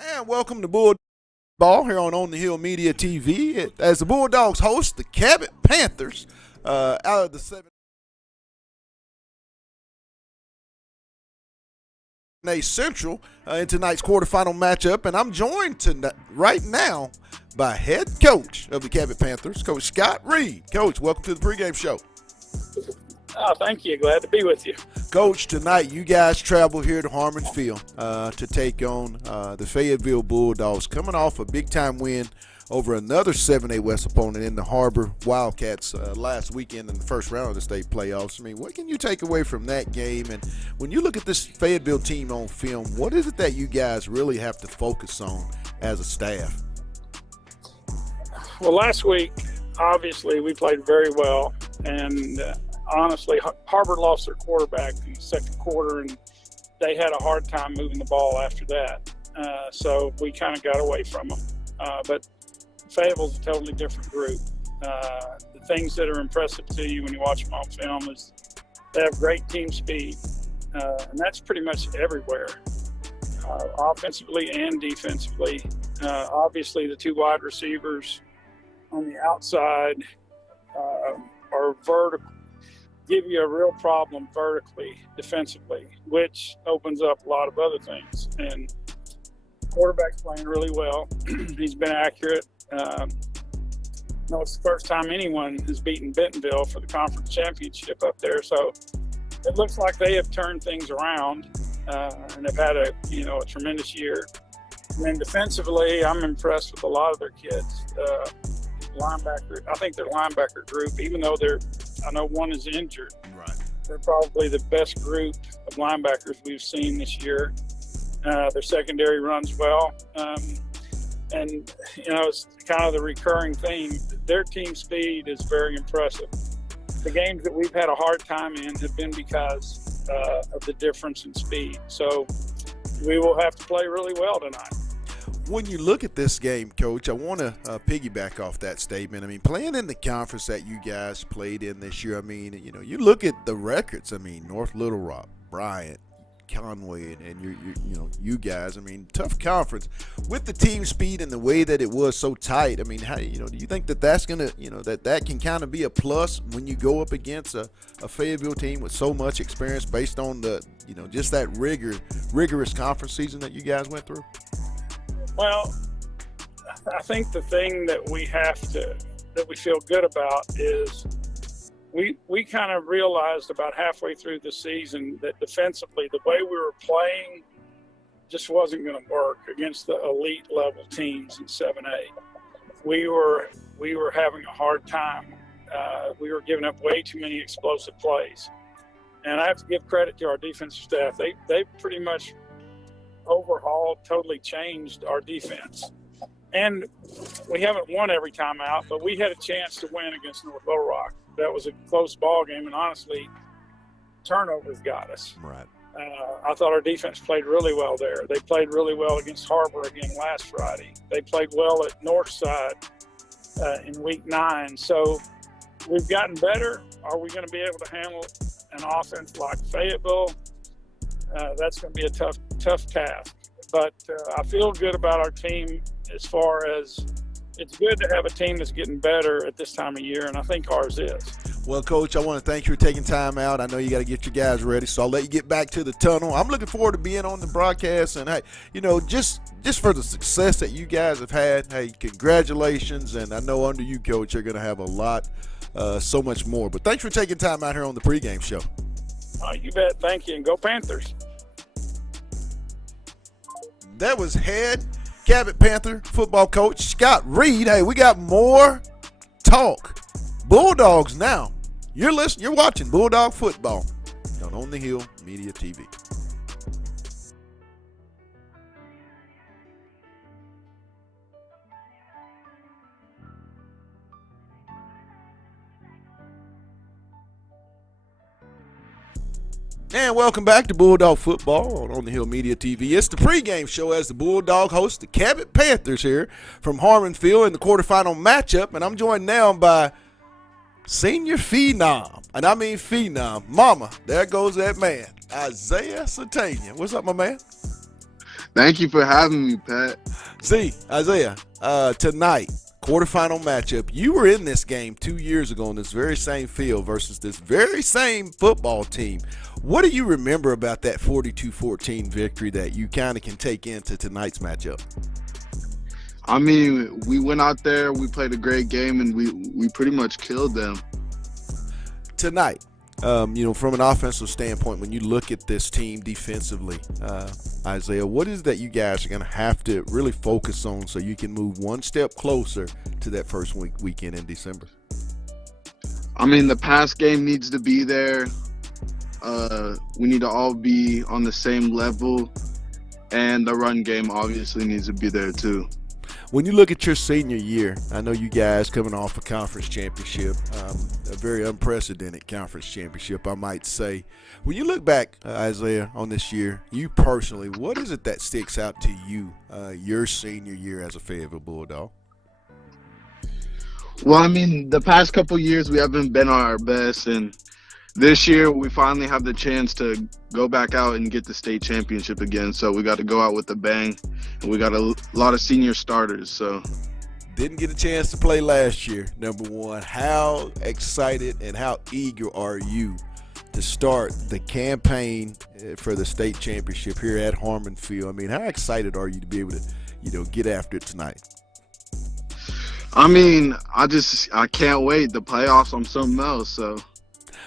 And welcome to Bulldog here on the Hill Media TV. As the Bulldogs host the Cabot Panthers out of the 7A Central in tonight's quarterfinal matchup. And I'm joined right now by head coach of the Cabot Panthers, Coach Scott Reed. Coach, welcome to the pregame show. Oh, thank you. Glad to be with you. Coach, tonight you guys travel here to Harmon Field to take on the Fayetteville Bulldogs, coming off a big-time win over another 7A West opponent in the Harbor Wildcats last weekend in the first round of the state playoffs. I mean, what can you take away from that game? And when you look at this Fayetteville team on film, what is it that you guys really have to focus on as a staff? Well, last week, obviously, we played very well, and honestly, Harbor lost their quarterback in the second quarter, and they had a hard time moving the ball after that. So we kind of got away from them. But Fayetteville's a totally different group. The things that are impressive to you when you watch them on film is they have great team speed, and that's pretty much everywhere, offensively and defensively. Obviously, the two wide receivers on the outside are vertical. Give you a real problem vertically, defensively, which opens up a lot of other things. And quarterback's playing really well. He's been accurate. No, it's the first time anyone has beaten Bentonville for the conference championship up there. So it looks like they have turned things around and have had a tremendous year. And then defensively, I'm impressed with a lot of their kids. Linebacker, I think their linebacker group, even though I know one is injured. Right. They're probably the best group of linebackers we've seen this year. Their secondary runs well. And, it's kind of the recurring theme. Their team speed is very impressive. The games that we've had a hard time in have been because of the difference in speed. So we will have to play really well tonight. When you look at this game, Coach, I want to piggyback off that statement. I mean, playing in the conference that you guys played in this year, I mean, you look at the records. I mean, North Little Rock, Bryant, Conway, and you guys. I mean, tough conference with the team speed and the way that it was so tight. I mean, how do you think that's gonna that can kind of be a plus when you go up against a Fayetteville team with so much experience based on the just that rigorous conference season that you guys went through? Well, I think the thing that we feel good about is we kind of realized about halfway through the season that defensively, the way we were playing just wasn't going to work against the elite level teams in 7A. We were having a hard time. We were giving up way too many explosive plays. And I have to give credit to our defensive staff. They pretty much overhauled, totally changed our defense. And we haven't won every time out, but we had a chance to win against North Little Rock. That was a close ball game, and honestly, turnovers got us. Right. I thought our defense played really well there. They played really well against Harbor again last Friday. They played well at Northside in week 9. So we've gotten better. Are we going to be able to handle an offense like Fayetteville? That's going to be a tough task. But I feel good about our team as far as it's good to have a team that's getting better at this time of year, and I think ours is. Well, Coach, I want to thank you for taking time out. I know you got to get your guys ready, so I'll let you get back to the tunnel. I'm looking forward to being on the broadcast, and, hey, just for the success that you guys have had, hey, congratulations, and I know under you, Coach, you're going to have a lot, so much more. But thanks for taking time out here on the pregame show. You bet. Thank you, and go Panthers. That was head Cabot Panther football coach Scott Reed. Hey, we got more talk. Bulldogs now. You're watching Bulldog football on the Hill Media TV. And welcome back to Bulldog Football on the Hill Media TV. It's the pregame show as the Bulldog hosts the Cabot Panthers here from Harmon Field in the quarterfinal matchup. And I'm joined now by senior phenom, and I mean phenom, mama, there goes that man, Isaiah Satania. What's up, my man? Thank you for having me, Pat. See, Isaiah, tonight, quarterfinal matchup. You were in this game 2 years ago on this very same field versus this very same football team. What do you remember about that 42-14 victory that you kind of can take into tonight's matchup? I mean, we went out there, we played a great game, and we pretty much killed them. Tonight, from an offensive standpoint, when you look at this team defensively, Isaiah, what is that you guys are going to have to really focus on so you can move one step closer to that first weekend in December? I mean, the pass game needs to be there. We need to all be on the same level, and the run game obviously needs to be there too. When you look at your senior year, I know you guys coming off a conference championship, a very unprecedented conference championship, I might say. When you look back, Isaiah, on this year, you personally, what is it that sticks out to you your senior year as a Fayetteville Bulldog? Well, I mean, the past couple years we haven't been on our best, and this year we finally have the chance to go back out and get the state championship again. So we got to go out with a bang, and we got a lot of senior starters. So didn't get a chance to play last year, number one. How excited and how eager are you to start the campaign for the state championship here at Harmon Field? I mean, how excited are you to be able to, get after it tonight? I mean, I can't wait. The playoffs, I'm something else. So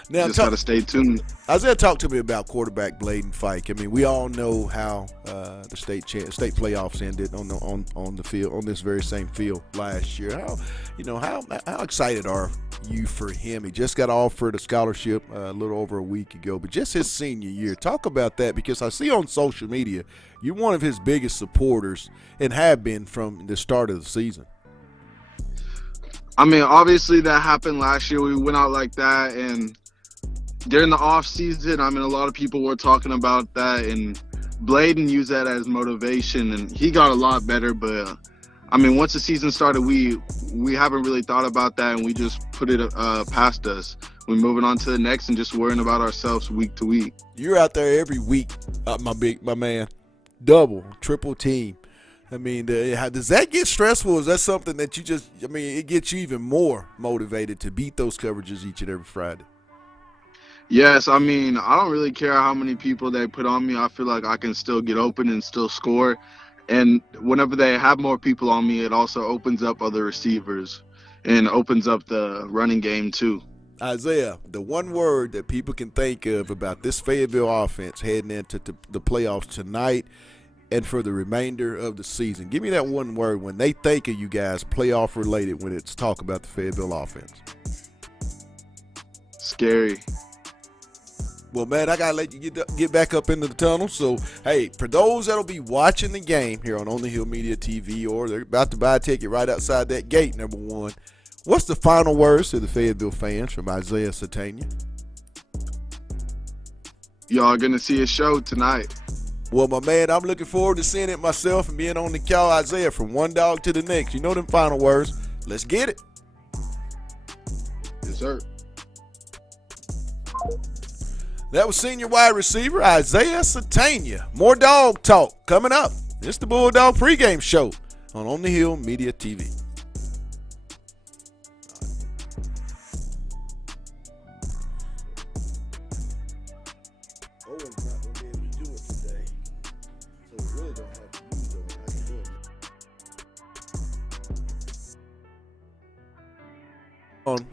now just got to stay tuned. Isaiah, talk to me about quarterback Bladen Fike. I mean, we all know how the state playoffs ended on the field, on this very same field last year. How excited are you for him? He just got offered a scholarship a little over a week ago, but just his senior year. Talk about that, because I see on social media you're one of his biggest supporters and have been from the start of the season. I mean, obviously that happened last year. We went out like that, and during the off season, I mean, a lot of people were talking about that, and Bladen used that as motivation, and he got a lot better. But I mean, once the season started, we haven't really thought about that, and we just put it past us. We're moving on to the next and just worrying about ourselves week to week. You're out there every week, my man, double, triple team. I mean, does that get stressful? Is that something that it gets you even more motivated to beat those coverages each and every Friday? Yes, I mean, I don't really care how many people they put on me. I feel like I can still get open and still score. And whenever they have more people on me, it also opens up other receivers and opens up the running game too. Isaiah, the one word that people can think of about this Fayetteville offense heading into the playoffs tonight and for the remainder of the season. Give me that one word when they think of you guys playoff related when it's talk about the Fayetteville offense. Scary. Well, man, I got to let you get back up into the tunnel. So, hey, for those that'll be watching the game here on the Hill Media TV, or they're about to buy a ticket right outside that gate, number one, what's the final words to the Fayetteville fans from Isaiah Satania? Y'all are going to see a show tonight. Well, my man, I'm looking forward to seeing it myself and being on the call, Isaiah, from one dog to the next. You know them final words. Let's get it. Yes, sir. That was senior wide receiver Isaiah Satania. More dog talk coming up. It's the Bulldog pregame show on the Hill Media TV. Owen's not going to be able to do it today, so we really don't have to use Owen. I can do it.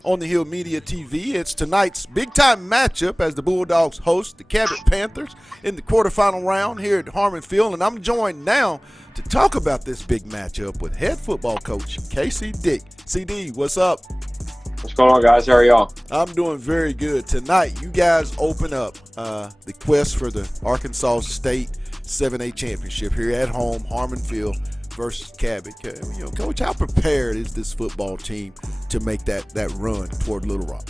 On the Hill Media TV, it's tonight's big-time matchup as the Bulldogs host the Cabot Panthers in the quarterfinal round here at Harmon Field, and I'm joined now to talk about this big matchup with head football coach Casey Dick. CD, what's up? What's going on, guys? How are y'all? I'm doing very good. Tonight, you guys open up the quest for the Arkansas State 7A championship here at home, Harmon Field versus Cabot. Coach, how prepared is this football team to make that run toward Little Rock?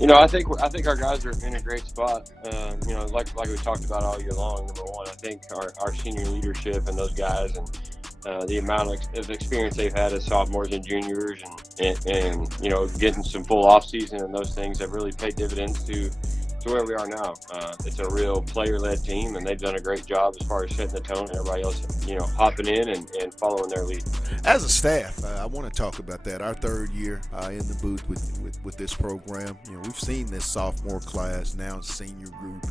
I think our guys are in a great spot. Like we talked about all year long. Number one, I think our senior leadership and those guys and the amount of experience they've had as sophomores and juniors, and getting some full off season and those things have really paid dividends to to where we are now. It's a real player-led team, and they've done a great job as far as setting the tone, and everybody else, hopping in and following their lead. As a staff, I want to talk about that. Our third year in the booth with this program. We've seen this sophomore class, now senior group.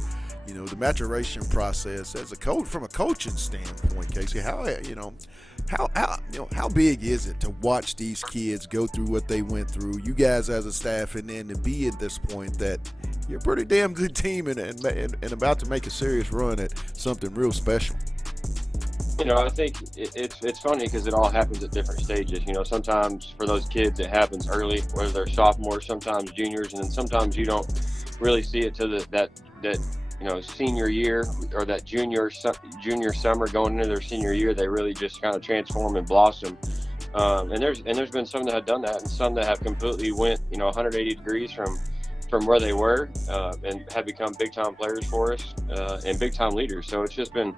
The maturation process as a coach, from a coaching standpoint, Casey, how big is it to watch these kids go through what they went through, you guys as a staff, and then to be at this point that you're a pretty damn good team and about to make a serious run at something real special? I think it's funny because it all happens at different stages. Sometimes for those kids it happens early, whether they're sophomores, sometimes juniors, and then sometimes you don't really see it till that senior year or that junior summer going into their senior year. They really just kind of transform and blossom. And there's been some that have done that, and some that have completely went 180 degrees from where they were and have become big time players for us and big time leaders. So it's been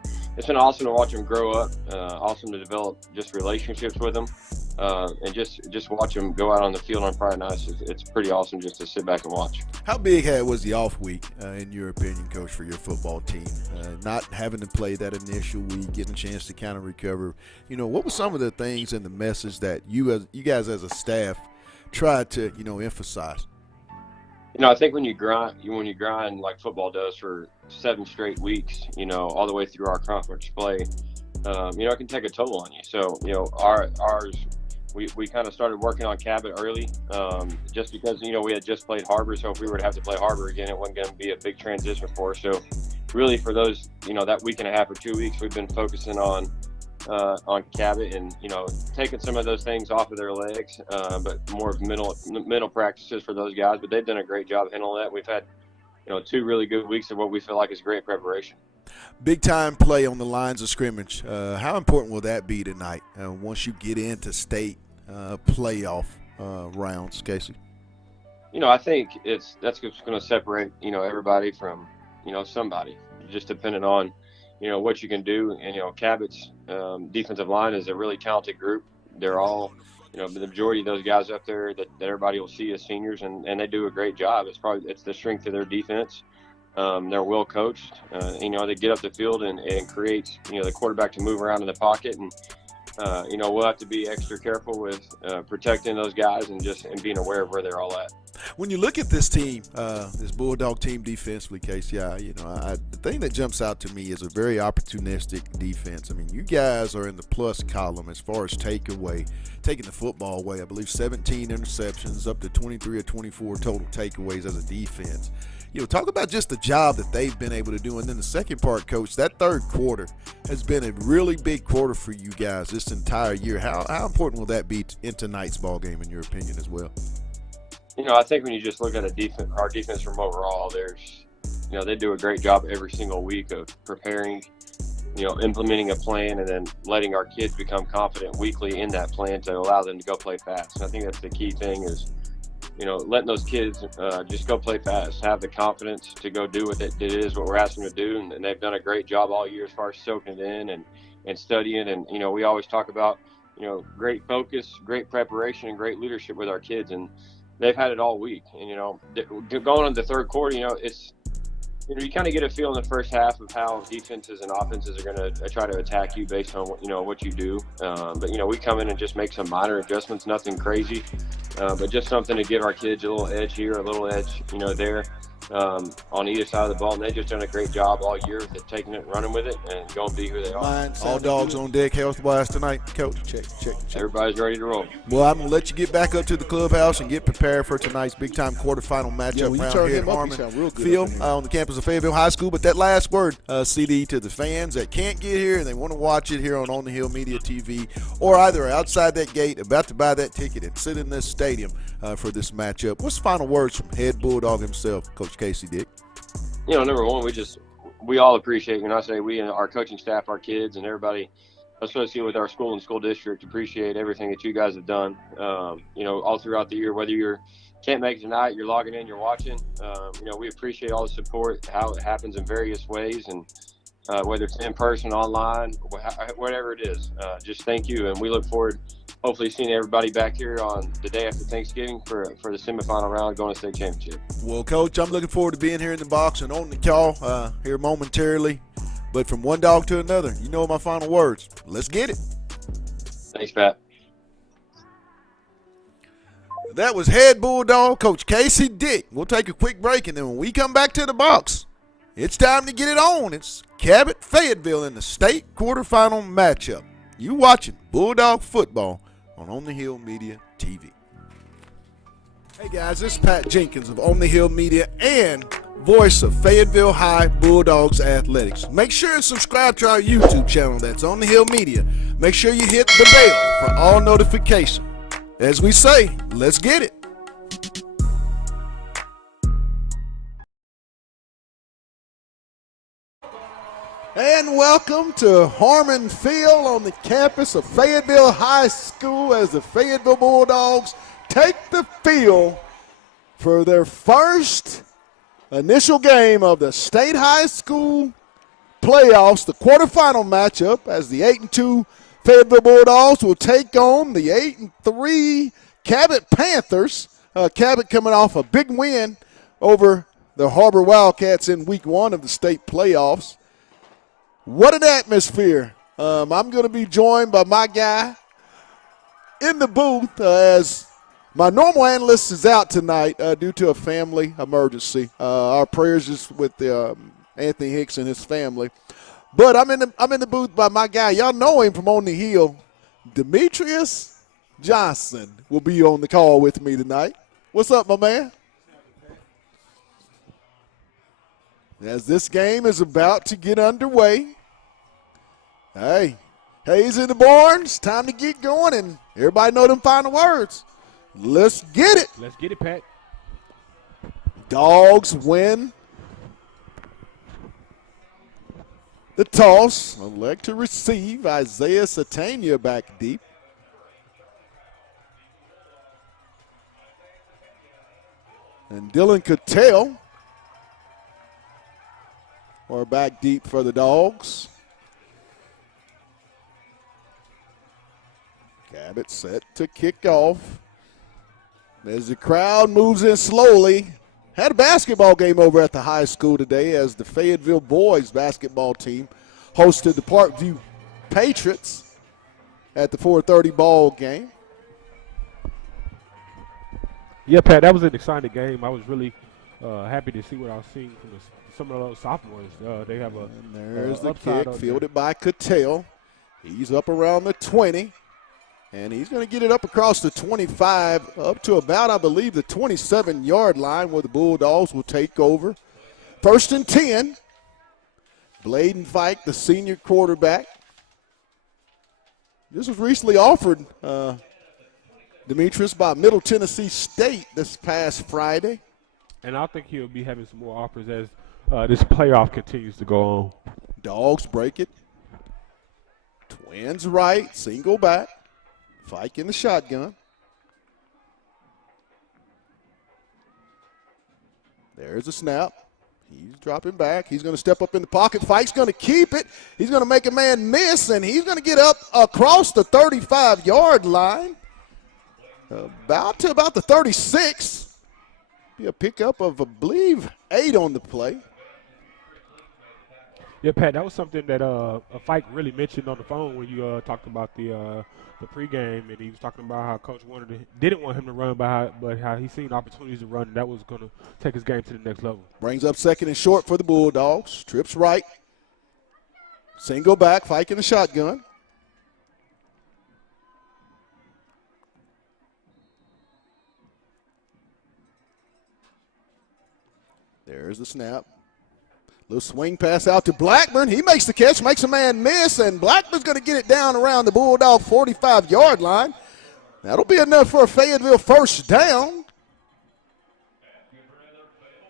awesome to watch them grow up, awesome to develop just relationships with them, and just watch them go out on the field on Friday nights. It's pretty awesome just to sit back and watch. How big was the off week, in your opinion, Coach, for your football team? Not having to play that initial week, getting a chance to kind of recover. What were some of the things and the message that you guys as a staff tried to emphasize? I think when you grind like football does for 7 straight weeks, all the way through our conference play, it can take a toll on you. So, ours, we kind of started working on Cabot early, just because, we had just played Harbor. So if we were to have to play Harbor again, it wasn't going to be a big transition for us. So really for those, that week and a half or 2 weeks, we've been focusing on Cabot and, taking some of those things off of their legs, but more of mental practices for those guys. But they've done a great job handling that. We've had, 2 really good weeks of what we feel like is great preparation. Big time play on the lines of scrimmage. How important will that be tonight once you get into state playoff rounds, Casey? I think that's just going to separate, everybody from, somebody, just depending on, what you can do. And, Cabot's defensive line is a really talented group. They're all, the majority of those guys up there that everybody will see as seniors, and they do a great job. It's the strength of their defense. They're well coached. They get up the field and create, the quarterback to move around in the pocket. And, we'll have to be extra careful with protecting those guys and being aware of where they're all at. When you look at this team, this Bulldog team defensively, Casey, the thing that jumps out to me is a very opportunistic defense. I mean, you guys are in the plus column as far as taking the football away. I believe 17 interceptions, up to 23 or 24 total takeaways as a defense. Talk about just the job that they've been able to do. And then the second part, Coach, that third quarter has been a really big quarter for you guys this entire year. How important will that be in tonight's ball game, in your opinion, as well? I think when you just look at our defense from overall, they do a great job every single week of preparing, implementing a plan, and then letting our kids become confident weekly in that plan to allow them to go play fast. And I think that's the key thing is, letting those kids just go play fast, have the confidence to go do what it is, what we're asking them to do. And they've done a great job all year as far as soaking it in and studying. And, we always talk about, great focus, great preparation, and great leadership with our kids. And they've had it all week. And, going into the third quarter, it's, you kind of get a feel in the first half of how defenses and offenses are going to try to attack you based on what you do. But we come in and just make some minor adjustments, nothing crazy, but just something to give our kids a little edge here, a little edge, there. On either side of the ball, and they've just done a great job all year at taking it, running with it, and going to be who they are. All dogs on deck health-wise tonight, Coach. Check. Everybody's ready to roll. Well, I'm going to let you get back up to the clubhouse and get prepared for tonight's big-time quarterfinal matchup around here at Harmon Field on the campus of Fayetteville High School. But that last word, CD, to the fans that can't get here and they want to watch it here on the Hill Media TV, or either outside that gate, about to buy that ticket and sit in this stadium for this matchup. What's the final words from head Bulldog himself, Coach Casey Dick? Number one, we all appreciate, and I say we and our coaching staff, our kids, and everybody associated with our school and school district appreciate everything that you guys have done, all throughout the year, whether you can't make it tonight, you're logging in, you're watching. We appreciate all the support, how it happens in various ways, and whether it's in person, online, whatever it is. Just thank you, and we look forward hopefully seeing everybody back here on the day after Thanksgiving for the semifinal round going to state championship. Well, Coach, I'm looking forward to being here in the box and on the call here momentarily. But from one dog to another, you know my final words. Let's get it. Thanks, Pat. That was head Bulldog Coach Casey Dick. We'll take a quick break, and then when we come back to the box, it's time to get it on. It's Cabot Fayetteville in the state quarterfinal matchup. You watching Bulldog football on the Hill Media TV. Hey guys, this is Pat Jenkins of On the Hill Media and voice of Fayetteville High Bulldogs Athletics. Make sure and subscribe to our YouTube channel. That's On the Hill Media. Make sure you hit the bell for all notifications. As we say, let's get it. And welcome to Harmon Field on the campus of Fayetteville High School as the Fayetteville Bulldogs take the field for their first initial game of the state high school playoffs, the quarterfinal matchup, as the 8-2 Fayetteville Bulldogs will take on the 8-3 Cabot Panthers. Cabot coming off a big win over the Harbor Wildcats in week 1 of the state playoffs. What an atmosphere. I'm going to be joined by my guy in the booth as my normal analyst is out tonight due to a family emergency. Our prayers is with Anthony Hicks and his family. But I'm in the booth by my guy. Y'all know him from On the Hill. Demetrius Johnson will be on the call with me tonight. What's up, my man? As this game is about to get underway. Hey, Hayes in the barn. It's time to get going, and everybody know them final words. Let's get it. Let's get it, Pat. Dogs win the toss. Elect to receive. Isaiah Satania back deep. And Dylan Cattell are back deep for the Dogs. Cabot set to kick off. As the crowd moves in slowly. Had a basketball game over at the high school today as the Fayetteville boys basketball team hosted the Parkview Patriots at the 4:30 ball game. Yeah, Pat, that was an exciting game. I was really happy to see what I was seeing from some of those sophomores. They have and there's the kick fielded by Cattell. He's up around the 20. And he's going to get it up across the 25, up to about, I believe, the 27-yard line where the Bulldogs will take over. 1st and 10. Bladen Fike, the senior quarterback. This was recently offered, Demetrius, by Middle Tennessee State this past Friday. And I think he'll be having some more offers as this playoff continues to go on. Dogs break it. Twins right, single back. Fike in the shotgun. There's a snap. He's dropping back. He's going to step up in the pocket. Fike's going to keep it. He's going to make a man miss, and he's going to get up across the 35-yard line. About the 36. Be a pickup of, I believe, 8 on the play. Yeah, Pat, that was something that Fike really mentioned on the phone when you talked about the pregame, and he was talking about how Coach didn't want him to run, but how he seen opportunities to run, and that was going to take his game to the next level. Brings up 2nd and short for the Bulldogs. Trips right. Single back, Fike in the shotgun. There's the snap. Little swing pass out to Blackburn. He makes the catch, makes a man miss, and Blackburn's going to get it down around the Bulldog 45-yard line. That'll be enough for a Fayetteville first down.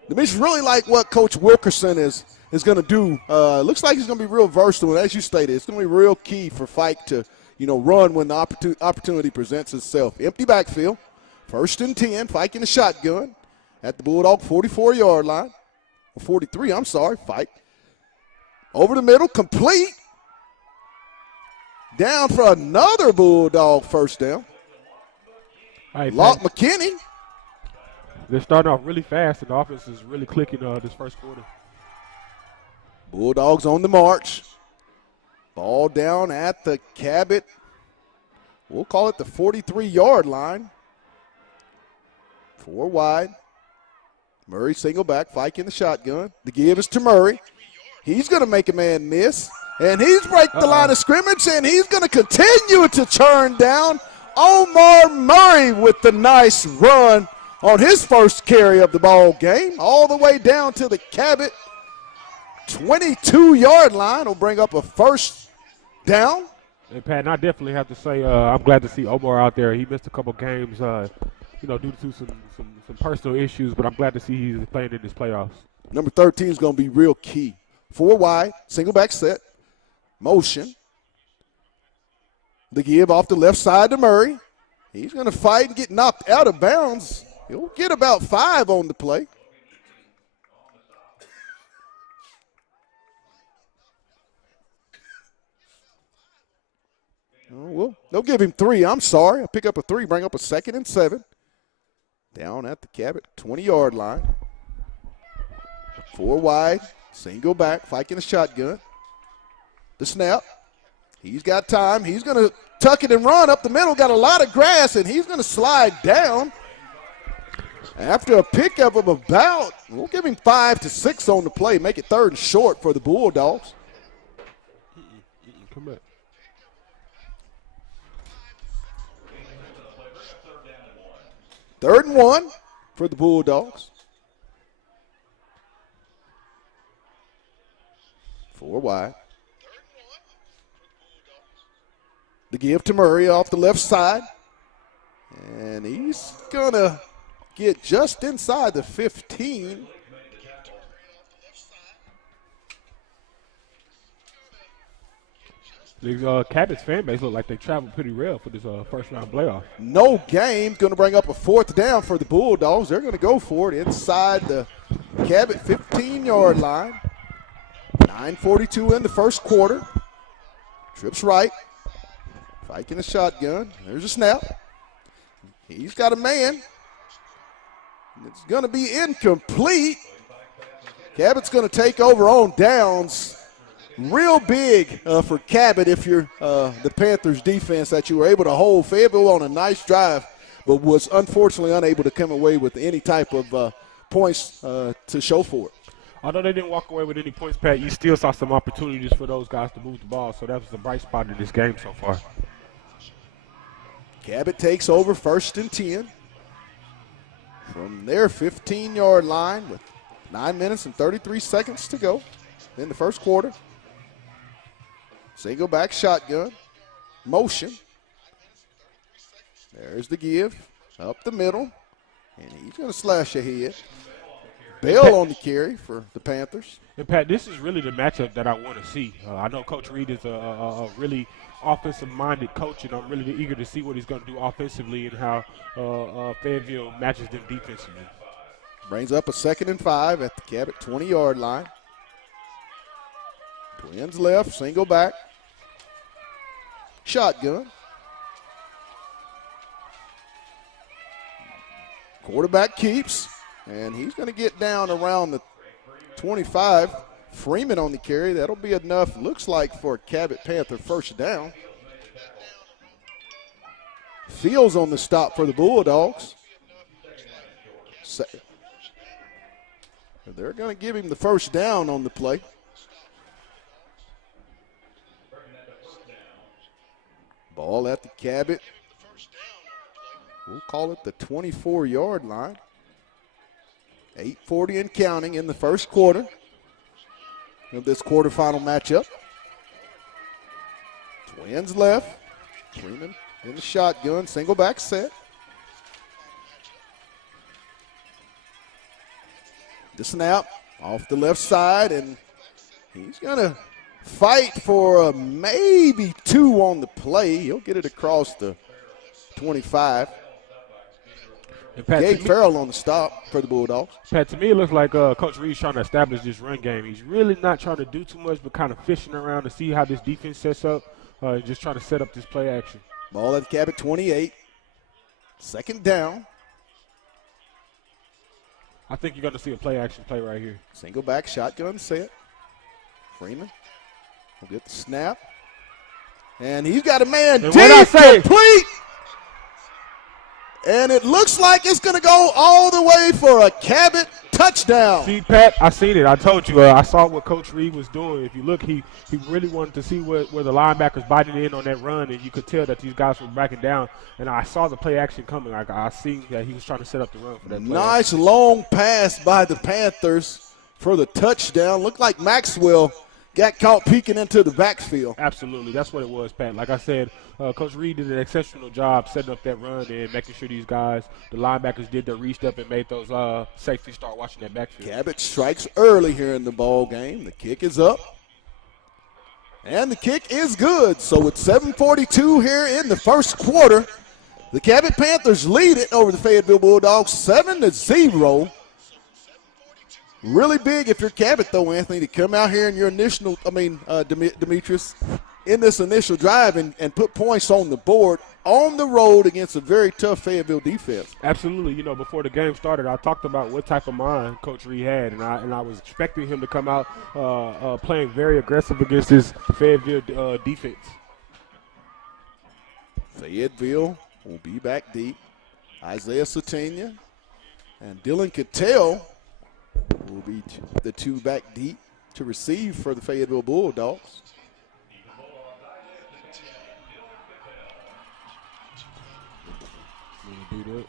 It's really like what Coach Wilkerson is going to do. Looks like he's going to be real versatile, and as you stated, it's going to be real key for Fike to, run when the opportunity presents itself. Empty backfield, 1st and 10, Fike in the shotgun at the Bulldog 44-yard line. 43, I'm sorry, Fike. Over the middle, complete. down for another Bulldog first down. All right, Locke Pat, McKinney. they're starting off really fast, and the offense is really clicking this first quarter. Bulldogs on the march. Ball down at the Cabot. We'll call it the 43-yard line. 4 wide. Murray single back, Fike in the shotgun. The give is to Murray. He's going to make a man miss. And he's break the line of scrimmage, and he's going to continue to turn down. Omar Murray with the nice run on his first carry of the ball game, all the way down to the Cabot 22-yard line. Will bring up a first down. And Pat, and I definitely have to say I'm glad to see Omar out there. He missed a couple games, due to some personal issues, but I'm glad to see he's playing in this playoffs. Number 13 is going to be real key. 4 wide, single back set, motion. The give off the left side to Murray. He's going to fight and get knocked out of bounds. He'll get about 5 on the play. Oh, well, they'll give him 3. I'm sorry. I'll pick up a 3, bring up a 2nd and 7. Down at the Cabot 20-yard line. 4 wide, single back, Fike in the shotgun. The snap. He's got time. He's going to tuck it and run up the middle. Got a lot of grass, and he's going to slide down. After a pickup of about, we'll give him 5 to 6 on the play. Make it 3rd and short for the Bulldogs. Come back. Third and 1 for the Bulldogs. 4 wide. The give to Murray off the left side. And he's going to get just inside the 15. The Cabot's fan base look like they traveled pretty well for this first-round playoff. No game. Going to bring up a 4th down for the Bulldogs. They're going to go for it inside the Cabot 15-yard line. 9:42 in the first quarter. Trips right. Fike in the shotgun. There's a snap. He's got a man. It's going to be incomplete. Cabot's going to take over on downs. Real big for Cabot if you're the Panthers defense that you were able to hold Fayetteville on a nice drive, but was unfortunately unable to come away with any type of points to show for it. Although they didn't walk away with any points, Pat, you still saw some opportunities for those guys to move the ball, so that was the bright spot in this game so far. Cabot takes over 1st and 10 from their 15-yard line with 9 minutes and 33 seconds to go in the first quarter. Single back shotgun, motion. There's the give, up the middle, and he's going to slash ahead. Bell on the carry for the Panthers. And, Pat, this is really the matchup that I want to see. I know Coach Reed is a really offensive-minded coach, and I'm really eager to see what he's going to do offensively and how Fayetteville matches them defensively. Brings up a 2nd and 5 at the Cabot 20-yard line. Twins left, single back. Shotgun. Quarterback keeps, and he's going to get down around the 25. Freeman on the carry. That'll be enough, looks like, for a Cabot Panther first down. Fields on the stop for the Bulldogs. They're going to give him the first down on the play. Ball at the Cabot. We'll call it the 24-yard line. 8:40 and counting in the first quarter of this quarterfinal matchup. Twins left. Freeman in the shotgun, single back set. The snap off the left side, and he's going to fight for maybe 2 on the play. He'll get it across the 25. Gabe Farrell on the stop for the Bulldogs. Pat, to me, it looks like Coach Reed's trying to establish this run game. He's really not trying to do too much, but kind of fishing around to see how this defense sets up. just trying to set up this play action. Ball at Cabot 28. Second down. I think you're going to see a play action play right here. Single back, shotgun set. Freeman will get the snap. And he's got a man deep, complete. And it looks like it's going to go all the way for a Cabot touchdown. See, Pat, I seen it. I told you. I saw what Coach Reed was doing. If you look, he really wanted to see where the linebackers biting in on that run, and you could tell that these guys were backing down. And I saw the play action coming. I seen that he was trying to set up the run for that play. Nice long pass by the Panthers for the touchdown. Looked like Maxwell got caught peeking into the backfield. Absolutely. That's what it was, Pat. Like I said, Coach Reed did an exceptional job setting up that run and making sure these guys, the linebackers, did their reach up and made those safeties start watching that backfield. Cabot strikes early here in the ball game. The kick is up. And the kick is good. So it's 7:42 here in the first quarter. The Cabot Panthers lead it over the Fayetteville Bulldogs 7-0. Really big if you're Cabot, though, Anthony, to come out here in your initial, Demetrius, in this initial drive and put points on the board on the road against a very tough Fayetteville defense. Absolutely. You know, before the game started, I talked about what type of mind Coach Reed had, and I was expecting him to come out playing very aggressive against this Fayetteville defense. Fayetteville will be back deep. Isaiah Satania and Dylan Cattell will be the two back deep to receive for the Fayetteville Bulldogs. Do that.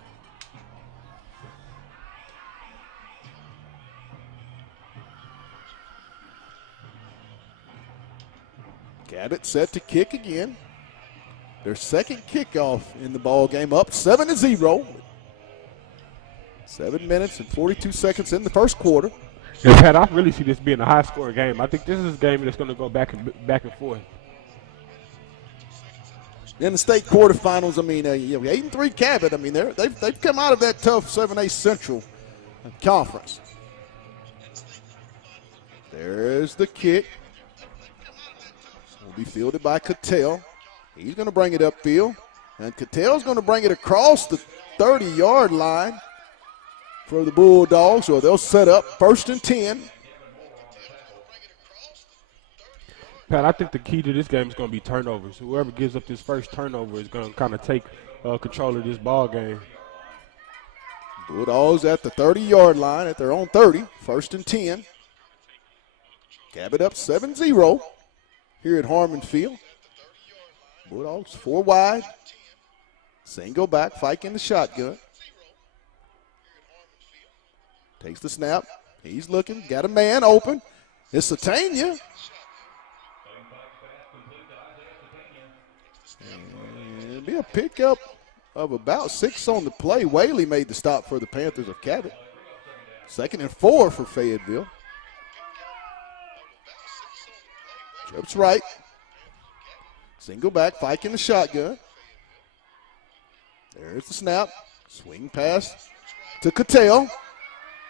Cabot set to kick again. Their second kickoff in the ball game, up 7-0. 7 minutes and 42 seconds in the first quarter. Yeah, Pat, I really see this being a high-scoring game. I think this is a game that's going to go back and forth. In the state quarterfinals, 8-3 Cabot. They've come out of that tough 7A Central conference. There's the kick. Will be fielded by Cattell. He's going to bring it upfield, and Cattell's going to bring it across the 30-yard line for the Bulldogs, so they'll set up 1st and 10. Pat, I think the key to this game is going to be turnovers. Whoever gives up this first turnover is going to kind of take control of this ball game. Bulldogs at the 30-yard line at their own 30, 1st and 10. Cabot up 7-0 here at Harmon Field. Bulldogs 4 wide. Single back, Fike in the shotgun. Takes the snap. He's looking, got a man open. It's Satania. And it'll be a pickup of about 6 on the play. Whaley made the stop for the Panthers of Cabot. 2nd and 4 for Fayetteville. Trips right. Single back, Fike in the shotgun. There's the snap. Swing pass to Cattell.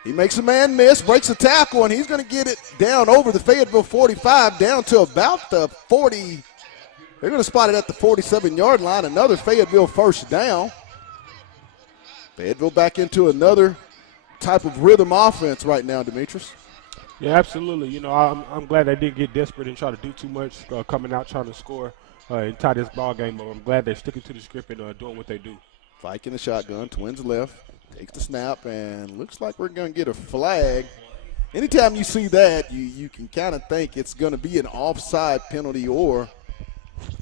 He makes a man miss, breaks a tackle, and he's going to get it down over the Fayetteville 45, down to about the 40. They're going to spot it at the 47-yard line. Another Fayetteville first down. Fayetteville back into another type of rhythm offense right now, Demetrius. Yeah, absolutely. You know, I'm glad they didn't get desperate and try to do too much, coming out trying to score and tie this ball game up. I'm glad they're sticking to the script and doing what they do. Fike in the shotgun, twins left, takes the snap, and looks like we're going to get a flag. Anytime you see that, you can kind of think it's going to be an offside penalty, or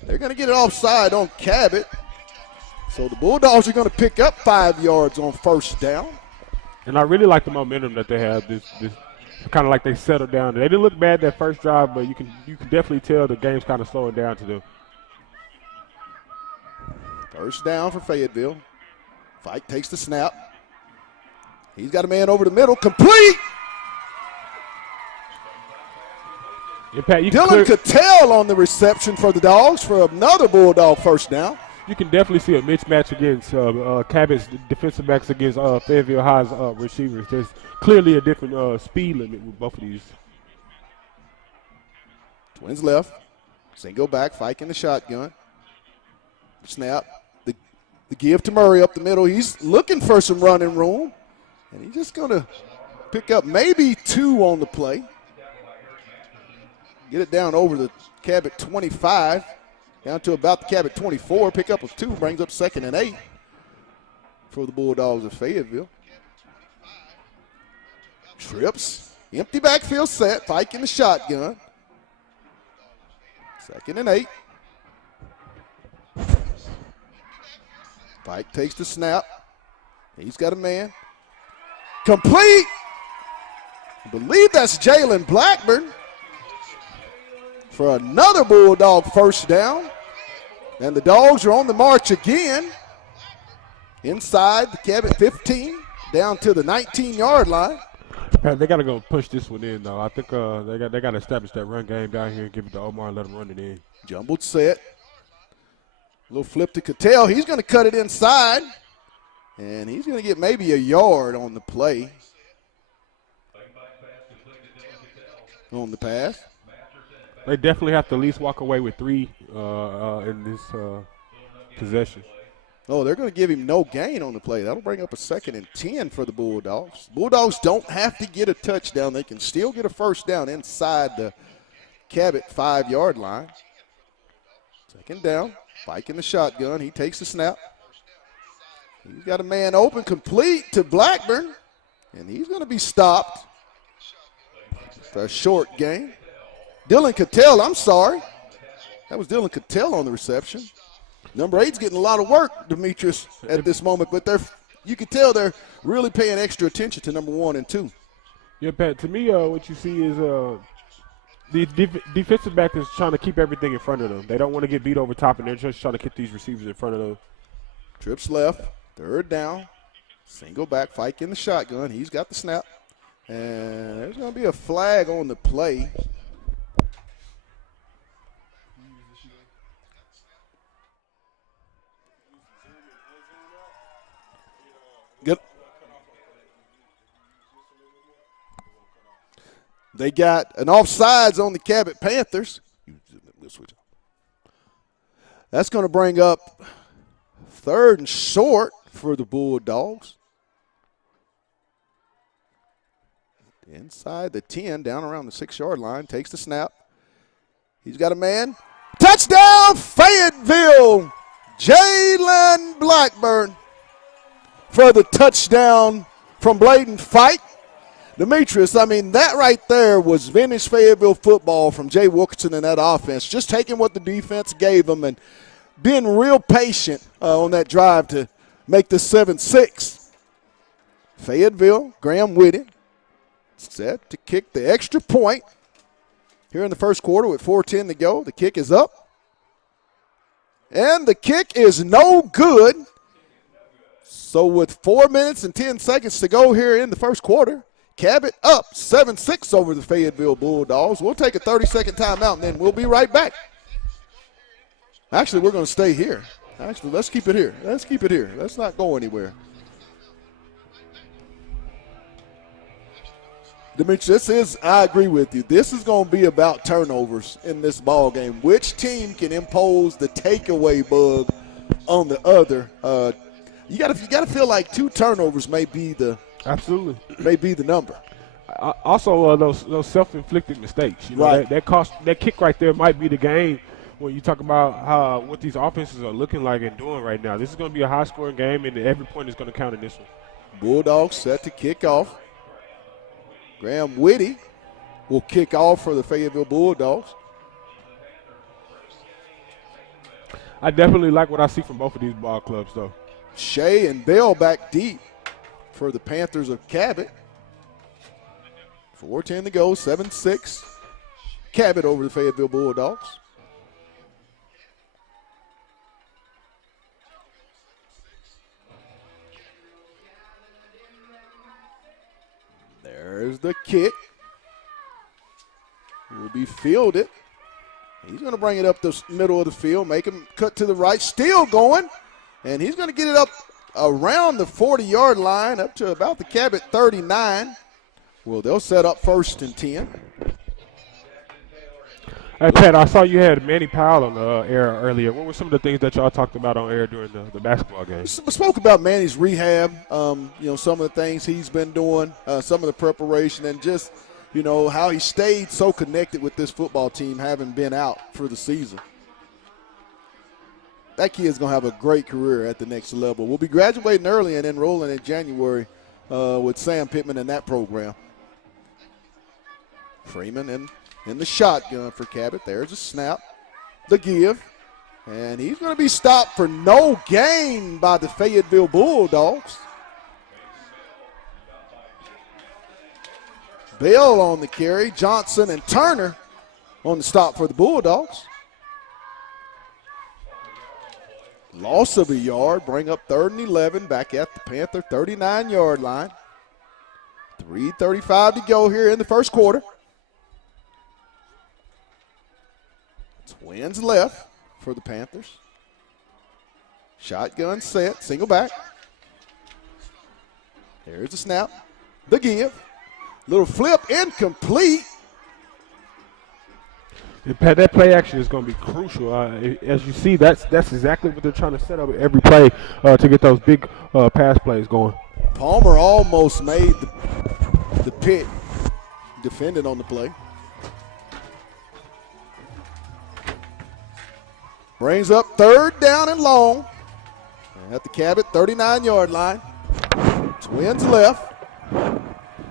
they're going to get it offside on Cabot. So the Bulldogs are going to pick up 5 yards on first down. And I really like the momentum that they have. This kind of like they settled down. They didn't look bad that first drive, but you can definitely tell the game's kind of slowing down to them. First down for Fayetteville. Fike takes the snap. He's got a man over the middle. Complete! Yeah, Pat, Dylan Cattell on the reception for the Dogs for another Bulldog first down. You can definitely see a mismatch against Cabot's defensive backs against Fayetteville High's receivers. There's clearly a different speed limit with both of these. Twins left. Single back, Fike in the shotgun. Snap. The give to Murray up the middle. He's looking for some running room. And he's just going to pick up maybe 2 on the play. Get it down over the Cabot 25. Down to about the Cabot 24. Pick up of 2. Brings up 2nd and 8 for the Bulldogs of Fayetteville. Trips. Empty backfield set. Fike in the shotgun. 2nd and 8. Fike takes the snap. He's got a man. Complete. I believe that's Jalen Blackburn for another Bulldog first down. And the Dogs are on the march again. Inside the Cabot 15, down to the 19-yard line. Pat, they got to go push this one in, though. I think they got to establish that run game down here and give it to Omar and let him run it in. Jumbled set. Little flip to Cattell. He's going to cut it inside. And he's going to get maybe a yard on the play. On the pass. They definitely have to at least walk away with 3 in this possession. Oh, they're going to give him no gain on the play. That'll bring up a 2nd and 10 for the Bulldogs. Bulldogs don't have to get a touchdown. They can still get a first down inside the Cabot 5-yard line. 2nd down. Fike in the shotgun. He takes the snap. He's got a man open, complete to Blackburn. And he's going to be stopped for a short gain. Dylan Cattell, I'm sorry. That was Dylan Cattell on the reception. Number 8's getting a lot of work, Demetrius, at this moment. But you can tell they're really paying extra attention to number 1 and 2. Yeah, Pat, to me, what you see is the defensive back is trying to keep everything in front of them. They don't want to get beat over top, and they're just trying to keep these receivers in front of them. Trips left, 3rd down. Single back, Fike in the shotgun. He's got the snap. And there's going to be a flag on the play. Good. They got an offsides on the Cabot Panthers. That's going to bring up 3rd and short for the Bulldogs. Inside the 10, down around the 6-yard line, takes the snap. He's got a man. Touchdown, Fayetteville! Jalen Blackburn for the touchdown from Bladen Fike. Demetrius, I mean, that right there was vintage Fayetteville football from Jay Wilkinson and that offense, just taking what the defense gave them and being real patient on that drive to make the 7-6. Fayetteville, Graham Whitty, set to kick the extra point here in the first quarter with 4:10 to go. The kick is up. And the kick is no good. So with 4 minutes and 10 seconds to go here in the first quarter, Cabot up 7-6 over the Fayetteville Bulldogs. We'll take a 30-second timeout, and then we'll be right back. Actually, we're going to stay here. Actually, let's keep it here. Let's keep it here. Let's not go anywhere. Demetrius, I agree with you. This is going to be about turnovers in this ball game. Which team can impose the takeaway bug on the other? You got to feel like 2 turnovers may be the number. Also, those self-inflicted mistakes. You know, right. that kick right there might be the game when you talk about what these offenses are looking like and doing right now. This is going to be a high-scoring game, and every point is going to count in this one. Bulldogs set to kick off. Graham Whitty will kick off for the Fayetteville Bulldogs. I definitely like what I see from both of these ball clubs, though. Shea and Bell back deep for the Panthers of Cabot. 4:10 to go, 7-6. Cabot over the Fayetteville Bulldogs. There's the kick. Will be fielded. He's going to bring it up the middle of the field, make him cut to the right, still going. And he's going to get it up around the 40-yard line, up to about the Cabot 39. Well, they'll set up 1st and 10. Hey, Pat, I saw you had Manny Powell on the air earlier. What were some of the things that y'all talked about on air during the basketball game? We spoke about Manny's rehab, some of the things he's been doing, some of the preparation, and just, how he stayed so connected with this football team having been out for the season. That kid's going to have a great career at the next level. We'll be graduating early and enrolling in January with Sam Pittman in that program. Freeman in the shotgun for Cabot. There's a snap. The give. And he's going to be stopped for no gain by the Fayetteville Bulldogs. Bell on the carry. Johnson and Turner on the stop for the Bulldogs. Loss of a yard. Bring up 3rd and 11 back at the Panther 39-yard line. 3:35 to go here in the first quarter. Twins left for the Panthers. Shotgun set, single back. There's the snap, the give. Little flip, incomplete. Pat, that play action is going to be crucial. As you see, that's exactly what they're trying to set up every play to get those big pass plays going. Palmer almost made the pick, defended on the play. Brings up 3rd down and long at the Cabot 39-yard line. Twins left.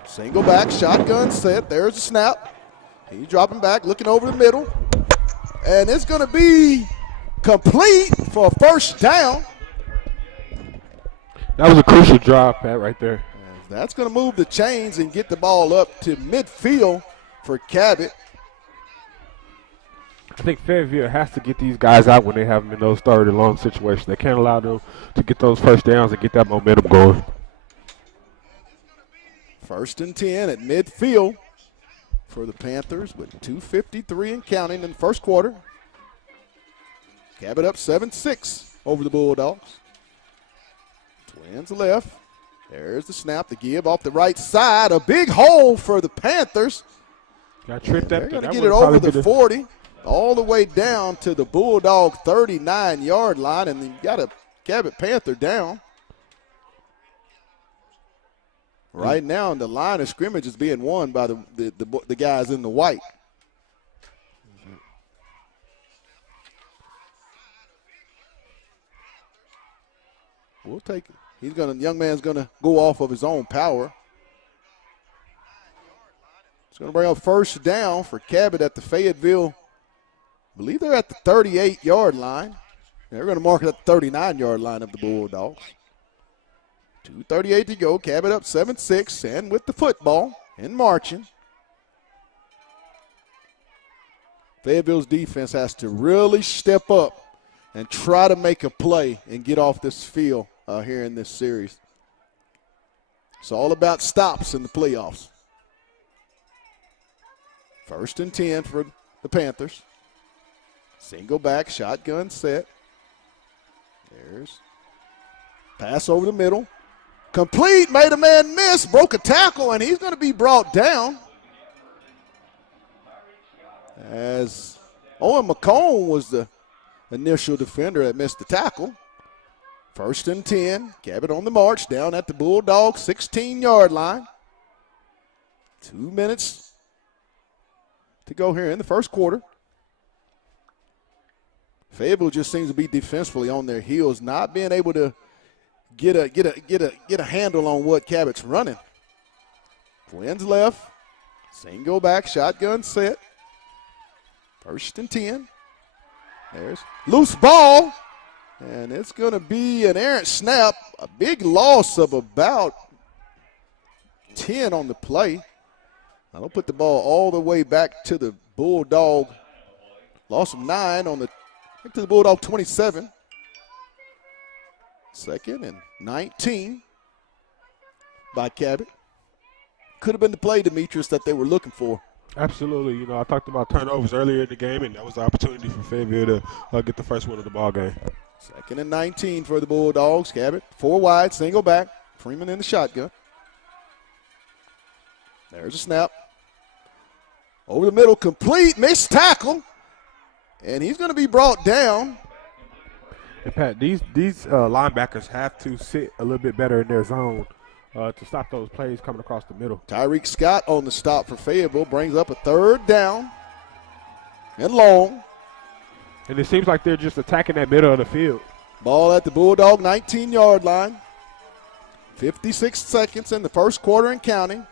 Single back, shotgun set. There's the snap. He's dropping back, looking over the middle. And it's going to be complete for a first down. That was a crucial drive, Pat, right there. And that's going to move the chains and get the ball up to midfield for Cabot. I think Fayetteville has to get these guys out when they have them in those 3rd and long situations. They can't allow them to get those first downs and get that momentum going. 1st and 10 at midfield for the Panthers with 2:53 and counting in the first quarter. Cabot up 7-6 over the Bulldogs. Twins left. There's the snap, the give off the right side. A big hole for the Panthers. Got tripped up. They're going to get it over the 40. All the way down to the Bulldog 39-yard line, and you got a Cabot Panther down. Right now, the line of scrimmage is being won by the guys in the white. We'll take it. Young man's gonna go off of his own power. It's gonna bring up 1st down for Cabot at the Fayetteville. I believe they're at the 38-yard line. They're going to mark it at the 39-yard line of the Bulldogs. 2:38 to go. Cabot up 7-6 and with the football and marching. Fayetteville's defense has to really step up and try to make a play and get off this field here in this series. It's all about stops in the playoffs. 1st and 10 for the Panthers. Single back, shotgun set. There's pass over the middle. Complete, made a man miss, broke a tackle, and he's going to be brought down. As Owen McComb was the initial defender that missed the tackle. 1st and 10, Cabot on the march down at the Bulldog 16-yard line. 2 minutes to go here in the first quarter. Fayetteville just seems to be defensively on their heels, not being able to get a handle on what Cabot's running. Twins left, single back, shotgun set. 1st and 10. There's loose ball, and it's going to be an errant snap. A big loss of about 10 on the play. I'll put the ball all the way back to the Bulldog. Loss of 9 on the back to the Bulldog 27. 2nd and 19 by Cabot. Could have been the play, Demetrius, that they were looking for. Absolutely. You know, I talked about turnovers earlier in the game, and that was the opportunity for Fayetteville to get the first one of the ball game. 2nd and 19 for the Bulldogs. Cabot, 4 wide, single back. Freeman in the shotgun. There's a snap. Over the middle, complete, missed tackle. And he's going to be brought down. And Pat, these linebackers have to sit a little bit better in their zone to stop those plays coming across the middle. Tyreek Scott on the stop for Fayetteville brings up a 3rd down and long. And it seems like they're just attacking that middle of the field. Ball at the Bulldog 19-yard line. 56 seconds in the first quarter and counting.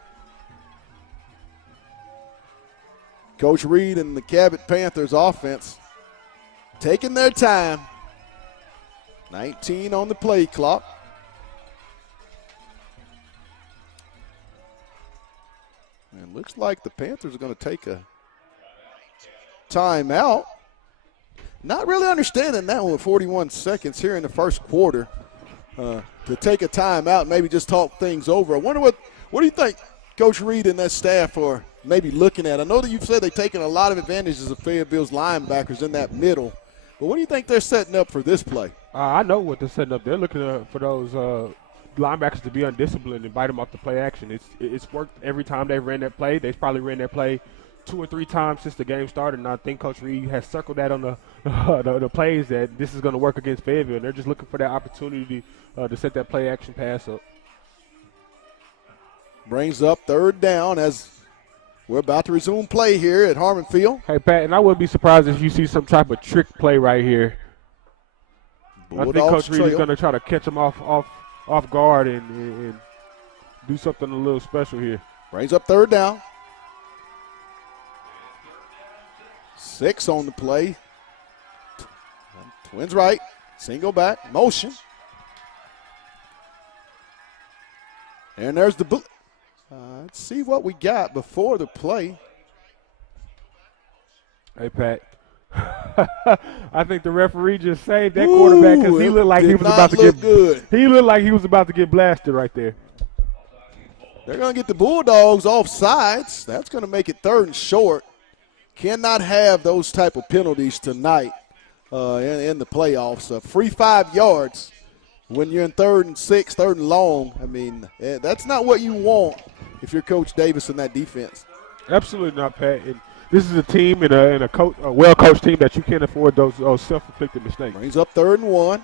Coach Reed and the Cabot Panthers offense taking their time. 19 on the play clock. And looks like the Panthers are going to take a timeout. Not really understanding that one with 41 seconds here in the first quarter to take a timeout and maybe just talk things over. I wonder what do you think Coach Reed and that staff are maybe looking at? I know that you've said they've taken a lot of advantages of Fayetteville's linebackers in that middle, but what do you think they're setting up for this play? I know what they're setting up. They're looking for those linebackers to be undisciplined and bite them off the play action. It's worked every time they've ran that play. They've probably ran that play 2 or 3 times since the game started, and I think Coach Reed has circled that on the plays that this is going to work against Fayetteville. They're just looking for that opportunity to set that play action pass up. Brings up 3rd down as we're about to resume play here at Harmon Field. Hey, Pat, and I wouldn't be surprised if you see some type of trick play right here. I think Coach Reed is going to try to catch him off guard and do something a little special here. Brings up 3rd down. 6 on the play. Twins right. Single back. Motion. And there's the let's see what we got before the play. Hey, Pat. I think the referee just saved that quarterback because he looked like he was about to get good. He looked like he was about to get blasted right there. They're going to get the Bulldogs off sides. That's going to make it 3rd and short. Cannot have those type of penalties tonight in the playoffs. A free 5 yards when you're in 3rd and 6, 3rd and long. I mean, that's not what you want if you're Coach Davis in that defense. Absolutely not, Pat. And this is a team and a well-coached team that you can't afford those self-inflicted mistakes. Brings up 3rd and 1.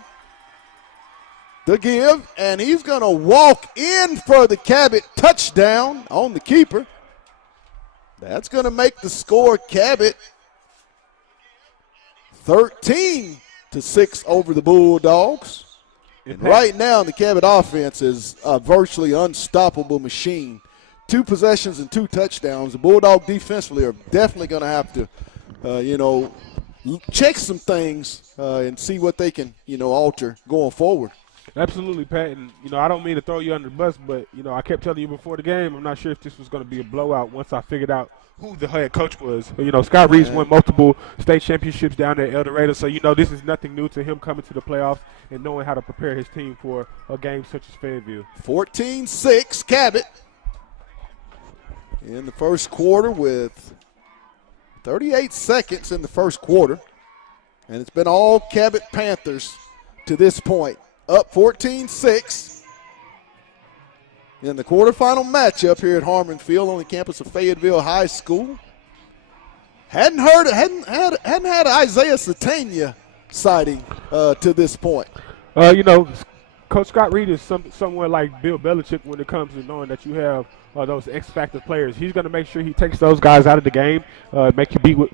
The give, and he's going to walk in for the Cabot touchdown on the keeper. That's going to make the score Cabot 13-6 over the Bulldogs. And right now, the Cabot offense is a virtually unstoppable machine. 2 possessions and 2 touchdowns. The Bulldog defensively are definitely going to have to, check some things and see what they can, alter going forward. Absolutely, Pat. And, I don't mean to throw you under the bus, but, I kept telling you before the game, I'm not sure if this was going to be a blowout once I figured out who the head coach was. Scott Reed's won multiple state championships down there at El Dorado, so, this is nothing new to him coming to the playoffs and knowing how to prepare his team for a game such as Fayetteville. 14-6 Cabot in the first quarter with 38 seconds in the first quarter. And it's been all Cabot Panthers to this point. Up 14-6 in the quarterfinal matchup here at Harmon Field on the campus of Fayetteville High School. Hadn't had Isaiah Satania sighting to this point. Coach Scott Reed is somewhat like Bill Belichick when it comes to knowing that you have those X-factor players. He's going to make sure he takes those guys out of the game, make you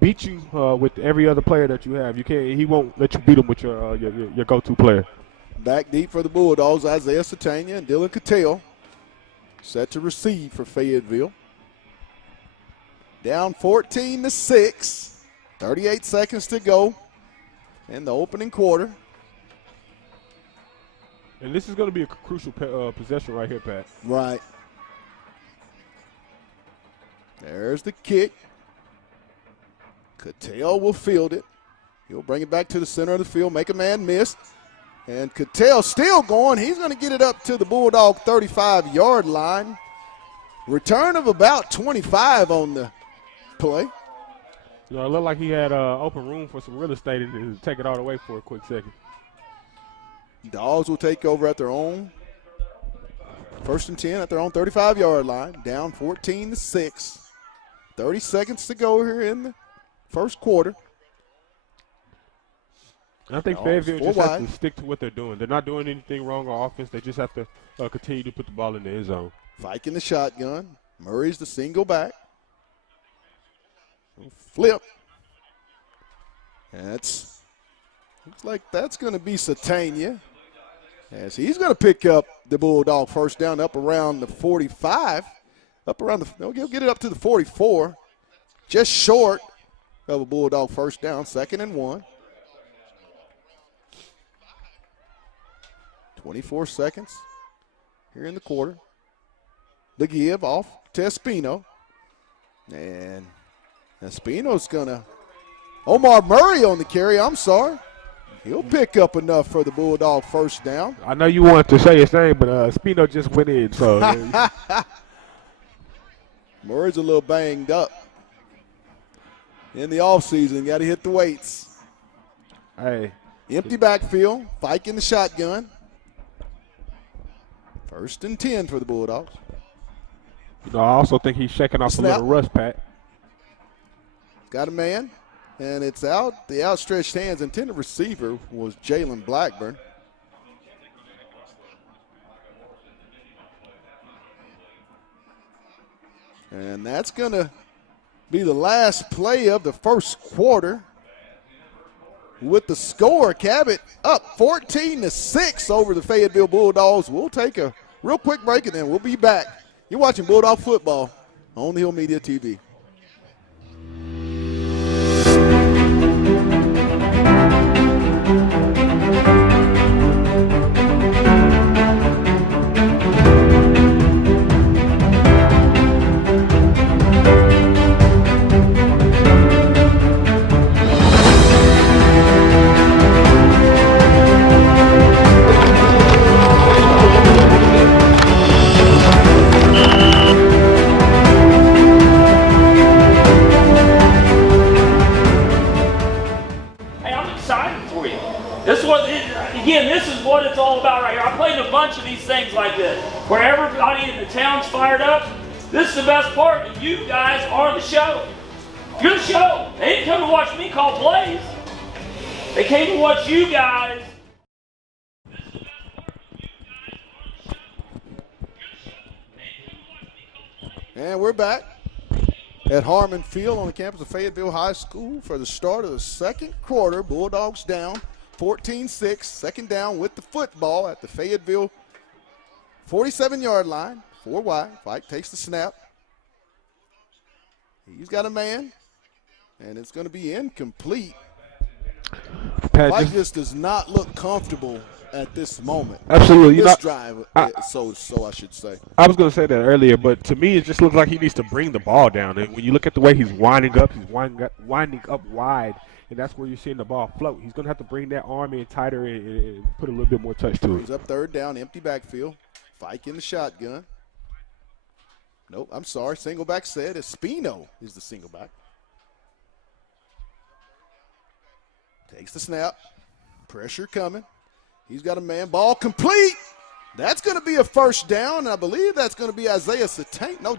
beat you with every other player that you have. He won't let you beat him with your go-to player. Back deep for the Bulldogs, Isaiah Satania and Dylan Cattell set to receive for Fayetteville. Down 14-6, 38 seconds to go in the opening quarter. And this is going to be a crucial possession right here, Pat. Right. There's the kick. Cattell will field it. He'll bring it back to the center of the field, make a man miss. And Cattell still going. He's going to get it up to the Bulldog 35-yard line. Return of about 25 on the play. It looked like he had open room for some real estate and to take it all the way for a quick second. Dogs will take over at their own 1st and 10 at their own 35-yard line. Down 14-6. 30 seconds to go here in the first quarter. And I think Fayetteville just has to stick to what they're doing. They're not doing anything wrong on offense. They just have to continue to put the ball in the end zone. Fike in the shotgun. Murray's the single back. Flip. Looks like that's going to be Satania. As he's going to pick up the Bulldog first down up around the 45. He'll get it up to the 44. Just short of a Bulldog first down, 2nd and 1. 24 seconds here in the quarter. The give off to Espino. And Espino's going to – Omar Murray on the carry, I'm sorry. He'll pick up enough for the Bulldog first down. I know you wanted to say his name, but Espino just went in. So Murray's a little banged up. In the offseason, got to hit the weights. Hey. Empty backfield, Fike in the shotgun. 1st and 10 for the Bulldogs. You know, I also think he's shaking off a little rust, Pat. Got a man, and it's out. The outstretched hands. Intended receiver was Jalen Blackburn. And that's going to be the last play of the first quarter. With the score, Cabot up 14-6 over the Fayetteville Bulldogs. We'll take a real quick break, and then we'll be back. You're watching Bulldog football on the Hill Media TV. Where everybody in the town's fired up. This is the best part. You guys are the show. You're the show. They didn't come to watch me call plays. They came to watch you guys. And we're back at Harmon Field on the campus of Fayetteville High School for the start of the second quarter. Bulldogs down 14-6. 2nd down with the football at the Fayetteville 47-yard line, 4 wide. Fike takes the snap. He's got a man, and it's going to be incomplete. Fike just does not look comfortable at this moment. Absolutely. This drive, so I should say. I was going to say that earlier, but to me it just looks like he needs to bring the ball down. And when you look at the way he's winding up wide, and that's where you're seeing the ball float. He's going to have to bring that arm in tighter and put a little bit more touch to it. He's up 3rd down, empty backfield. Fike in the shotgun. Nope, I'm sorry. Single back said Espino is the single back. Takes the snap. Pressure coming. He's got a man. Ball complete. That's going to be a first down, and I believe that's going to be Isaiah Satania.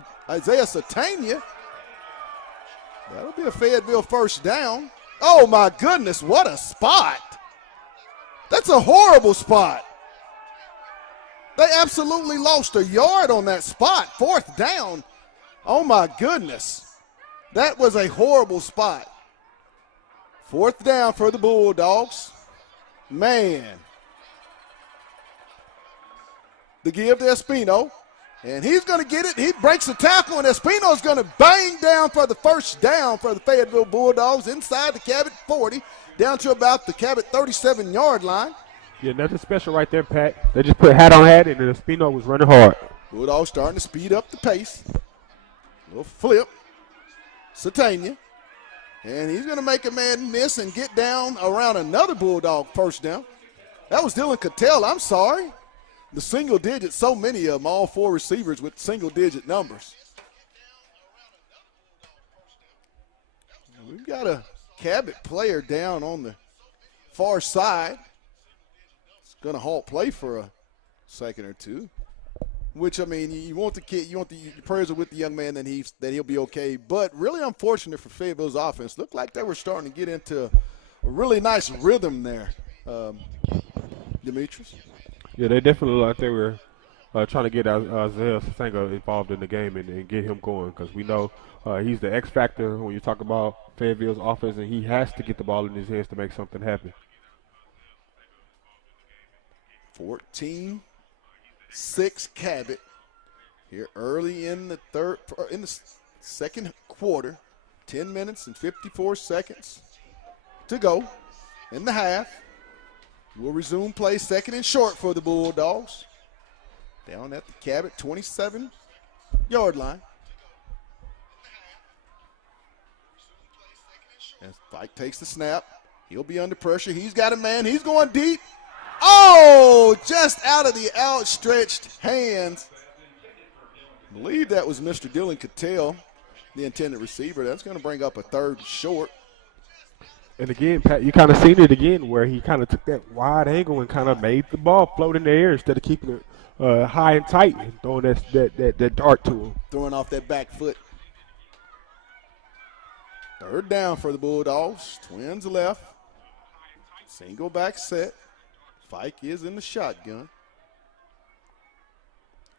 That'll be a Fayetteville first down. Oh, my goodness, what a spot. That's a horrible spot. They absolutely lost a yard on that spot. 4th down. Oh, my goodness. That was a horrible spot. 4th down for the Bulldogs. Man. The give to Espino. And he's going to get it. He breaks the tackle, and Espino's going to bang down for the first down for the Fayetteville Bulldogs inside the Cabot 40, down to about the Cabot 37-yard line. Yeah, nothing special right there, Pat. They just put hat on hat, and then Espino was running hard. Bulldogs starting to speed up the pace. Little flip. Satania. And he's going to make a man miss and get down around another Bulldog first down. That was Dylan Cattell. I'm sorry. The single digit, so many of them, all 4 receivers with single-digit numbers. We've got a Cabot player down on the far side. Going to halt play for a second or two, which, I mean, you want the kid, your prayers are with the young man that he'll be okay. But really unfortunate for Fayetteville's offense. Looked like they were starting to get into a really nice rhythm there. Demetrius? Yeah, they definitely look like they were trying to get Isaiah Sasenga involved in the game and get him going because we know he's the X factor when you talk about Fayetteville's offense, and he has to get the ball in his hands to make something happen. 14-6 Cabot here early in the second quarter. 10 minutes and 54 seconds to go in the half. We'll resume play, second and short for the Bulldogs. Down at the Cabot 27-yard line. As Fike takes the snap, he'll be under pressure. He's got a man. He's going deep. Oh, just out of the outstretched hands. I believe that was Mr. Dylan Cattell, the intended receiver. That's going to bring up a third short. And again, Pat, you kind of seen it again where he kind of took that wide angle and kind of made the ball float in the air instead of keeping it high and tight and throwing that dart to him. Throwing off that back foot. Third down for the Bulldogs. Twins left. Single back set. Fike is in the shotgun.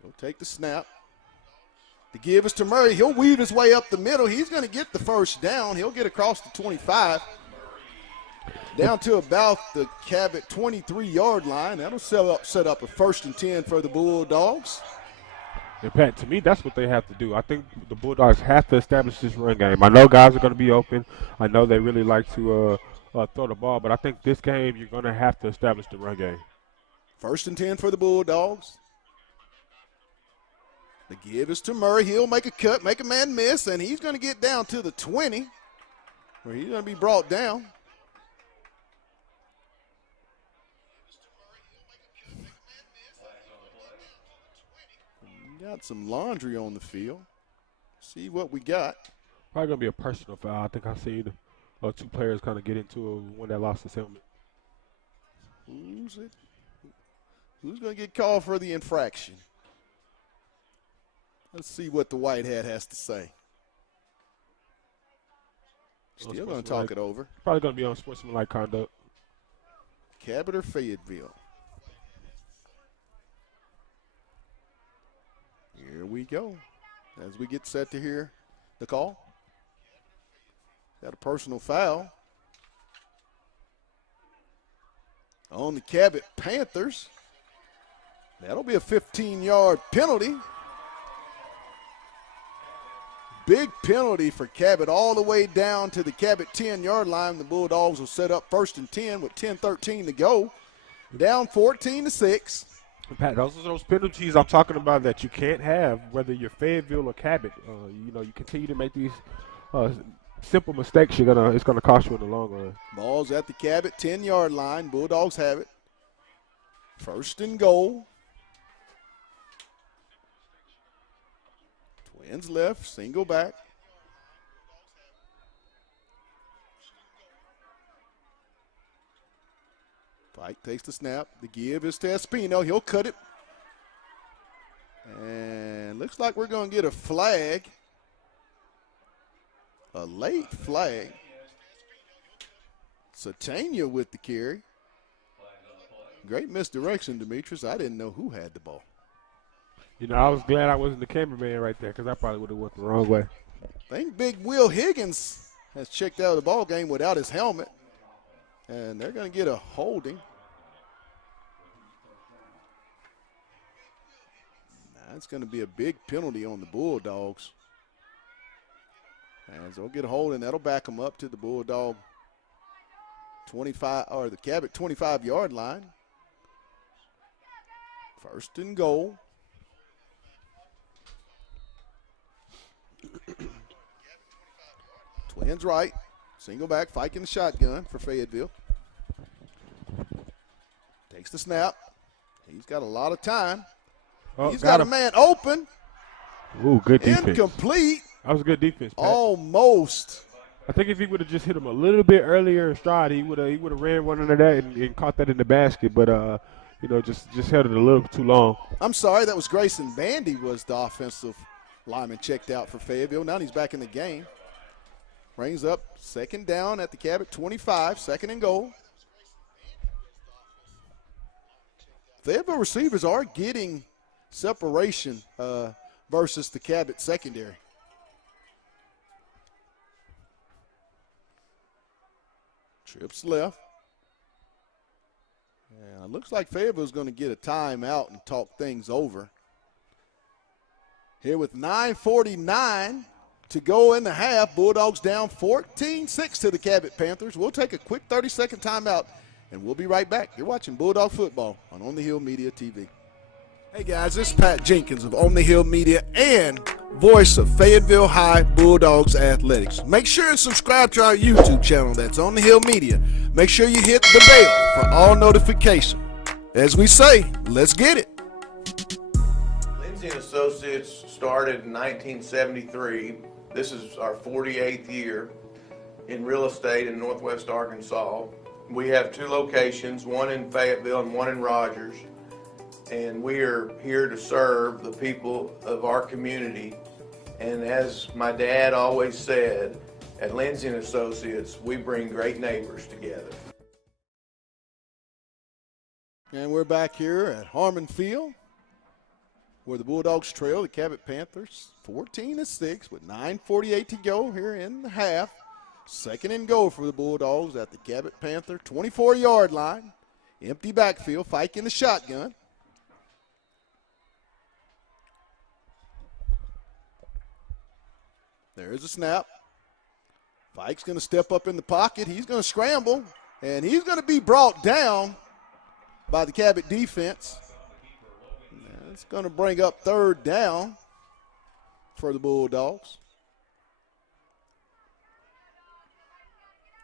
He'll take the snap. The give is to Murray. He'll weave his way up the middle. He's going to get the first down. He'll get across the 25. Down to about the Cabot 23-yard line. That'll set up a 1st and 10 for the Bulldogs. And, Pat, to me, that's what they have to do. I think the Bulldogs have to establish this run game. I know guys are going to be open. I know they really like to throw the ball, but I think this game you're going to have to establish the run game. 1st and 10 for the Bulldogs. The give is to Murray. He'll make a cut, make a man miss, and he's going to get down to the 20, where he's going to be brought down. Got some laundry on the field. See what we got. Probably going to be a personal foul. I think I seen two players kind of get into it, one that lost his helmet. Who's it? Who's going to get called for the infraction? Let's see what the white hat has to say. Still going to talk it over. Probably going to be on sportsmanlike conduct. Cabot or Fayetteville? Here we go. As we get set to hear the call. Got a personal foul on the Cabot Panthers. That'll be a 15-yard penalty. Big penalty for Cabot all the way down to the Cabot 10-yard line. The Bulldogs will set up 1st and 10 with 10:13 to go. Down 14-6. Pat, those are those penalties I'm talking about that you can't have, whether you're Fayetteville or Cabot. You continue to make these simple mistakes. It's gonna cost you in the long run. Ball's at the Cabot 10-yard line. Bulldogs have it. 1st and goal. Twins left, single back. Fike takes the snap. The give is to Espino. He'll cut it. And looks like we're going to get a flag. A late flag. Satania with the carry. Great misdirection, Demetrius. I didn't know who had the ball. I was glad I wasn't the cameraman right there because I probably would have went the wrong way. I think Big Will Higgins has checked out of the ball game without his helmet. And they're going to get a holding. That's going to be a big penalty on the Bulldogs. As they'll get a hold, and that'll back them up to the Bulldog 25 or the Cabot 25-yard line. 1st and goal. Twins right. Single back, Fike in the shotgun for Fayetteville. Takes the snap. He's got a lot of time. He's got a man open. Ooh, good defense. Incomplete. That was a good defense, Pat. Almost. I think if he would have just hit him a little bit earlier in stride, he would have ran one under that and caught that in the basket. But just held it a little too long. I'm sorry, that was Grayson Bandy was the offensive lineman checked out for Fayetteville. Now he's back in the game. Brings up 2nd down at the Cabot 25, 2nd and goal. Fayetteville receivers are getting separation versus the Cabot secondary. Trips left. And it looks like Fayetteville's going to get a timeout and talk things over. Here with 9:49 to go in the half. Bulldogs down 14-6 to the Cabot Panthers. We'll take a quick 30-second timeout, and we'll be right back. You're watching Bulldog Football on the Hill Media TV. Hey guys, this is Pat Jenkins of On the Hill Media and voice of Fayetteville High Bulldogs Athletics. Make sure and subscribe to our YouTube channel. That's On the Hill Media. Make sure you hit the bell for all notifications. As we say, let's get it. Lindsay & Associates started in 1973. This is our 48th year in real estate in Northwest Arkansas. We have 2 locations, one in Fayetteville and one in Rogers. And we are here to serve the people of our community. And as my dad always said, at Lindsay & Associates, we bring great neighbors together. And we're back here at Harmon Field, where the Bulldogs trail the Cabot Panthers 14-6 with 9:48 to go here in the half. Second and goal for the Bulldogs at the Cabot Panther 24-yard line. Empty backfield, Fike in the shotgun. There's a snap. Fike's going to step up in the pocket. He's going to scramble, and he's going to be brought down by the Cabot defense. It's going to bring up 3rd down for the Bulldogs.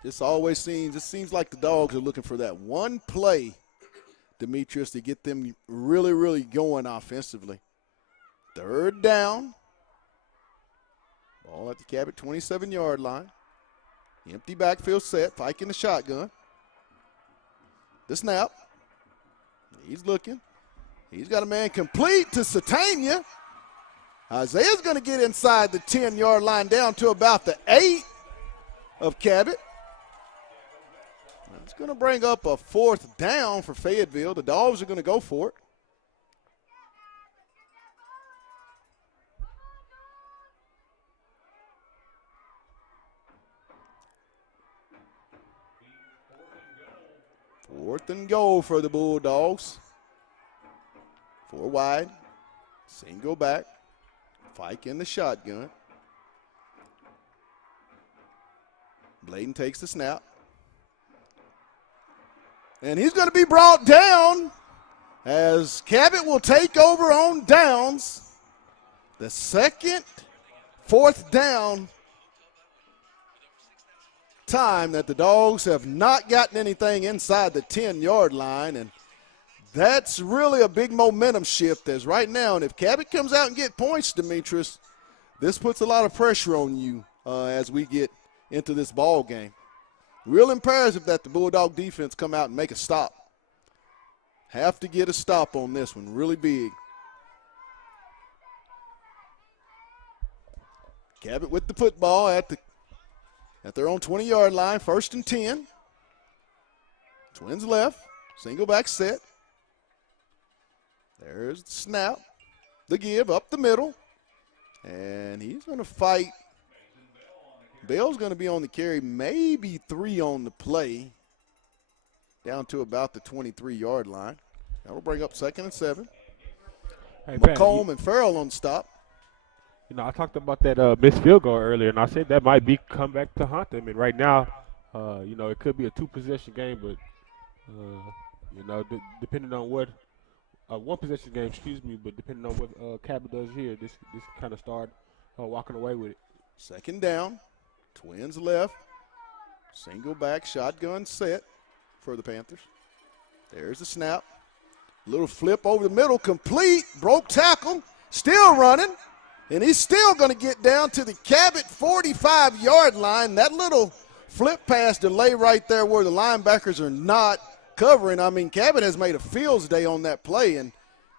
It seems like the Dogs are looking for that one play, Demetrius, to get them really, really going offensively. 3rd down. Ball at the Cabot 27-yard line. Empty backfield set. Fike in the shotgun. The snap. He's looking. He's got a man complete to Satania. Isaiah's going to get inside the 10-yard line down to about the 8 of Cabot. That's going to bring up a 4th down for Fayetteville. The Dogs are going to go for it. Fourth and goal for the Bulldogs. 4 wide. Single back. Fike in the shotgun. Bladen takes the snap. And he's going to be brought down as Cabot will take over on downs. The 4th down time that the Dogs have not gotten anything inside the 10-yard line, and that's really a big momentum shift as right now. And if Cabot comes out and get points, Demetrius, this puts a lot of pressure on you as we get into this ball game. Real imperative that the Bulldog defense come out and make a stop. Have to get a stop on this one, really big. Cabot with the football at their own 20-yard line, 1st and 10. Twins left, single back set. There's the snap, the give up the middle, and he's going to fight. Bell's going to be on the carry, maybe 3 on the play, down to about the 23-yard line. That'll bring up 2nd and 7. Hey, McComb and Farrell on the stop. You know, I talked about that missed field goal earlier, and I said that might be come back to haunt them. And right now, you know, it could be a 2-possession game, but, you know, depending on what one-possession game, but depending on what Cabot does here, this kind of start walking away with it. 2nd down, Twins left, single back, shotgun set for the Panthers. There's the snap. Little flip over the middle, complete, broke tackle, still running. And he's still going to get down to the Cabot 45-yard line. That little flip pass delay right there where the linebackers are not covering. I mean, Cabot has made a Fields day on that play, and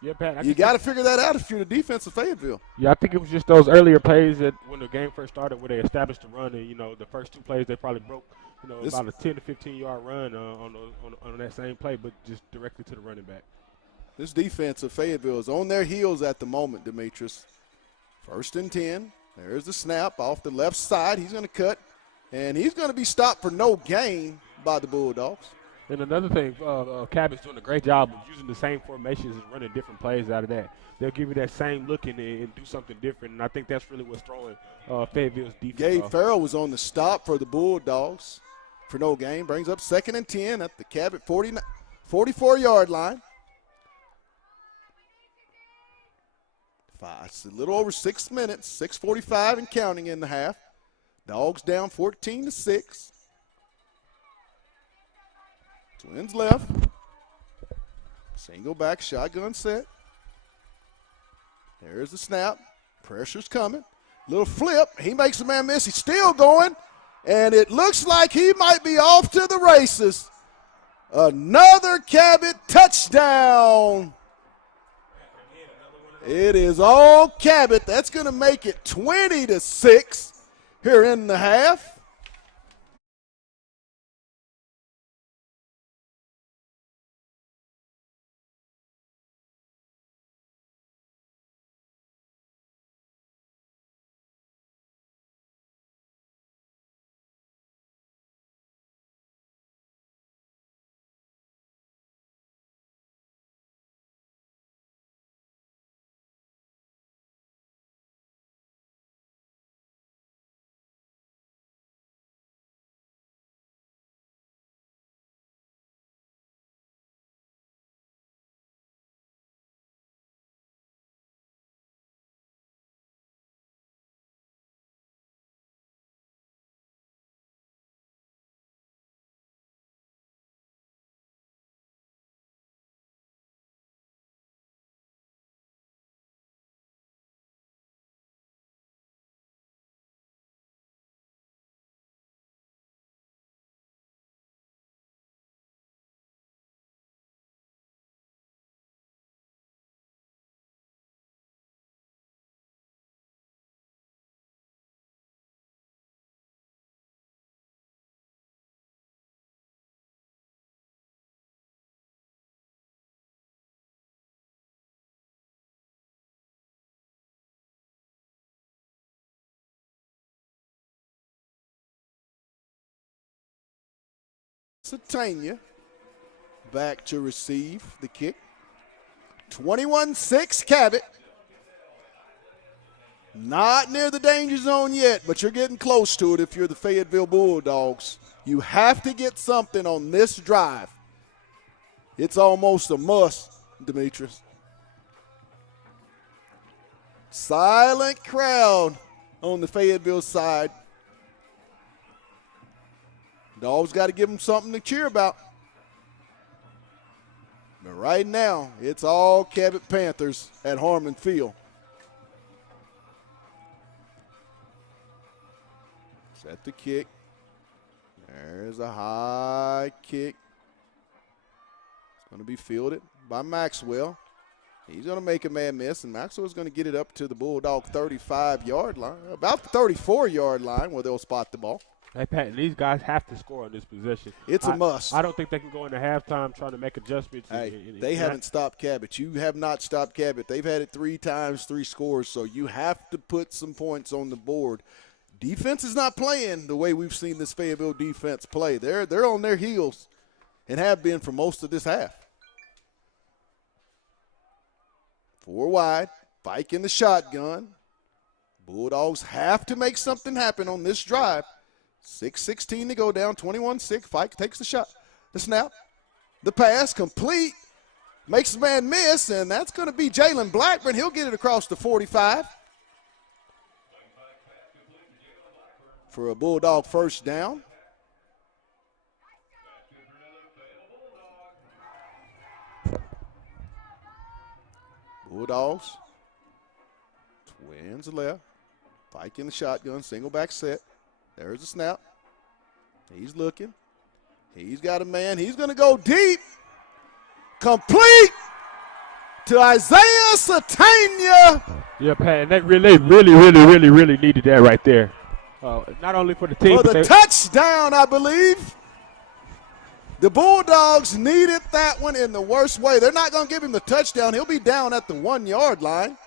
yeah, Pat, you got to figure that out if you're the defense of Fayetteville. Yeah, I think it was just those earlier plays that when the game first started where they established the run, and, you know, the first 2 plays they probably broke, you know, about a 10 to 15-yard run on that same play, but just directly to the running back. This defense of Fayetteville is on their heels at the moment, Demetrius. 1st and 10. There's the snap off the left side. He's going to cut, and he's going to be stopped for no gain by the Bulldogs. And another thing, Cabot's doing a great job of using the same formations and running different plays out of that. They'll give you that same look and do something different, and I think that's really what's throwing Fayetteville's defense. Gabe off. Farrell was on the stop for the Bulldogs for no gain. Brings up 2nd and 10 at the Cabot 44-yard line. It's a little over 6 minutes, 6:45 and counting in the half. Dogs down 14-6. Twins left. Single back, shotgun set. There's the snap. Pressure's coming. Little flip. He makes a man miss. He's still going. And it looks like he might be off to the races. Another Cabot touchdown. It is all Cabot. That's going to make it 20-6 here in the half. Satania back to receive the kick. 21-6 Cabot. Not near the danger zone yet, but you're getting close to it if you're the Fayetteville Bulldogs. You have to get something on this drive. It's almost a must, Demetrius. Silent crowd on the Fayetteville side. Dogs got to give them something to cheer about. But right now, it's all Cabot Panthers at Harmon Field. Set the kick. There's a high kick. It's going to be fielded by Maxwell. He's going to make a man miss, and Maxwell's going to get it up to the Bulldog 35-yard line, about the 34-yard line where they'll spot the ball. Hey, Pat, these guys have to score on this possession. It's a must. I don't think they can go into halftime trying to make adjustments. Hey, they haven't stopped Cabot. You have not stopped Cabot. They've had it 3 times, 3 scores, so you have to put some points on the board. Defense is not playing the way we've seen this Fayetteville defense play. They're on their heels and have been for most of this half. 4 wide, Fike in the shotgun. Bulldogs have to make something happen on this drive. 6:16 to go down, 21-6. Fike takes the shot, the snap, the pass, complete. Makes the man miss, and that's going to be Jalen Blackburn. He'll get it across the 45 for a Bulldog first down. Bulldogs. Twins left. Fike in the shotgun, single back set. There's the snap. He's looking. He's got a man. He's going to go deep. Complete to Isaiah Satania. Yeah, Pat, and that really needed that right there. Not only for the team, for the touchdown, I believe. The Bulldogs needed that one in the worst way. They're not going to give him the touchdown. He'll be down at the 1-yard line.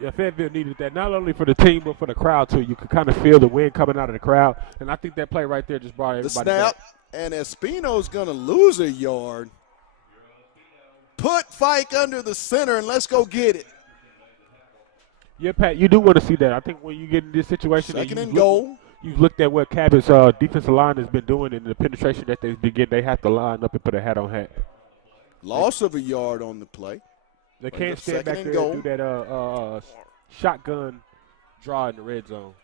Yeah, Fayetteville needed that, not only for the team, but for the crowd, too. You could kind of feel the wind coming out of the crowd, and I think that play right there just brought everybody The snap, back. and Espino's going to lose a yard. Put Fike under the center, and let's go get it. Yeah, Pat, you do want to see that. I think when you get in this situation, Second and goal. You've looked at what Cabot's defensive line has been doing and the penetration that they've been getting. They have to line up and put a hat on hat. Loss of a yard on the play. They can't stand back there and do that shotgun draw in the red zone.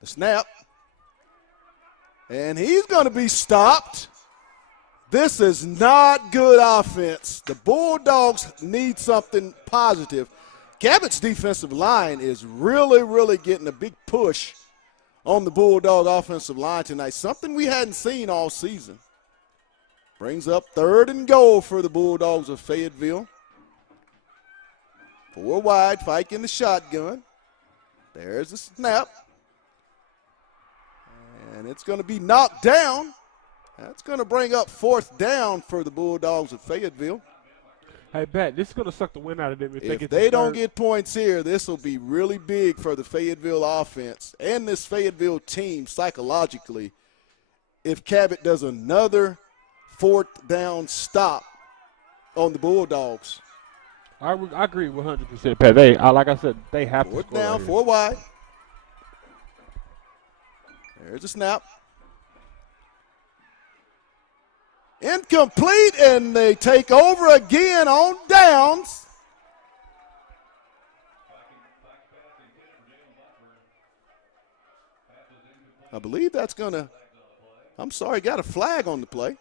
The snap. And he's going to be stopped. This is not good offense. The Bulldogs need something positive. Cabot's defensive line is really getting a big push on the Bulldog offensive line tonight, something we hadn't seen all season. Brings up 3rd and goal for the Bulldogs of Fayetteville. 4 wide, Fike in the shotgun. There's the snap. And it's going to be knocked down. That's going to bring up 4th down for the Bulldogs of Fayetteville. Hey, Pat, this is going to suck the wind out of them. If they don't get points here, this will be really big for the Fayetteville offense and this Fayetteville team psychologically if Cabot does another 4th down stop on the Bulldogs. I agree 100%, Pat. They, like I said, they have to 4th score down, right 4 wide. There's a snap. Incomplete, and they take over again on downs. I believe that's going to, I'm sorry, got a flag on the play.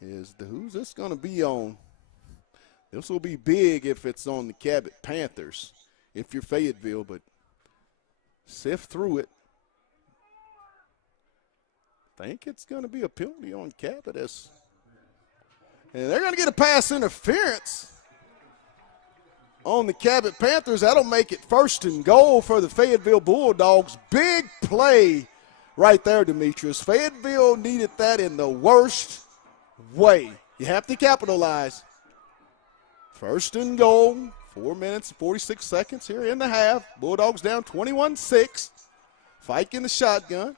Who's this going to be on? This will be big if it's on the Cabot Panthers, if you're Fayetteville, but sift through it. I think it's going to be a penalty on Cabot. And they're going to get a pass interference on the Cabot Panthers. That'll make it 1st and goal for the Fayetteville Bulldogs. Big play right there, Demetrius. Fayetteville needed that in the worst way. You have to capitalize. 1st and goal, 4 minutes and 46 seconds here in the half. Bulldogs down 21-6. Fike in the shotgun.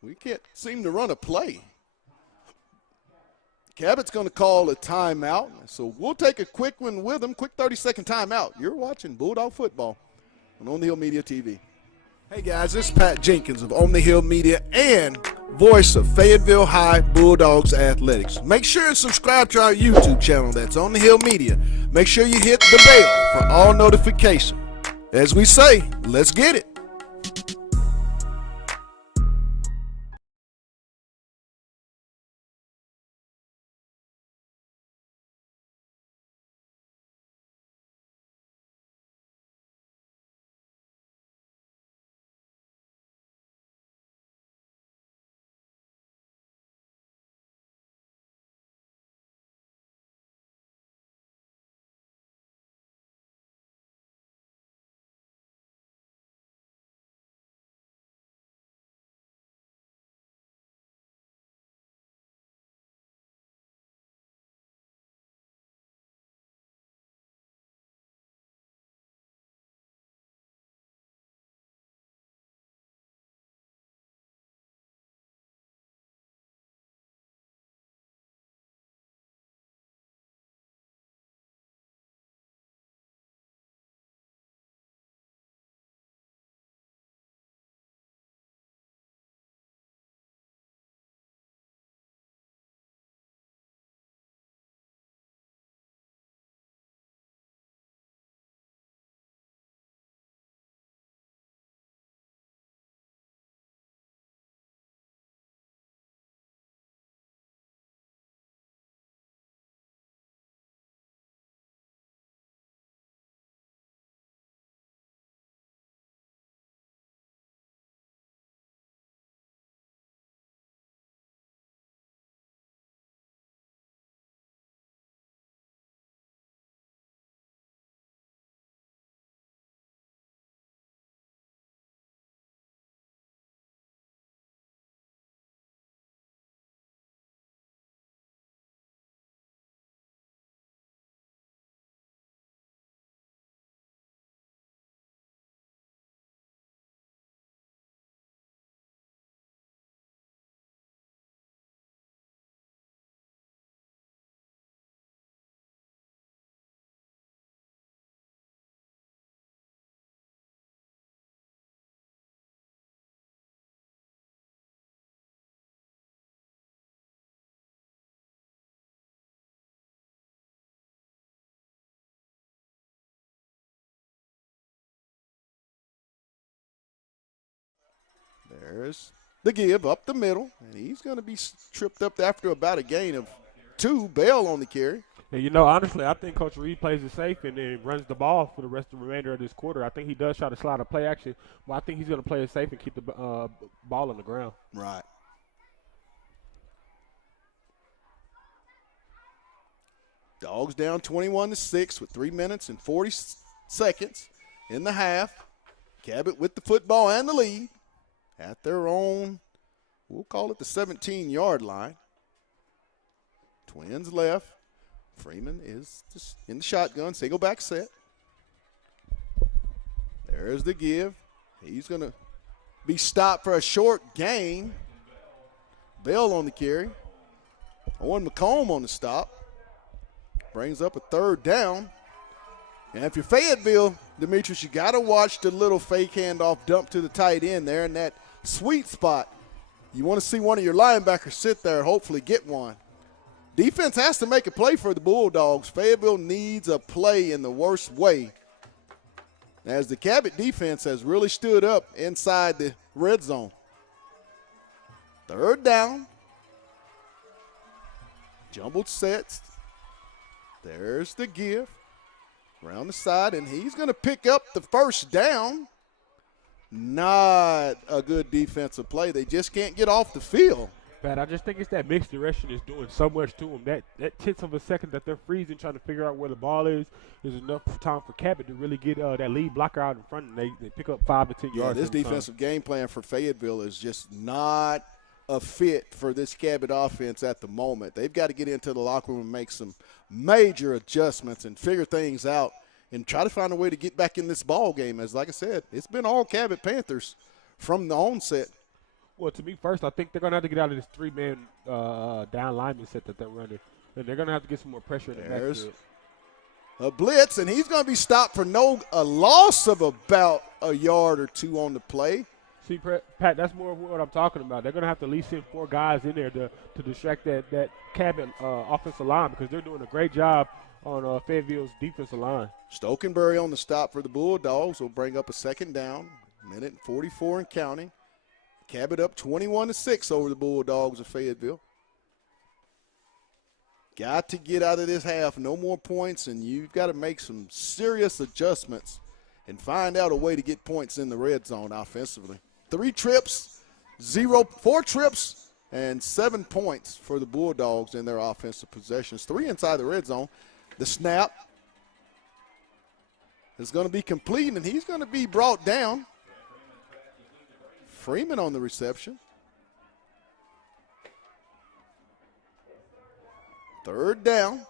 We can't seem to run a play. Cabot's going to call a timeout, so we'll take a quick one with them, quick 30-second timeout. You're watching Bulldog Football on the Hill Media TV. Hey, guys, this is Pat Jenkins of On the Hill Media and voice of Fayetteville High Bulldogs Athletics. Make sure and subscribe to our YouTube channel. That's On the Hill Media. Make sure you hit the bell for all notifications. As we say, let's get it. There's the give up the middle, and he's going to be tripped up after about a gain of 2. Bell on the carry. And, you know, honestly, I think Coach Reed plays it safe and then runs the ball for the rest of the remainder of this quarter. I think he does try to slide a play action, but I think he's going to play it safe and keep the ball on the ground. Right. Dogs down 21-6 with 3 minutes and 40 seconds in the half. Cabot with the football and the lead at their own, we'll call it the 17-yard line. Twins left. Freeman is just in the shotgun, single back set. There's the give. He's going to be stopped for a short gain. Bell on the carry. Owen McComb on the stop. Brings up a 3rd down. And if you're Fayetteville, Demetrius, you got to watch the little fake handoff dump to the tight end there in that sweet spot. You want to see one of your linebackers sit there and hopefully get one. Defense has to make a play for the Bulldogs. Fayetteville needs a play in the worst way, as the Cabot defense has really stood up inside the red zone. 3rd down. Jumbled sets. There's the give. Around the side, and he's going to pick up the 1st down. Not a good defensive play. They just can't get off the field. Pat, I just think it's that mixed direction is doing so much to them. That tenth of a second that they're freezing, trying to figure out where the ball is enough time for Cabot to really get that lead blocker out in front, and they pick up 5 to 10 yards. This defensive game plan for Fayetteville is just not a fit for this Cabot offense at the moment. They've got to get into the locker room and make some major adjustments and figure things out and try to find a way to get back in this ball game. As like I said, it's been all Cabot Panthers from the onset. Well, to me, first, I think they're going to have to get out of this 3-man down lineman set that they're running. And they're going to have to get some more pressure in the backfield. A blitz, and he's going to be stopped for a loss of about a yard or 2 on the play. See, Pat, that's more of what I'm talking about. They're going to have to at least send 4 guys in there to distract that Cabot offensive line, because they're doing a great job on Fayetteville's defensive line. Stokenberry on the stop for the Bulldogs will bring up a 2nd down, 1:44 and counting. Cabot up 21-6 over the Bulldogs of Fayetteville. Got to get out of this half. No more points, and you've got to make some serious adjustments and find out a way to get points in the red zone offensively. 4 trips, and 7 points for the Bulldogs in their offensive possessions. 3 inside the red zone. The snap is going to be complete, and he's going to be brought down. Freeman on the reception. 3rd down.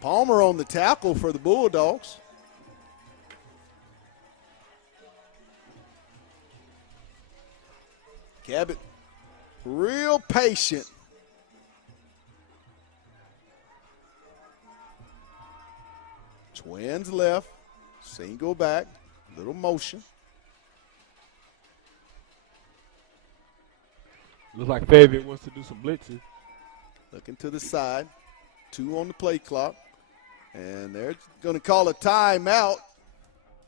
Palmer on the tackle for the Bulldogs. Cabot real patient. Twins left, single back, little motion. Looks like Fayetteville wants to do some blitzing. Looking to the side, 2 on the play clock, and they're going to call a timeout,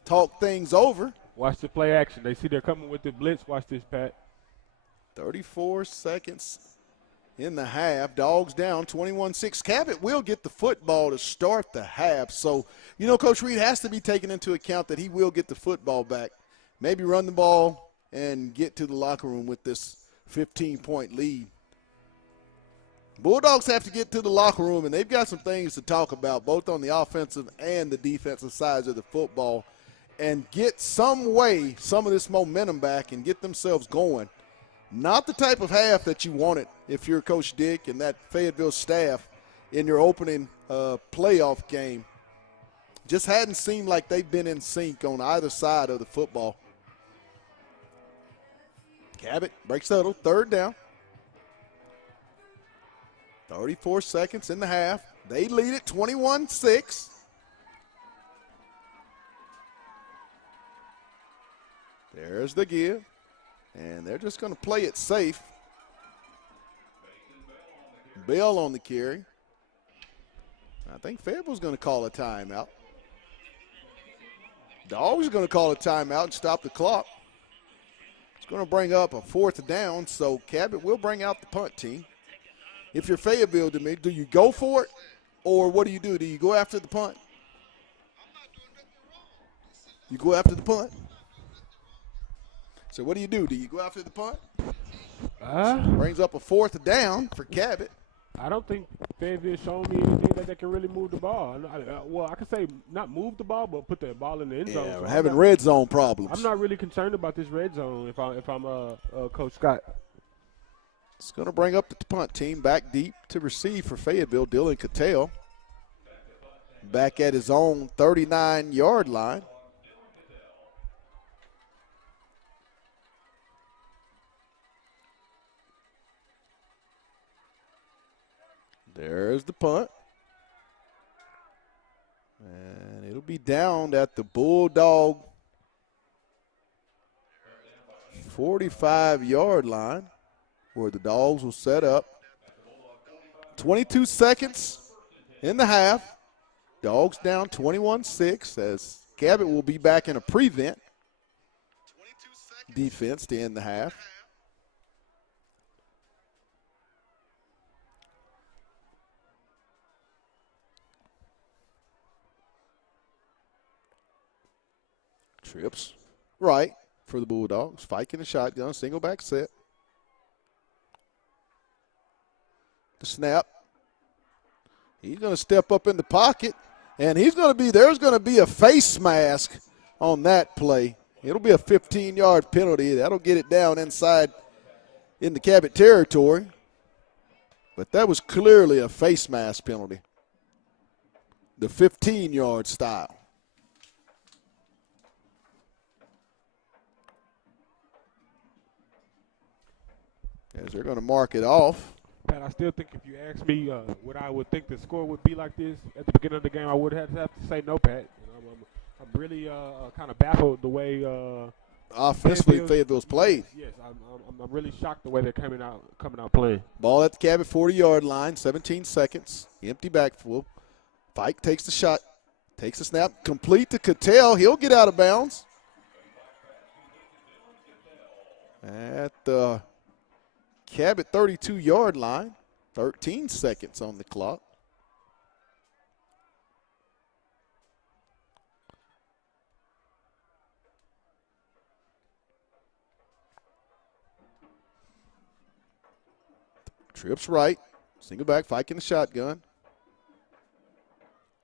talk things over. Watch the play action. They see they're coming with the blitz. Watch this, Pat. 34 seconds in the half. Dogs down 21-6. Cabot will get the football to start the half. So, you know, Coach Reed has to be taking into account that he will get the football back. Maybe run the ball and get to the locker room with this 15-point lead. Bulldogs have to get to the locker room, and they've got some things to talk about, both on the offensive and the defensive sides of the football, and get some of this momentum back and get themselves going. Not the type of half that you wanted if you're Coach Dick and that Fayetteville staff in your opening playoff game. Just hadn't seemed like they've been in sync on either side of the football. Cabot breaks the huddle, 3rd down. 34 seconds in the half. They lead it 21-6. There's the give. And they're just going to play it safe. Bell on the carry. I think Fayetteville's going to call a timeout. Dogs are going to call a timeout and stop the clock. It's going to bring up a 4th down, so Cabot will bring out the punt team. If you're Fayetteville, do you go for it, or what do you do? Do you go after the punt? You go after the punt? So what do? Do you go after the punt? Brings up a 4th down for Cabot. I don't think Fayetteville showed me anything that they can really move the ball. Well, I could say not move the ball, but put the ball in the end zone. Yeah, so we're having red zone problems. I'm not really concerned about this red zone if I'm Coach Scott. It's going to bring up the punt team back deep to receive for Fayetteville. Dylan Cattell back at his own 39-yard line. There's the punt. And it'll be down at the Bulldog 45-yard line, where the Dogs will set up. 22 seconds in the half. Dogs down 21-6 as Cabot will be back in a prevent defense to end the half. Trips right for the Bulldogs. Fike in the shotgun, single back set. The snap. He's going to step up in the pocket, and there's going to be a face mask on that play. It'll be a 15-yard penalty. That'll get it down inside in the Cabot territory. But that was clearly a face mask penalty. The 15-yard style. As they're going to mark it off. Pat, I still think if you ask me what I would think the score would be like this at the beginning of the game, I would have to say no, Pat. I'm really kind of baffled the way offensively Fayetteville's played. Yes, I'm really shocked the way they're coming out playing. Ball at the Cabot 40-yard line, 17 seconds, empty backfield. Fike takes the shot, takes the snap, complete to Cattell. He'll get out of bounds. At the Cabot 32-yard line, 13 seconds on the clock. Trips right, single back, Fike in the shotgun.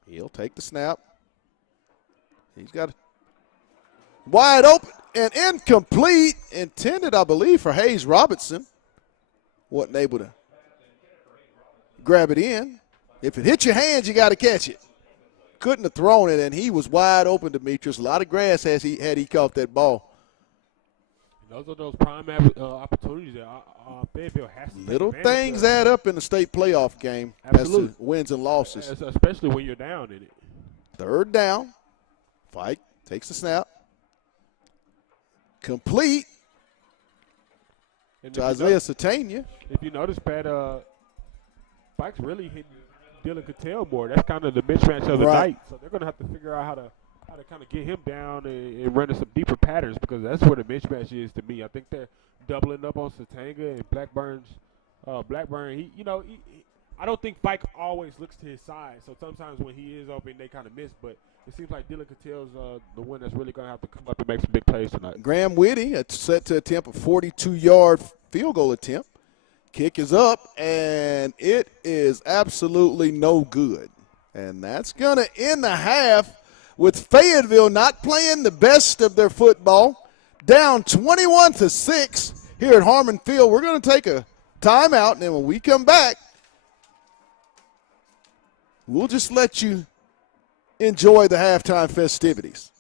He'll take the snap. He's got it wide open and incomplete, intended, I believe, for Hayes Robinson. Wasn't able to grab it in. If it hits your hands, you got to catch it. Couldn't have thrown it, and he was wide open, Demetrius. A lot of grass had he caught that ball. Those are those prime opportunities that Fayetteville has to Little things add up in the state playoff game. Absolutely. That's the wins and losses. Especially when you're down in it. 3rd down. Fike takes the snap. Complete. To Isaiah Satania. If you notice, Pat, Fike's really hitting Dylan Cattell more. That's kind of the mismatch of the night. So they're going to have to figure out how to kind of get him down and run in some deeper patterns, because that's where the mismatch is to me. I think they're doubling up on Satanga and Blackburn. I don't think Fike always looks to his side. So sometimes when he is open, they kind of miss. But it seems like Dylan Cattell's the one that's really going to have to come up and make some big plays tonight. Graham Whitty set to attempt a 42-yard field goal attempt. Kick is up, and it is absolutely no good. And that's going to end the half with Fayetteville not playing the best of their football. Down 21-6 here at Harmon Field. We're going to take a timeout, and then when we come back, we'll just let you enjoy the halftime festivities.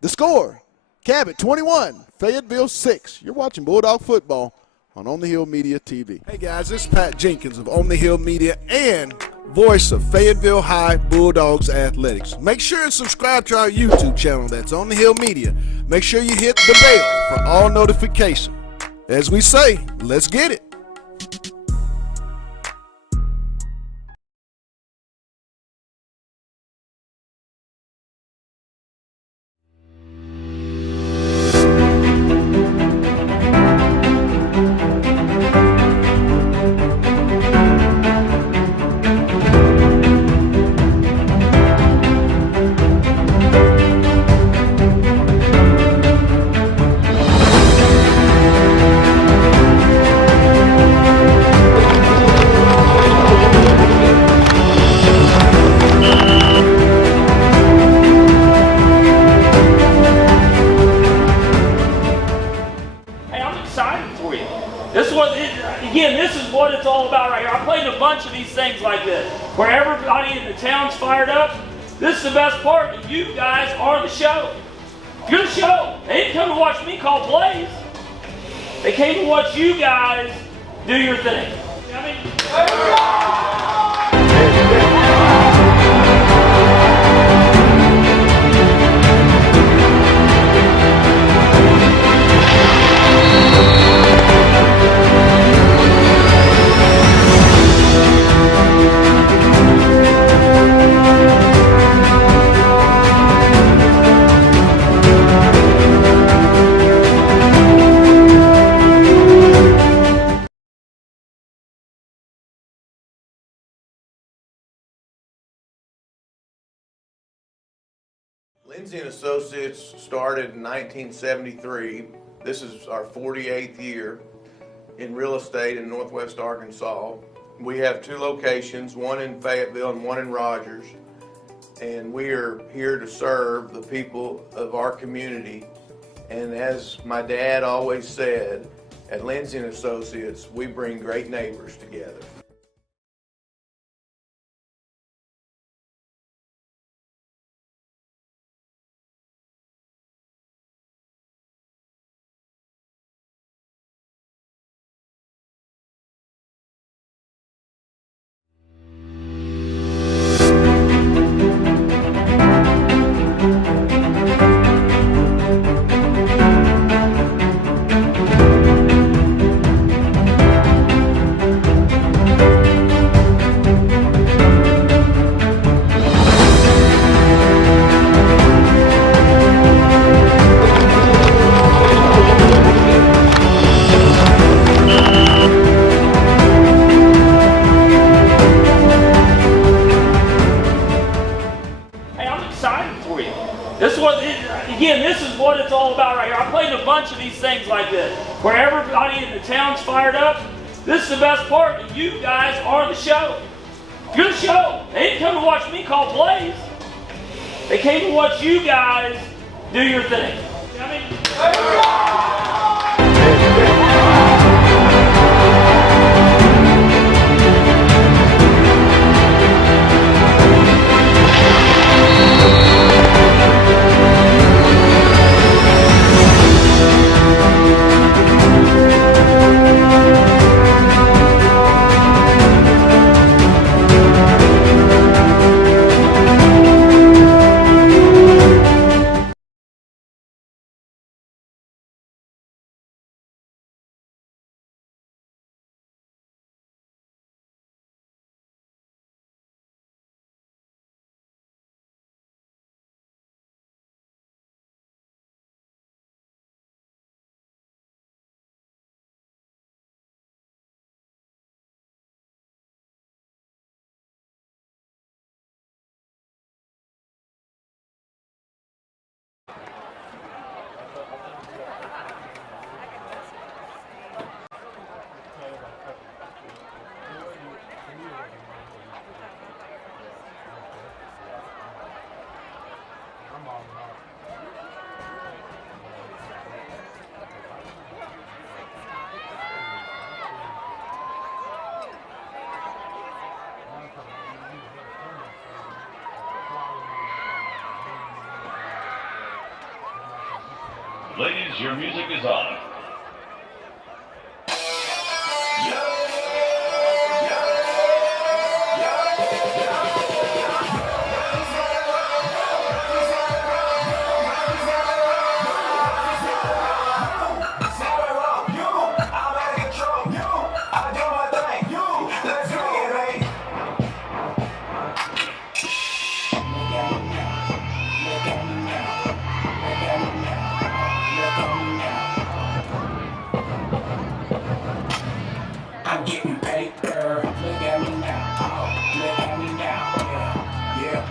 The score, Cabot 21, Fayetteville 6. You're watching Bulldog Football on the Hill Media TV. Hey guys, this is Pat Jenkins of On the Hill Media and voice of Fayetteville High Bulldogs Athletics. Make sure and subscribe to our YouTube channel. That's On the Hill Media. Make sure you hit the bell for all notifications. As we say, let's get it. things like this, where everybody in the town's fired up. This is the best part, and you guys are the show. You're the show. They didn't come to watch me call plays. They came to watch you guys do your thing. I mean, Lindsay and Associates started in 1973. This is our 48th year in real estate in Northwest Arkansas. We have 2 locations, one in Fayetteville and one in Rogers, and we are here to serve the people of our community. And as my dad always said, at Lindsay and Associates, we bring great neighbors together. This is what it's all about right here. I played a bunch of these things like this, where everybody in the town's fired up. This is the best part, and you guys are the show. You're the show. They didn't come to watch me call plays. They came to watch you guys do your thing. I mean, Ladies, your music is on. I'm getting paper. Look at me now. Oh, look at me now. Yeah, yeah.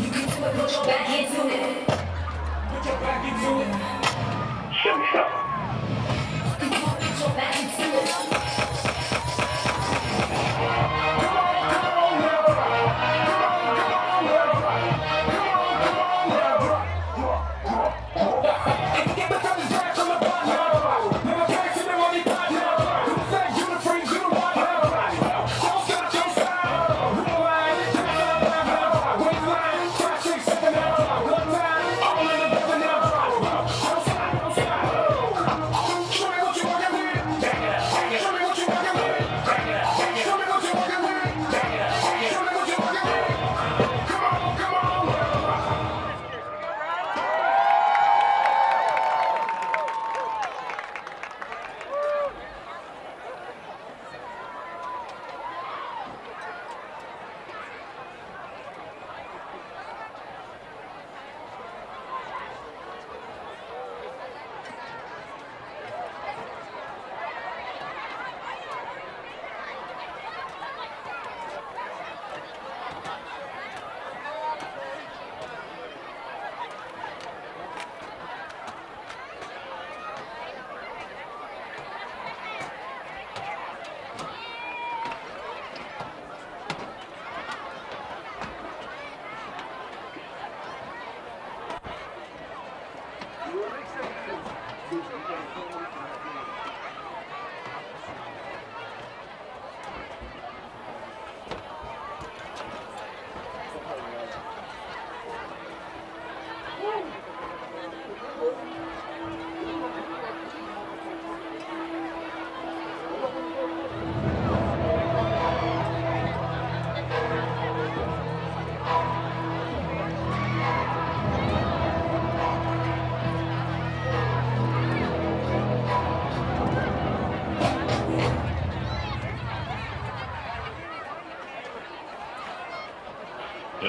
You can do it, put your back into it. Put your back into it. Show me something. You can do it, put your back into it.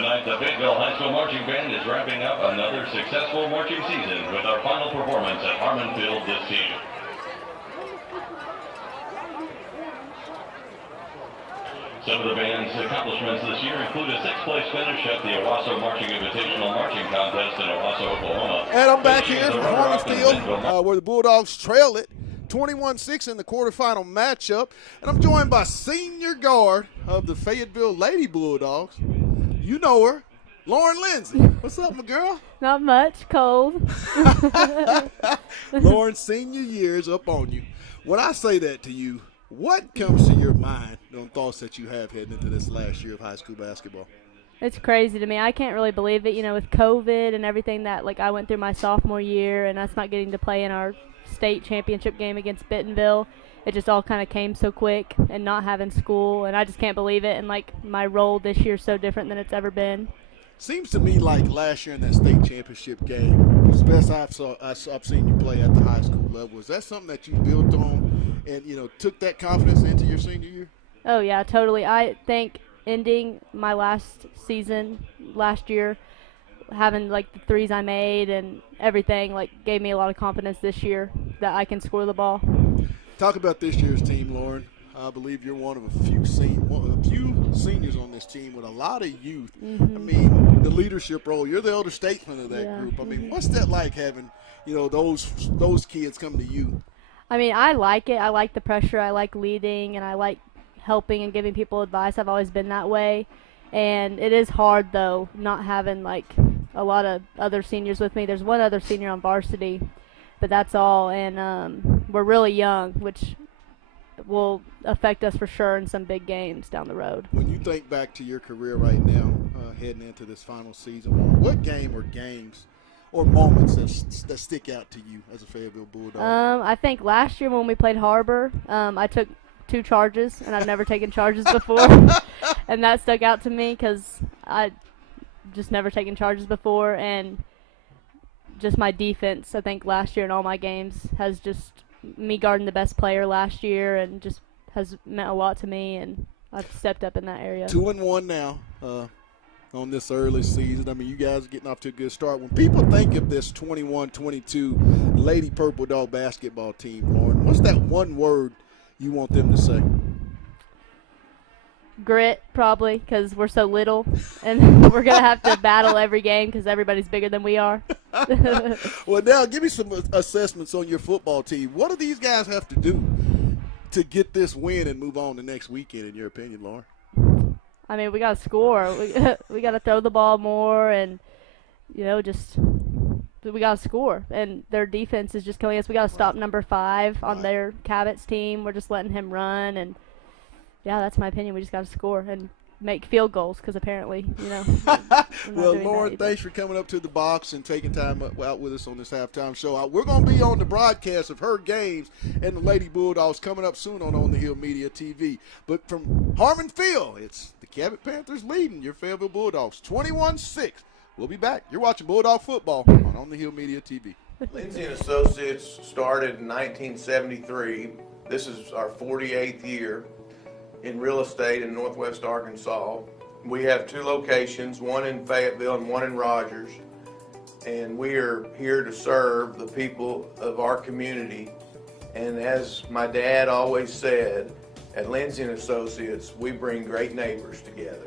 Tonight, the Fayetteville High School Marching Band is wrapping up another successful marching season with our final performance at Harmon Field this season. Some of the band's accomplishments this year include a 6th place finish at the Owasso Marching Invitational Marching Contest in Owasso, Oklahoma. And I'm back here from Harmon Field, where the Bulldogs trail it 21-6 in the quarterfinal matchup. And I'm joined by senior guard of the Fayetteville Lady Bulldogs. You know her, Lauren Lindsay. What's up, my girl? Not much, cold. Lauren, senior year's up on you. When I say that to you, what comes to your mind on thoughts that you have heading into this last year of high school basketball? It's crazy to me. I can't really believe it, you know, with COVID and everything that, like, I went through my sophomore year and us not getting to play in our state championship game against Bentonville. It just all kind of came so quick, and not having school, and I just can't believe it. And, like, my role this year is so different than it's ever been. Seems to me like last year in that state championship game was the best I've seen you play at the high school level. Is that something that you built on and, you know, took that confidence into your senior year? Oh, yeah, totally. I think ending my last season last year, having, like, the threes I made and everything, like, gave me a lot of confidence this year that I can score the ball. Talk about this year's team, Lauren. I believe you're one of a few seniors on this team with a lot of youth. I mean, the leadership role. You're the elder statesman of that group. I mean, what's that like having, you know, those kids come to you? I mean, I like it. I like the pressure. I like leading, and I like helping and giving people advice. I've always been that way. And it is hard, though, not having, like, a lot of other seniors with me. There's one other senior on varsity, but that's all. And we're really young, which will affect us for sure in some big games down the road. When you think back to your career right now, heading into this final season, what game or games or moments that stick out to you as a Fayetteville Bulldog? I think last year when we played Harbor, I took 2 charges, and I've never taken charges before. And that stuck out to me because I just never taken charges before. And just my defense, I think last year in all my games has just me guarding the best player last year, and just has meant a lot to me, and I've stepped up in that area. 2-1 now on this early season. I mean, you guys are getting off to a good start. When people think of this 21-22 Lady Purple Dog basketball team, Lauren, what's that one word you want them to say? Grit, probably, because we're so little, and we're going to have to battle every game because everybody's bigger than we are. Well, now give me some assessments on your football team. What do these guys have to do to get this win and move on the next weekend, in your opinion, Lauren? I mean, we got to score. We got to throw the ball more, and, you know, just we got to score. And their defense is just killing us. We got to stop number 5 on their Cabot's team. We're just letting him run, and yeah, that's my opinion. We just got to score and make field goals because apparently, you know. Well, Lauren, thanks for coming up to the box and taking time out with us on this halftime show. We're going to be on the broadcast of her games and the Lady Bulldogs coming up soon on the Hill Media TV. But from Harmon Field, it's the Cabot Panthers leading your Fayetteville Bulldogs 21-6. We'll be back. You're watching Bulldog football on the Hill Media TV. Lindsay and Associates started in 1973. This is our 48th year in real estate in Northwest Arkansas. We have 2 locations, one in Fayetteville and one in Rogers, and we are here to serve the people of our community. And as my dad always said, at Lindsay and Associates, we bring great neighbors together.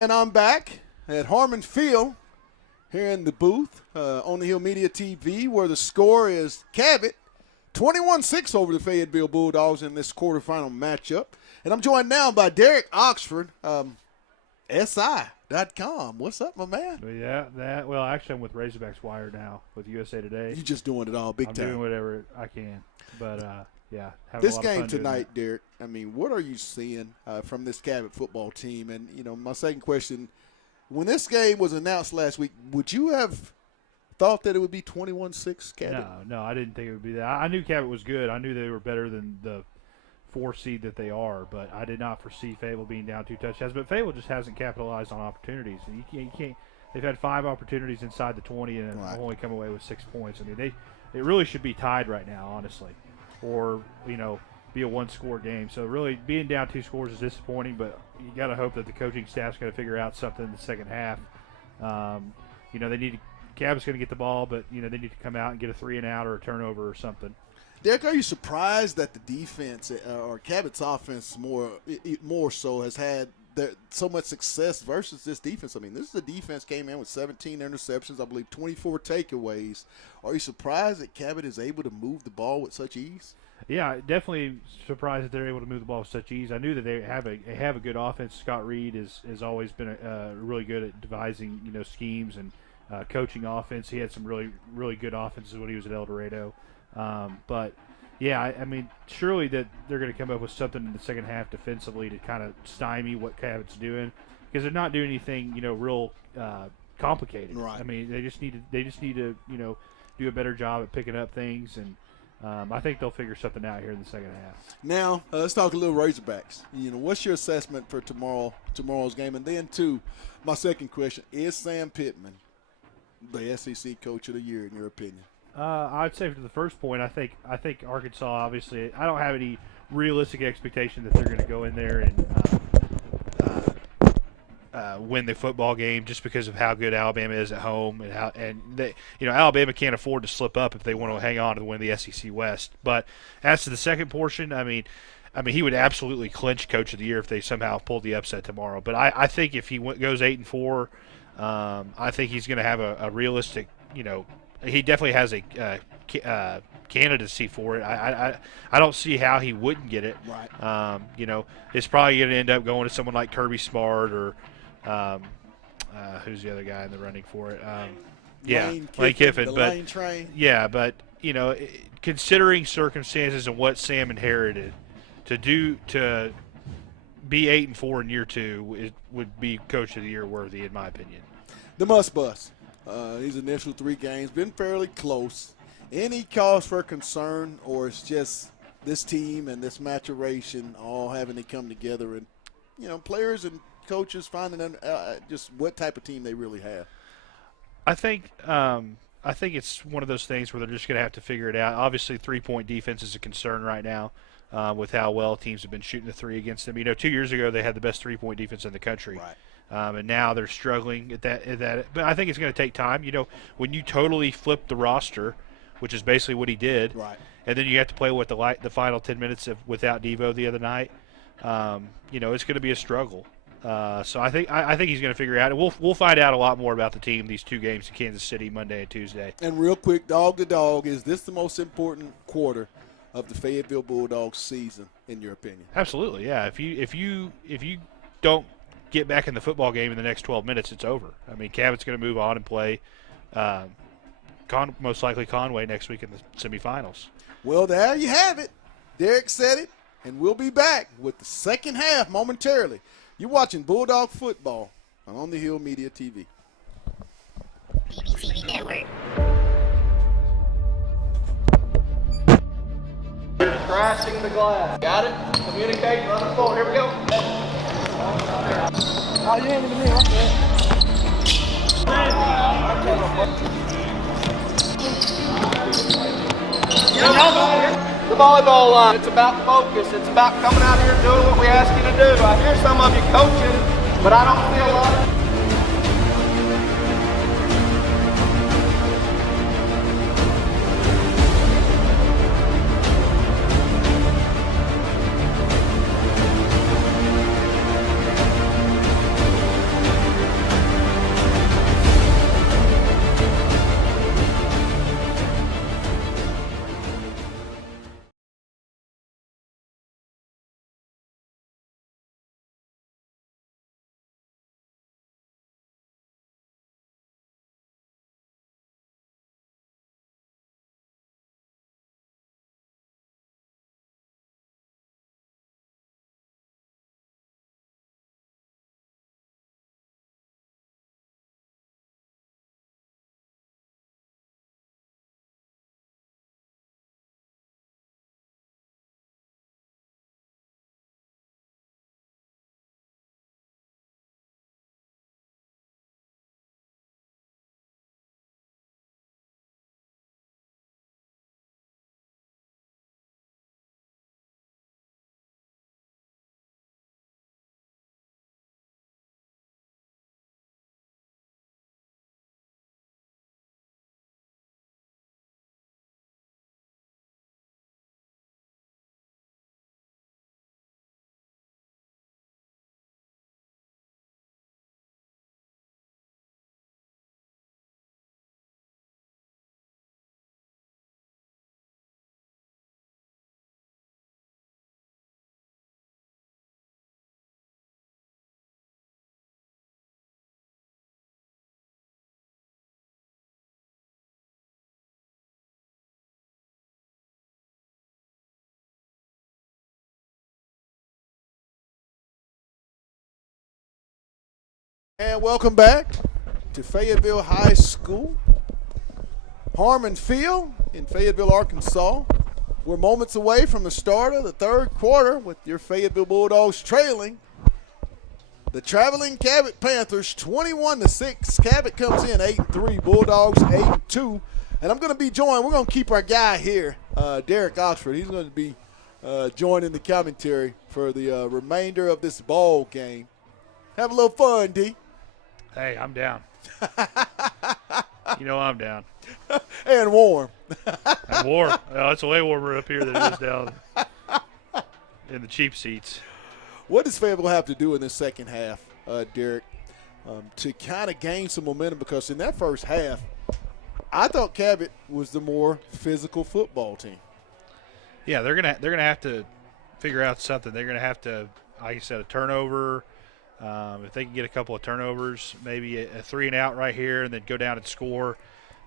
And I'm back at Harmon Field here in the booth on the Hill Media TV, where the score is Cabot 21-6 over the Fayetteville Bulldogs in this quarterfinal matchup. And I'm joined now by Derek Oxford, SI.com. What's up, my man? Well, actually, I'm with Razorbacks Wire now with USA Today. You're just doing it all big time. I'm doing whatever I can. But, yeah. This game tonight, Derek, I mean, what are you seeing from this Cabot football team? And, you know, my second question, when this game was announced last week, would you have thought that it would be 21-6 Cabot? No, I didn't think it would be that. I knew Cabot was good. I knew they were better than the 4 seed that they are, but I did not foresee Fayetteville being down 2 touchdowns. But Fayetteville just hasn't capitalized on opportunities. And you can't. They've had 5 opportunities inside the 20 and have only come away with 6 points. I mean, it really should be tied right now, honestly, or be a 1-score game. So really, being down 2 scores is disappointing. But you got to hope that the coaching staff's going to figure out something in the second half. They need to. Cabot's going to get the ball, but they need to come out and get a 3-and-out or a turnover or something. Derek, are you surprised that the defense or Cabot's offense more so has had so much success versus this defense? I mean, this is a defense came in with 17 interceptions, I believe 24 takeaways. Are you surprised that Cabot is able to move the ball with such ease? Yeah, definitely surprised that they're able to move the ball with such ease. I knew that they have a good offense. Scott Reed has always been really good at devising schemes and coaching offense. He had some really, really good offenses when he was at El Dorado. But, yeah, I mean, surely that they're going to come up with something in the second half defensively to kind of stymie what Cabot's doing, because they're not doing anything, real complicated. Right. I mean, they just need to do a better job at picking up things, and I think they'll figure something out here in the second half. Now, let's talk a little Razorbacks. What's your assessment for tomorrow's game? And then, too, my second question, is Sam Pittman the SEC Coach of the Year, in your opinion? I'd say for the first point, I think Arkansas, obviously, I don't have any realistic expectation that they're going to go in there and win the football game just because of how good Alabama is at home and Alabama can't afford to slip up if they want to hang on to win the SEC West. But as to the second portion, I mean, he would absolutely clinch Coach of the Year if they somehow pulled the upset tomorrow. But I think if he goes 8-4, I think he's going to have a realistic, he definitely has a candidacy for it. I don't see how he wouldn't get it. Right. It's probably going to end up going to someone like Kirby Smart or who's the other guy in the running for it? Lane Kiffin. The Lane train. Yeah, but considering circumstances and what Sam inherited, to be 8-4 in year 2 would be Coach of the Year worthy, in my opinion. The must bust. His initial 3 games been fairly close. Any cause for concern, or it's just this team and this maturation all having to come together, and players and coaches finding just what type of team they really have? I think it's one of those things where they're just going to have to figure it out. Obviously, 3-point defense is a concern right now with how well teams have been shooting the 3 against them. 2 years ago they had the best 3-point defense in the country. Right. And now they're struggling at that. But I think it's going to take time. When you totally flip the roster, which is basically what he did, right, and then you have to play with the final 10 minutes without Devo the other night, it's going to be a struggle. So I think he's going to figure it out. And we'll find out a lot more about the team these 2 games in Kansas City, Monday and Tuesday. And real quick, dog to dog, is this the most important quarter of the Fayetteville Bulldogs season, in your opinion? Absolutely, yeah. If you don't get back in the football game in the next 12 minutes, it's over. I mean, Cabot's going to move on and play most likely Conway next week in the semifinals. Well, there you have it. Derek said it, and we'll be back with the second half momentarily. You're watching Bulldog Football on the Hill Media TV. BBC Network. Crashing the glass. Got it? Communicate, run the floor. Here we go. Oh, you ain't even here. The volleyball line. It's about focus. It's about coming out here and doing what we ask you to do. I hear some of you coaching, but I don't feel a lot of And welcome back to Fayetteville High School, Harmon Field in Fayetteville, Arkansas. We're moments away from the start of the third quarter with your Fayetteville Bulldogs trailing the traveling Cabot Panthers 21-6. Cabot comes in 8-3, Bulldogs 8-2. And I'm going to be joined. We're going to keep our guy here, Derek Oxford. He's going to be joining the commentary for the remainder of this ball game. Have a little fun, D. Hey, I'm down. You know I'm down. And warm. I'm warm. Oh, it's way warmer up here than it is down in the cheap seats. What does Fayetteville have to do in this second half, Derek, to kind of gain some momentum? Because in that first half, I thought Cabot was the more physical football team. Yeah, they're gonna have to figure out something. They're gonna have to, like you said, a turnover. If they can get a couple of turnovers, maybe a 3-and-out right here, and then go down and score,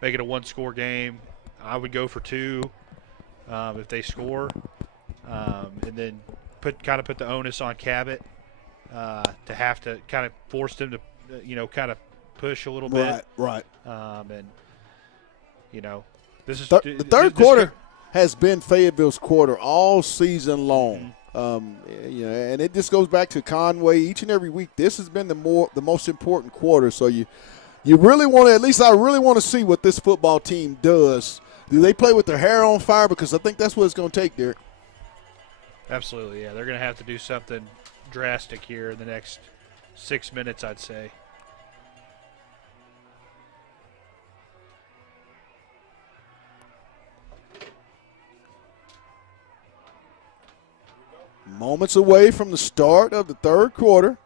make it a one-score game. I would go for 2 if they score, and then put the onus on Cabot to have to kind of force them to, kind of push a little bit. Right. And this is the third quarter has been Fayetteville's quarter all season long. Mm-hmm. And it just goes back to Conway each and every week. This has been the most important quarter. So you really want to, at least I really want to see what this football team does. Do they play with their hair on fire? Because I think that's what it's going to take, Derek. Absolutely, yeah. They're going to have to do something drastic here in the next 6 minutes, I'd say. Moments away from the start of the third quarter.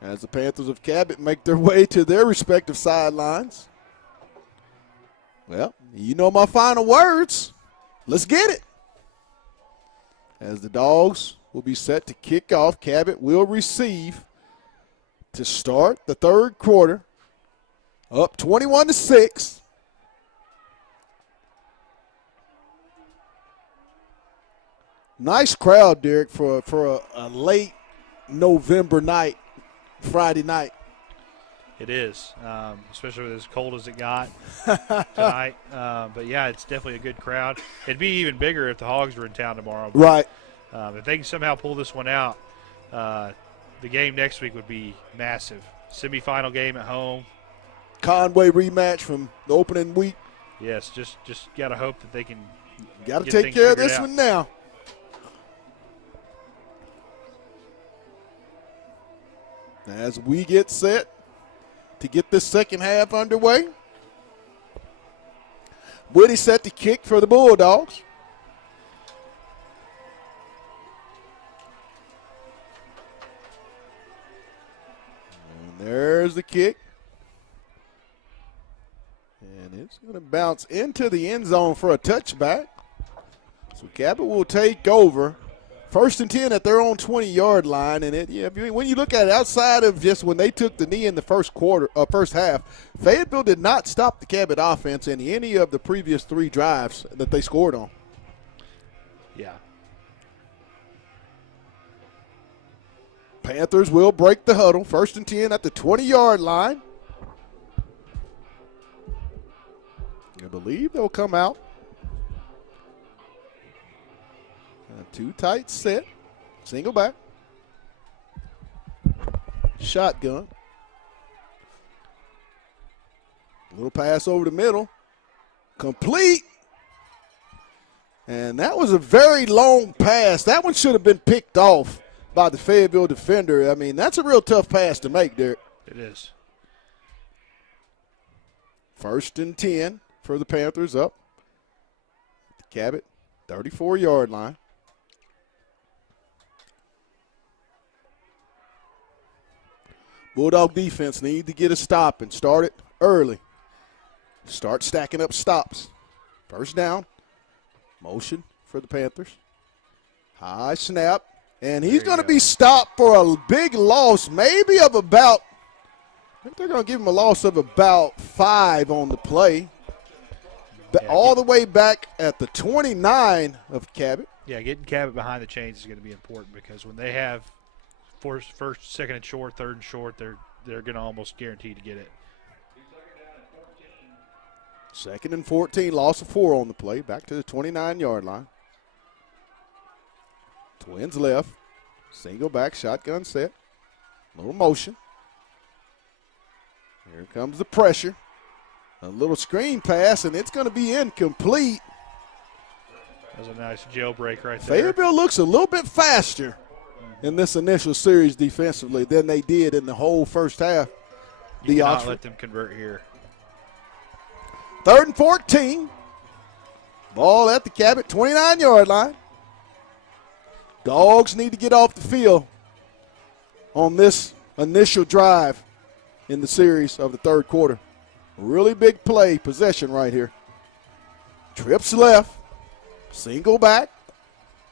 As the Panthers of Cabot make their way to their respective sidelines. Well, you know my final words. Let's get it. As the Dogs will be set to kick off, Cabot will receive to start the third quarter. Up 21-6. Nice crowd, Derek, for a late November night, Friday night. It is, especially with as cold as it got tonight. But, yeah, it's definitely a good crowd. It'd be even bigger if the Hogs were in town tomorrow. But, right. If they can somehow pull this one out, the game next week would be massive. Semifinal game at home. Conway rematch from the opening week. Yes, just got to hope that they can got to take care of this one now. As we get set to get this second half underway, Woody set to kick for the Bulldogs. And there's the kick. And it's going to bounce into the end zone for a touchback. So Cabot will take over. 1st and 10 at their own 20-yard line, and when you look at it, outside of just when they took the knee in the first half, Fayetteville did not stop the Cabot offense in any of the previous 3 drives that they scored on. Yeah. Panthers will break the huddle. 1st and 10 at the 20-yard line. I believe they'll come out. Too tight set. Single back. Shotgun. Little pass over the middle. Complete. And that was a very long pass. That one should have been picked off by the Fayetteville defender. I mean, that's a real tough pass to make, Derek. It is. 1st and 10 for the Panthers up. Cabot, 34-yard line. Bulldog defense need to get a stop and start it early. Start stacking up stops. 1st down. Motion for the Panthers. High snap. And he's going to be stopped for a big loss, maybe of about, I think they're going to give him a loss of about 5 on the play. All the way back at the 29 of Cabot. Yeah, getting Cabot behind the chains is going to be important because when they have first, second and short, third and short, they're going to almost guarantee to get it. 2nd and 14, loss of 4 on the play. Back to the 29-yard line. Twins left. Single back, shotgun set. Little motion. Here comes the pressure. A little screen pass, and it's going to be incomplete. That was a nice jailbreak right there. Fayetteville looks a little bit faster in this initial series defensively than they did in the whole first half. You cannot let them convert here. 3rd and 14. Ball at the Cabot 29-yard line. Dogs need to get off the field on this initial drive in the series of the 3rd quarter. Really big play, possession right here. Trips left, single back,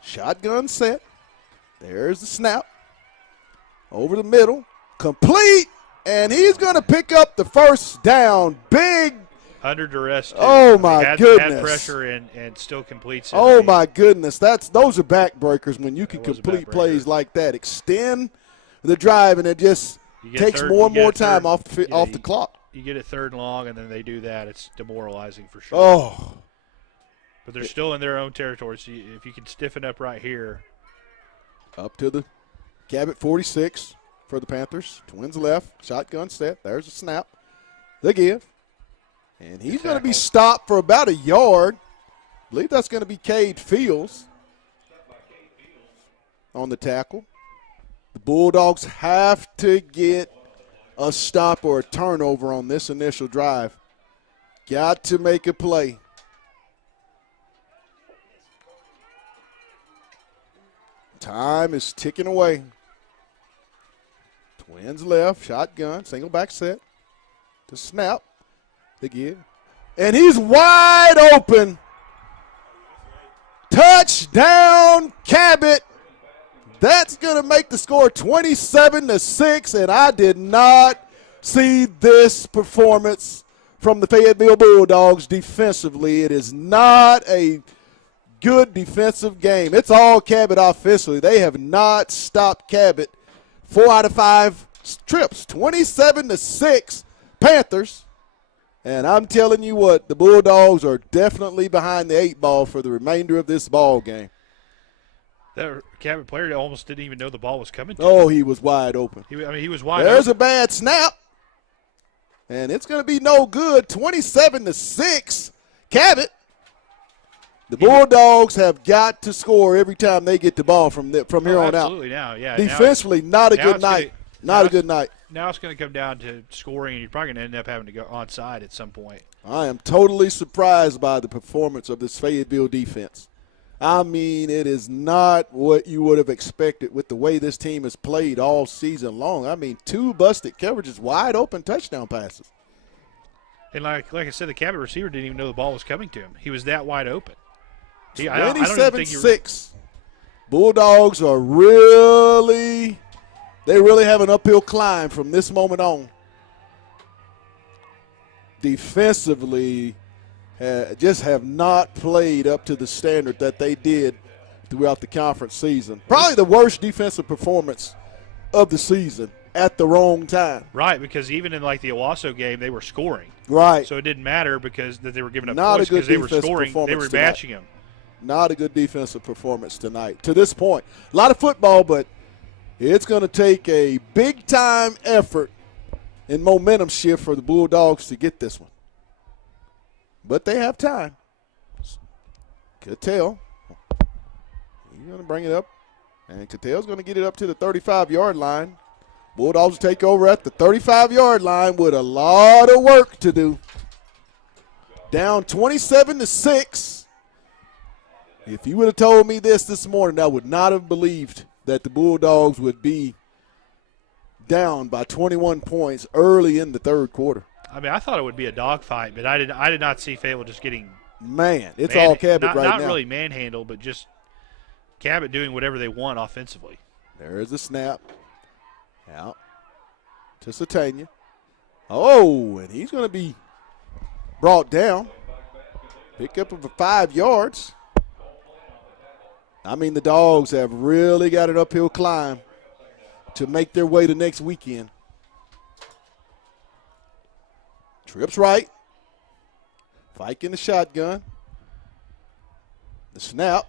shotgun set. There's the snap. Over the middle, complete, and he's going to pick up the first down. Big. Under duress, too. Oh, my goodness. Had pressure and still completes it. Oh, my goodness. Those are backbreakers when you can complete plays like that. Extend the drive, and it just takes more and more time off the clock. You get it 3rd and long, and then they do that. It's demoralizing for sure. Oh. But they're still in their own territory, so if you can stiffen up right here. Up to the Cabot 46 for the Panthers. Twins left, shotgun set. There's a snap. The give. And he's going to be stopped for about a yard. I believe that's going to be Cade Fields on the tackle. The Bulldogs have to get a stop or a turnover on this initial drive. Got to make a play. Time is ticking away. Twins left, shotgun, single back set. To snap. The give. And he's wide open. Touchdown, Cabot. That's going to make the score 27-6, and I did not see this performance from the Fayetteville Bulldogs defensively. It is not a good defensive game. It's all Cabot offensively. They have not stopped Cabot 4 out of 5 trips. 27-6, Panthers. And I'm telling you what, the Bulldogs are definitely behind the 8 ball for the remainder of this ball game. That Cabot player almost didn't even know the ball was coming to Oh, him. he was wide open. He was wide There's open. a bad snap. And it's going to be no good. 27-6, Cabot. The Bulldogs have got to score every time they get the ball from here on out. Absolutely now, yeah. Defensively, not a good night. Not a good night. Now it's going to come down to scoring, and you're probably going to end up having to go onside at some point. I am totally surprised by the performance of this Fayetteville defense. I mean, it is not what you would have expected with the way this team has played all season long. I mean, 2 busted coverages, wide open touchdown passes. And like I said, the Cabot receiver didn't even know the ball was coming to him. He was that wide open. 27-6. Bulldogs are really – they really have an uphill climb from this moment on. Defensively, just have not played up to the standard that they did throughout the conference season. Probably the worst defensive performance of the season at the wrong time. Right, because even in like the Owasso game, they were scoring. Right. So it didn't matter because that they were giving up Not points a good because they were defensive scoring. They performance were tonight. matching them. Not a good defensive performance tonight to this point. A lot of football, but it's going to take a big-time effort and momentum shift for the Bulldogs to get this one. But they have time. Cattell. He's going to bring it up. And Cattell's going to get it up to the 35-yard line. Bulldogs take over at the 35-yard line with a lot of work to do. Down 27-6. If you would have told me this morning, I would not have believed that the Bulldogs would be down by 21 points early in the 3rd quarter. I mean, I thought it would be a dogfight, but I did not see Fayetteville just getting it's all Cabot right now. Not really manhandled, but just Cabot doing whatever they want offensively. There's a snap. Out to Satania. Oh, and he's going to be brought down. Pick up for 5 yards. I mean, the Dogs have really got an uphill climb to make their way to next weekend. Trips right. Fike in the shotgun. The snap.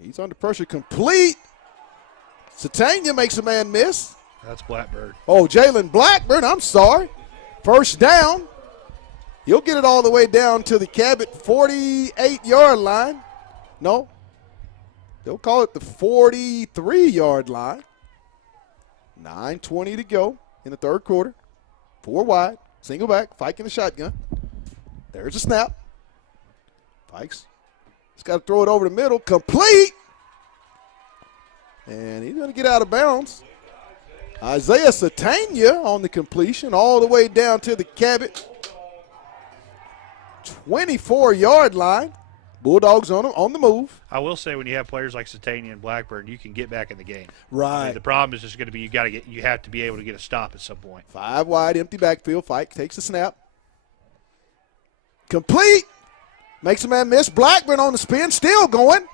He's under pressure. Complete. Satania makes a man miss. That's Blackburn. Oh, Jalen Blackburn, I'm sorry. First down. He'll get it all the way down to the Cabot 48-yard line. No. They'll call it the 43-yard line. 9:20 to go in the third quarter. 4 wide. Single back. Fike in the shotgun. There's a snap. Fike's got to throw it over the middle. Complete. And he's going to get out of bounds. Isaiah Satania on the completion all the way down to the Cabot 24-yard line. Bulldogs on the move. I will say when you have players like Satania and Blackburn, you can get back in the game. Right. I mean, the problem is just going to be you have to be able to get a stop at some point. 5 wide, empty backfield. Fike takes the snap. Complete. Makes a man miss. Blackburn on the spin, still going.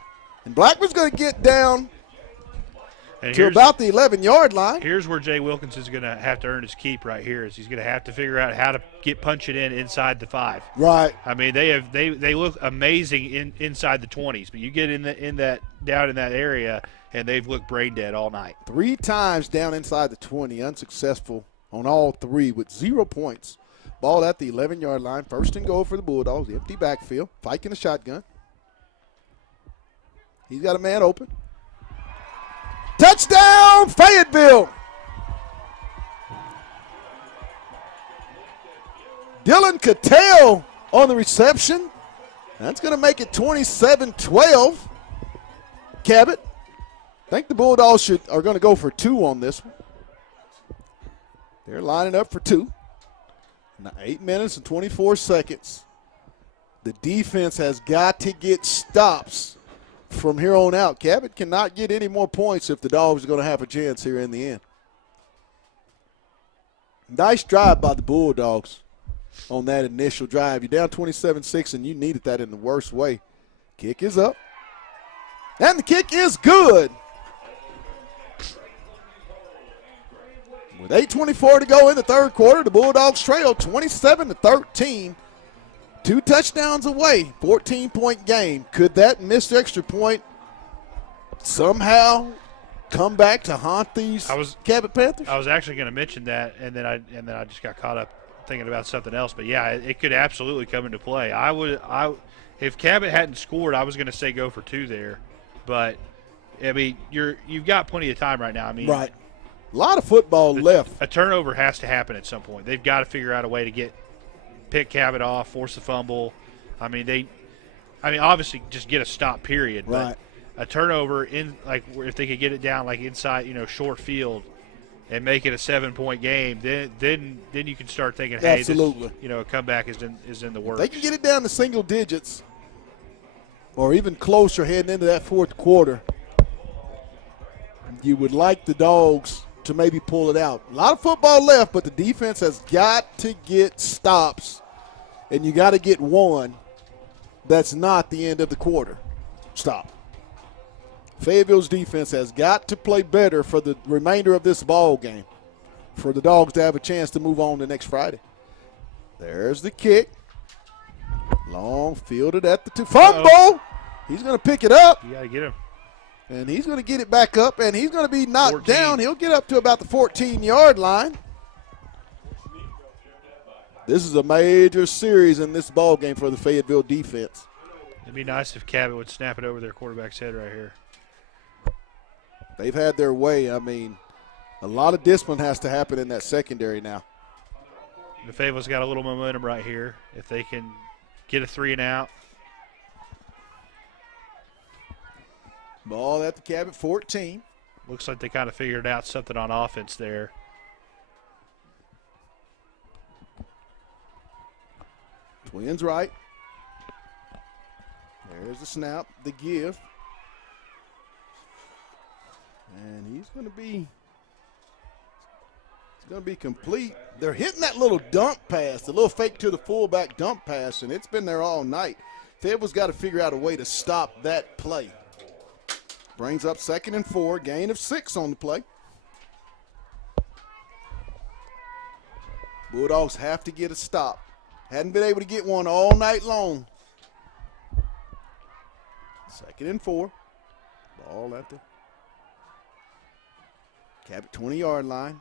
And Blackburn's going to get down to about the 11-yard line. Here's where Jay Wilkins is going to have to earn his keep right here. Is he's going to have to figure out how to punch it in inside the 5. Right. I mean, they look amazing inside the 20s, but you get down in that area, and they've looked brain dead all night. 3 times down inside the 20, unsuccessful on all 3 with 0 points. Ball at the 11-yard line. First and goal for the Bulldogs. Empty backfield. Fike in the shotgun. He's got a man open. Touchdown, Fayetteville. Dylan Cattell on the reception. That's going to make it 27-12. Cabot. I think the Bulldogs are going to go for 2 on this one. They're lining up for 2. Now 8 minutes and 24 seconds. The defense has got to get stops from here on out. Cabot cannot get any more points if the Dogs are going to have a chance here in the end. Nice drive by the Bulldogs on that initial drive. You're down 27-6, and you needed that in the worst way. Kick is up. And the kick is good. With 8:24 to go in the third quarter, the Bulldogs trail 27-13. 2 touchdowns away, 14-point game. Could that missed extra point somehow come back to haunt these Cabot Panthers? I was actually going to mention that, and then I just got caught up thinking about something else. But yeah, it could absolutely come into play. If Cabot hadn't scored, I was going to say go for 2 there, but I mean you've got plenty of time right now. I mean, right. A lot of football left. A turnover has to happen at some point. They've got to figure out a way to pick Cabot off, force a fumble. I mean, obviously just get a stop, period. Right. But a turnover if they could get it down inside, short field, and make it a 7-point game, then you can start thinking, hey, absolutely. A comeback is in the works. They can get it down to single digits, or even closer heading into that fourth quarter. You would like the Dogs to maybe pull it out. A lot of football left, but the defense has got to get stops, and you got to get one that's not the end of the quarter. Stop. Fayetteville's defense has got to play better for the remainder of this ball game for the Dogs to have a chance to move on to next Friday. There's the kick. Long fielded at the 2. Fumble! He's going to pick it up. You got to get him. And he's going to get it back up, and he's going to be knocked down. He'll get up to about the 14-yard line. This is a major series in this ball game for the Fayetteville defense. It'd be nice if Cabot would snap it over their quarterback's head right here. They've had their way. I mean, a lot of discipline has to happen in that secondary now. The Fayetteville's got a little momentum right here. If they can get a 3 and out. Ball at the Cabot 14. Looks like they kind of figured out something on offense there. Twins right. There's the snap, the give. And he's going to be complete. They're hitting that little dump pass, the little fake to the fullback dump pass, and it's been there all night. Fayetteville's got to figure out a way to stop that play. Brings up 2nd and 4, gain of 6 on the play. Bulldogs have to get a stop. Hadn't been able to get one all night long. 2nd and 4. Ball at the Cabot 20-yard line.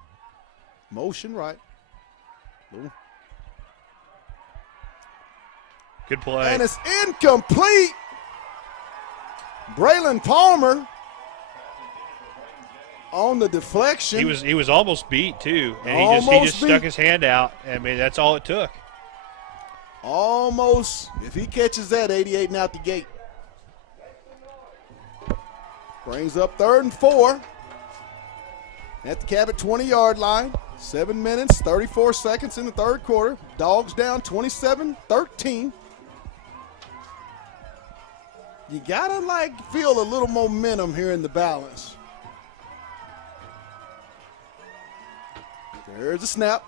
Motion right. Ooh. Good play. And it's incomplete. Braylon Palmer on the deflection. He was almost beat too, and he just stuck his hand out. I mean, that's all it took. Almost. If he catches that, 88 and out the gate. Brings up 3rd and 4 at the Cabot 20-yard line. 7 minutes, 34 seconds in the 3rd quarter. Dogs down 27-13. You gotta feel a little momentum here in the balance. There's a snap.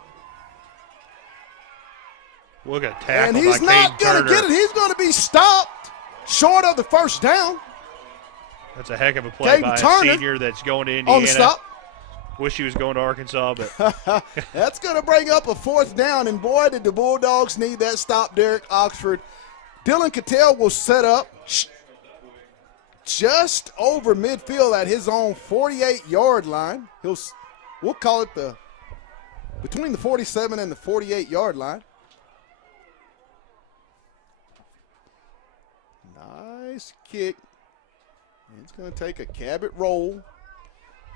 Look at tackle. And he's not gonna get it. He's gonna be stopped short of the 1st down. That's a heck of a play by a senior that's going to Indiana. On the stop. Wish he was going to Arkansas, but that's going to bring up a 4th down, and boy, did the Bulldogs need that stop, Derek Oxford. Dylan Cattell will set up just over midfield at his own 48-yard line. We'll call it between the 47 and the 48-yard line. Nice kick. It's going to take a Cabot roll.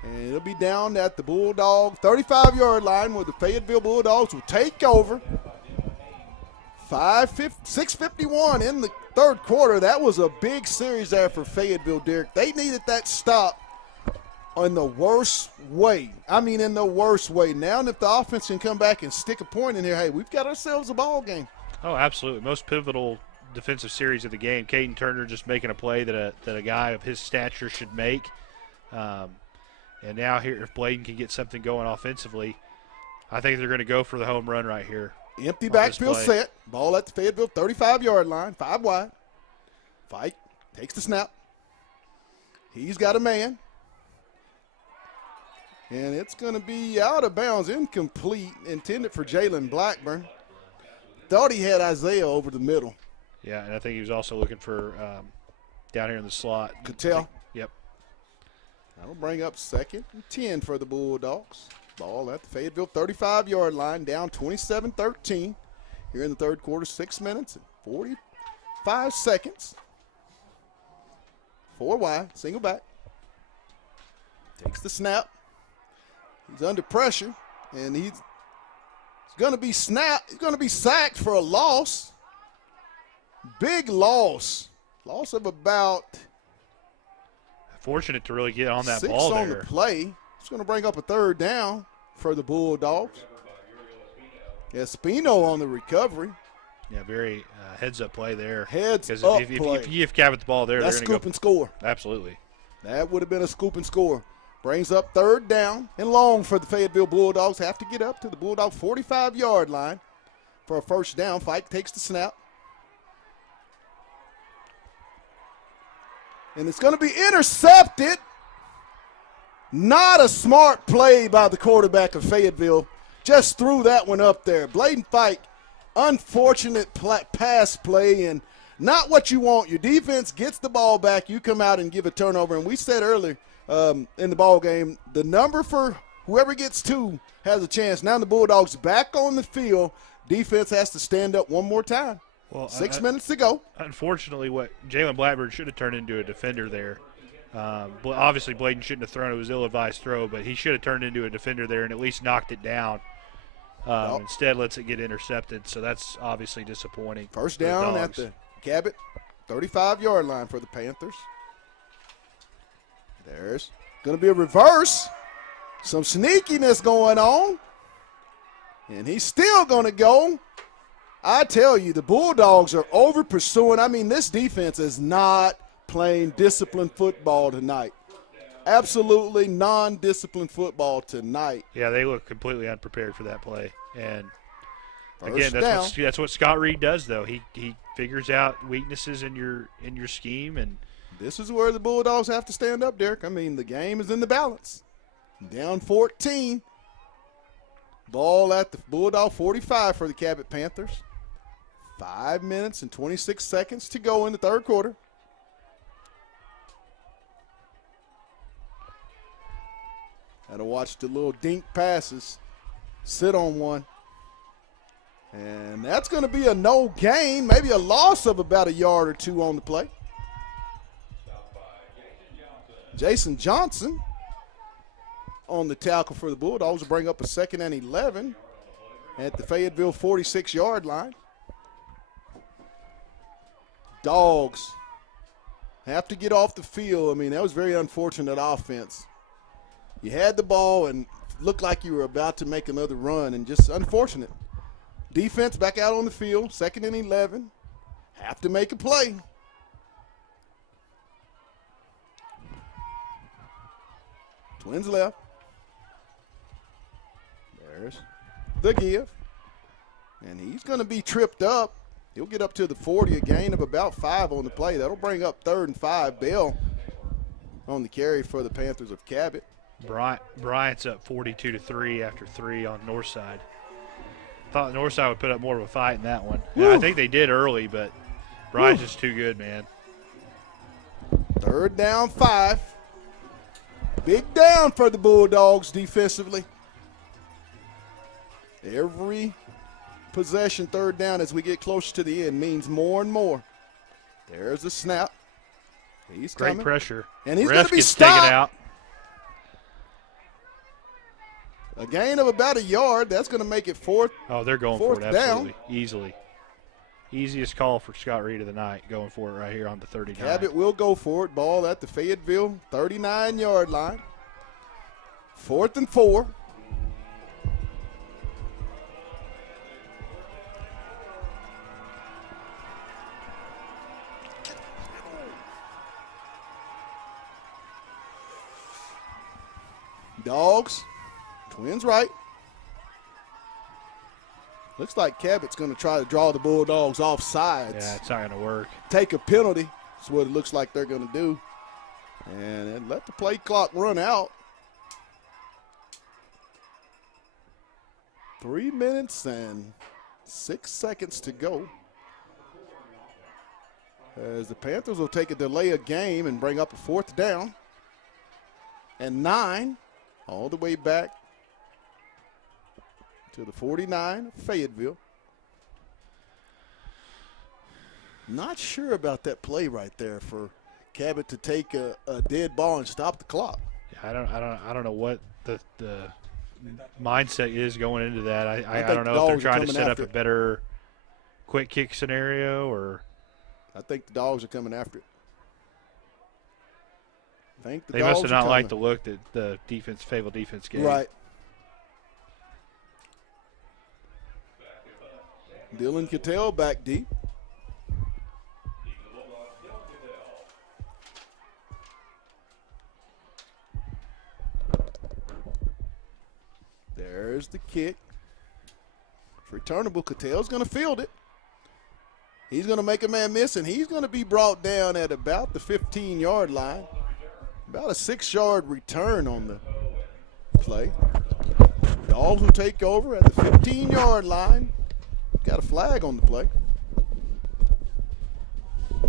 And it'll be down at the Bulldog 35-yard line where the Fayetteville Bulldogs will take over. 6:51 in the 3rd quarter. That was a big series there for Fayetteville, Derek. They needed that stop in the worst way. I mean, in the worst way. Now if the offense can come back and stick a point in here, hey, we've got ourselves a ball game. Oh, absolutely. Most pivotal defensive series of the game. Caden Turner just making a play that a guy of his stature should make. And now here, if Bladen can get something going offensively, I think they're going to go for the home run right here. Empty backfield set. Ball at the Fayetteville 35-yard line, 5 wide. Fike takes the snap. He's got a man. And it's going to be out of bounds, incomplete, intended for Jalen Blackburn. Thought he had Isaiah over the middle. Yeah, and I think he was also looking for down here in the slot. Cattell. Yep. That'll bring up 2nd and 10 for the Bulldogs. Ball at the Fayetteville 35-yard line, down 27-13. Here in the 3rd quarter, 6 minutes and 45 seconds. 4 wide, single back. Takes the snap. He's under pressure, and he's going to be snapped. He's going to be sacked for a loss. Big loss. Loss of about fortunate to really get on that 6 ball there. On the play. It's going to bring up a 3rd down for the Bulldogs. Espino on the recovery. Yeah, very heads-up play there. Heads up play. If you give Cabot the ball there, that's they're going to go. Scoop and score. Absolutely. That would have been a scoop and score. Brings up 3rd down and long for the Fayetteville Bulldogs. Have to get up to the Bulldog 45-yard line for a 1st down. Fike takes the snap. And it's going to be intercepted. Not a smart play by the quarterback of Fayetteville. Just threw that one up there. Bladen Fike, unfortunate pass play and not what you want. Your defense gets the ball back. You come out and give a turnover. And we said earlier in the ball game, the number for whoever gets 2 has a chance. Now the Bulldogs back on the field. Defense has to stand up one more time. Well, 6 minutes to go. Unfortunately, what Jalen Blackburn should have turned into a defender there. Obviously, Bladen shouldn't have thrown. It was ill-advised throw, but he should have turned into a defender there and at least knocked it down. Instead, lets it get intercepted, so that's obviously disappointing. 1st down at the Cabot 35-yard line for the Panthers. There's going to be a reverse. Some sneakiness going on. And he's still going to go. I tell you, the Bulldogs are over-pursuing. I mean, this defense is not playing disciplined football tonight. Absolutely non-disciplined football tonight. Yeah, they look completely unprepared for that play. And Again, that's what Scott Reed does, though. He figures out weaknesses in your scheme, and this is where the Bulldogs have to stand up, Derek. I mean, the game is in the balance. Down 14. Ball at the Bulldog 45 for the Cabot Panthers. 5 minutes and 26 seconds to go in the third quarter. Had to watch the little dink passes sit on one. And that's going to be a no gain, maybe a loss of about a yard or two on the play. Jason Johnson on the tackle for the Bulldogs will bring up a 2nd and 11 at the Fayetteville 46-yard line. Dogs have to get off the field. I mean, that was very unfortunate offense. You had the ball and looked like you were about to make another run, and just unfortunate. Defense back out on the field, 2nd and 11. Have to make a play. Twins left. There's the give. And he's going to be tripped up. He'll get up to the 40, a gain of about 5 on the play. That'll bring up 3rd and 5. Bell on the carry for the Panthers of Cabot. Bryant's up 42-3 after 3 on Northside. Thought Northside would put up more of a fight in that one. Yeah, I think they did early, but Bryant's just too good, man. 3rd down 5. Big down for the Bulldogs defensively. Every possession 3rd down as we get closer to the end means more and more. There's the snap. He's coming. Great pressure. And he's going to be stopped. Taken out. A gain of about a yard. That's going to make it 4th. Oh, they're going for it absolutely. Down. Easily. Easiest call for Scott Reed of the night, going for it right here on the 39. Cabot will go for it. Ball at the Fayetteville 39-yard line. 4th and 4. Dogs. Twins right. Looks like Cabot's going to try to draw the Bulldogs off sides. Yeah, it's not going to work. Take a penalty. That's what it looks like they're going to do. And let the play clock run out. 3 minutes and 6 seconds to go. As the Panthers will take a delay of game and bring up a 4th down. And 9 all the way back to the 49 of Fayetteville. Not sure about that play right there for Cabot to take a dead ball and stop the clock. Yeah, I don't know what the mindset is going into that. I don't know if they're trying to set up a better quick kick scenario, or I think the Dogs are coming after it. They must have not liked the look that the Fayetteville defense gave. Right. Dylan Cattell back deep. There's the kick. It's returnable. Cattell's going to field it. He's going to make a man miss, and he's going to be brought down at about the 15-yard line. About a 6-yard return on the play. Dogs will take over at the 15-yard line. Got a flag on the play.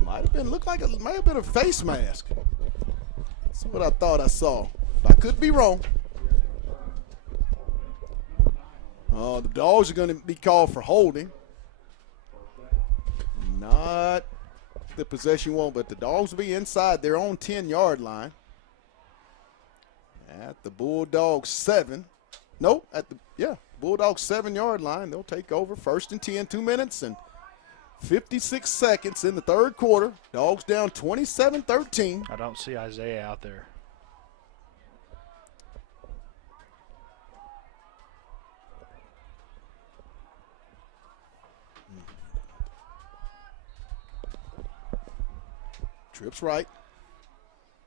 Might have been a face mask. That's what I thought I saw. I could be wrong. The Dogs are going to be called for holding. Not the possession won't, but the Dogs will be inside their own 10-yard line. At the Bulldogs 7. Nope, Bulldogs 7-yard line. They'll take over 1st and 10, 2 minutes and 56 seconds in the third quarter. Dogs down 27-13. I don't see Isaiah out there. Trips right.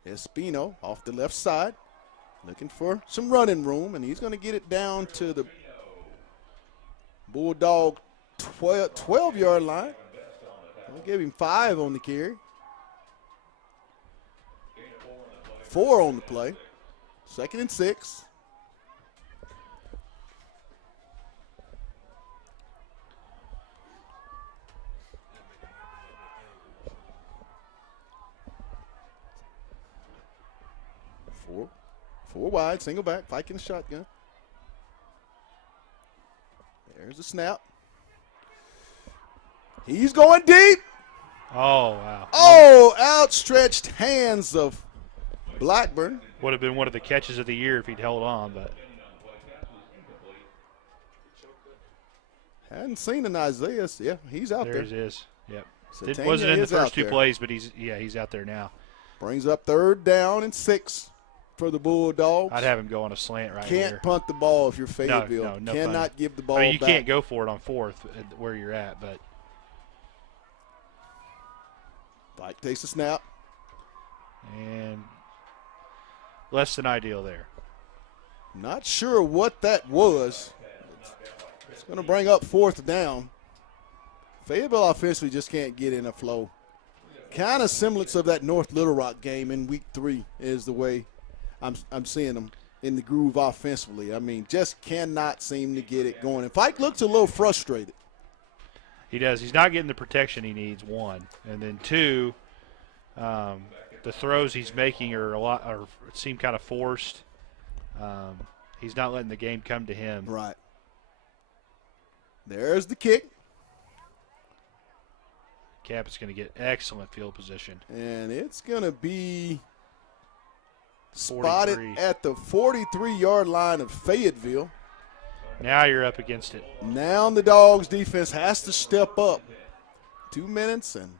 Espino off the left side. Looking for some running room, and he's going to get it down to the Bulldog 12-yard line. I'll give him 5 on the carry. 4 on the play. 2nd and 6. Four wide, single back, Pike in the shotgun. There's the snap. He's going deep. Oh, wow. Oh, outstretched hands of Blackburn. Would have been one of the catches of the year if he'd held on, but. Hadn't seen an Isaiah. Yeah, he's out there. There he is. Yep. Satania Wasn't in the is out first 2 there. plays, but he's out there now. Brings up 3rd down and 6 for the Bulldogs. I'd have him go on a slant right Can't here. punt the ball if you're Fayetteville. No Cannot punting. give the ball I mean, you back. can't go for it on 4th where you're at, but. Pike takes the snap. And less than ideal there. Not sure what that was. It's going to bring up 4th down. Fayetteville offensively just can't get in a flow. Kind of semblance of that North Little Rock game in week 3 is the way I'm seeing them in the groove offensively. I mean, just cannot seem to get it going. And Pike looks a little frustrated. He does. He's not getting the protection he needs, 1. And then 2, the throws he's making seem kind of forced. He's not letting the game come to him. Right. There's the kick. Cabot's going to get excellent field position. And it's going to be spotted 43. at the 43-yard line of Fayetteville. Now you're up against it. Now the Dogs defense has to step up. 2 minutes and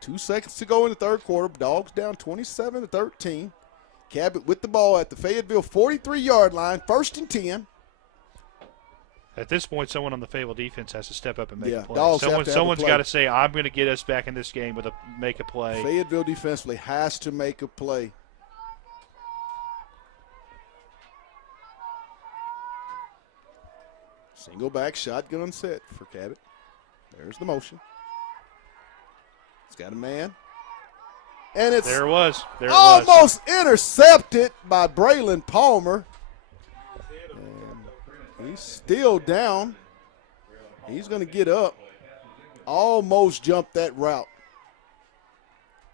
2 seconds to go in the 3rd quarter. Dogs down 27-13. Cabot with the ball at the Fayetteville 43-yard line, 1st and 10. At this point, someone on the Fayetteville defense has to step up and make a play. Dogs have to have a Someone's play. got to say, I'm going to get us back in this game with make a play. Fayetteville defensively has to make a play. Single back shotgun set for Cabot. There's the motion. It's got a man. And it's There it was. almost intercepted by Braylon Palmer. And he's still down. He's going to get up. Almost jumped that route.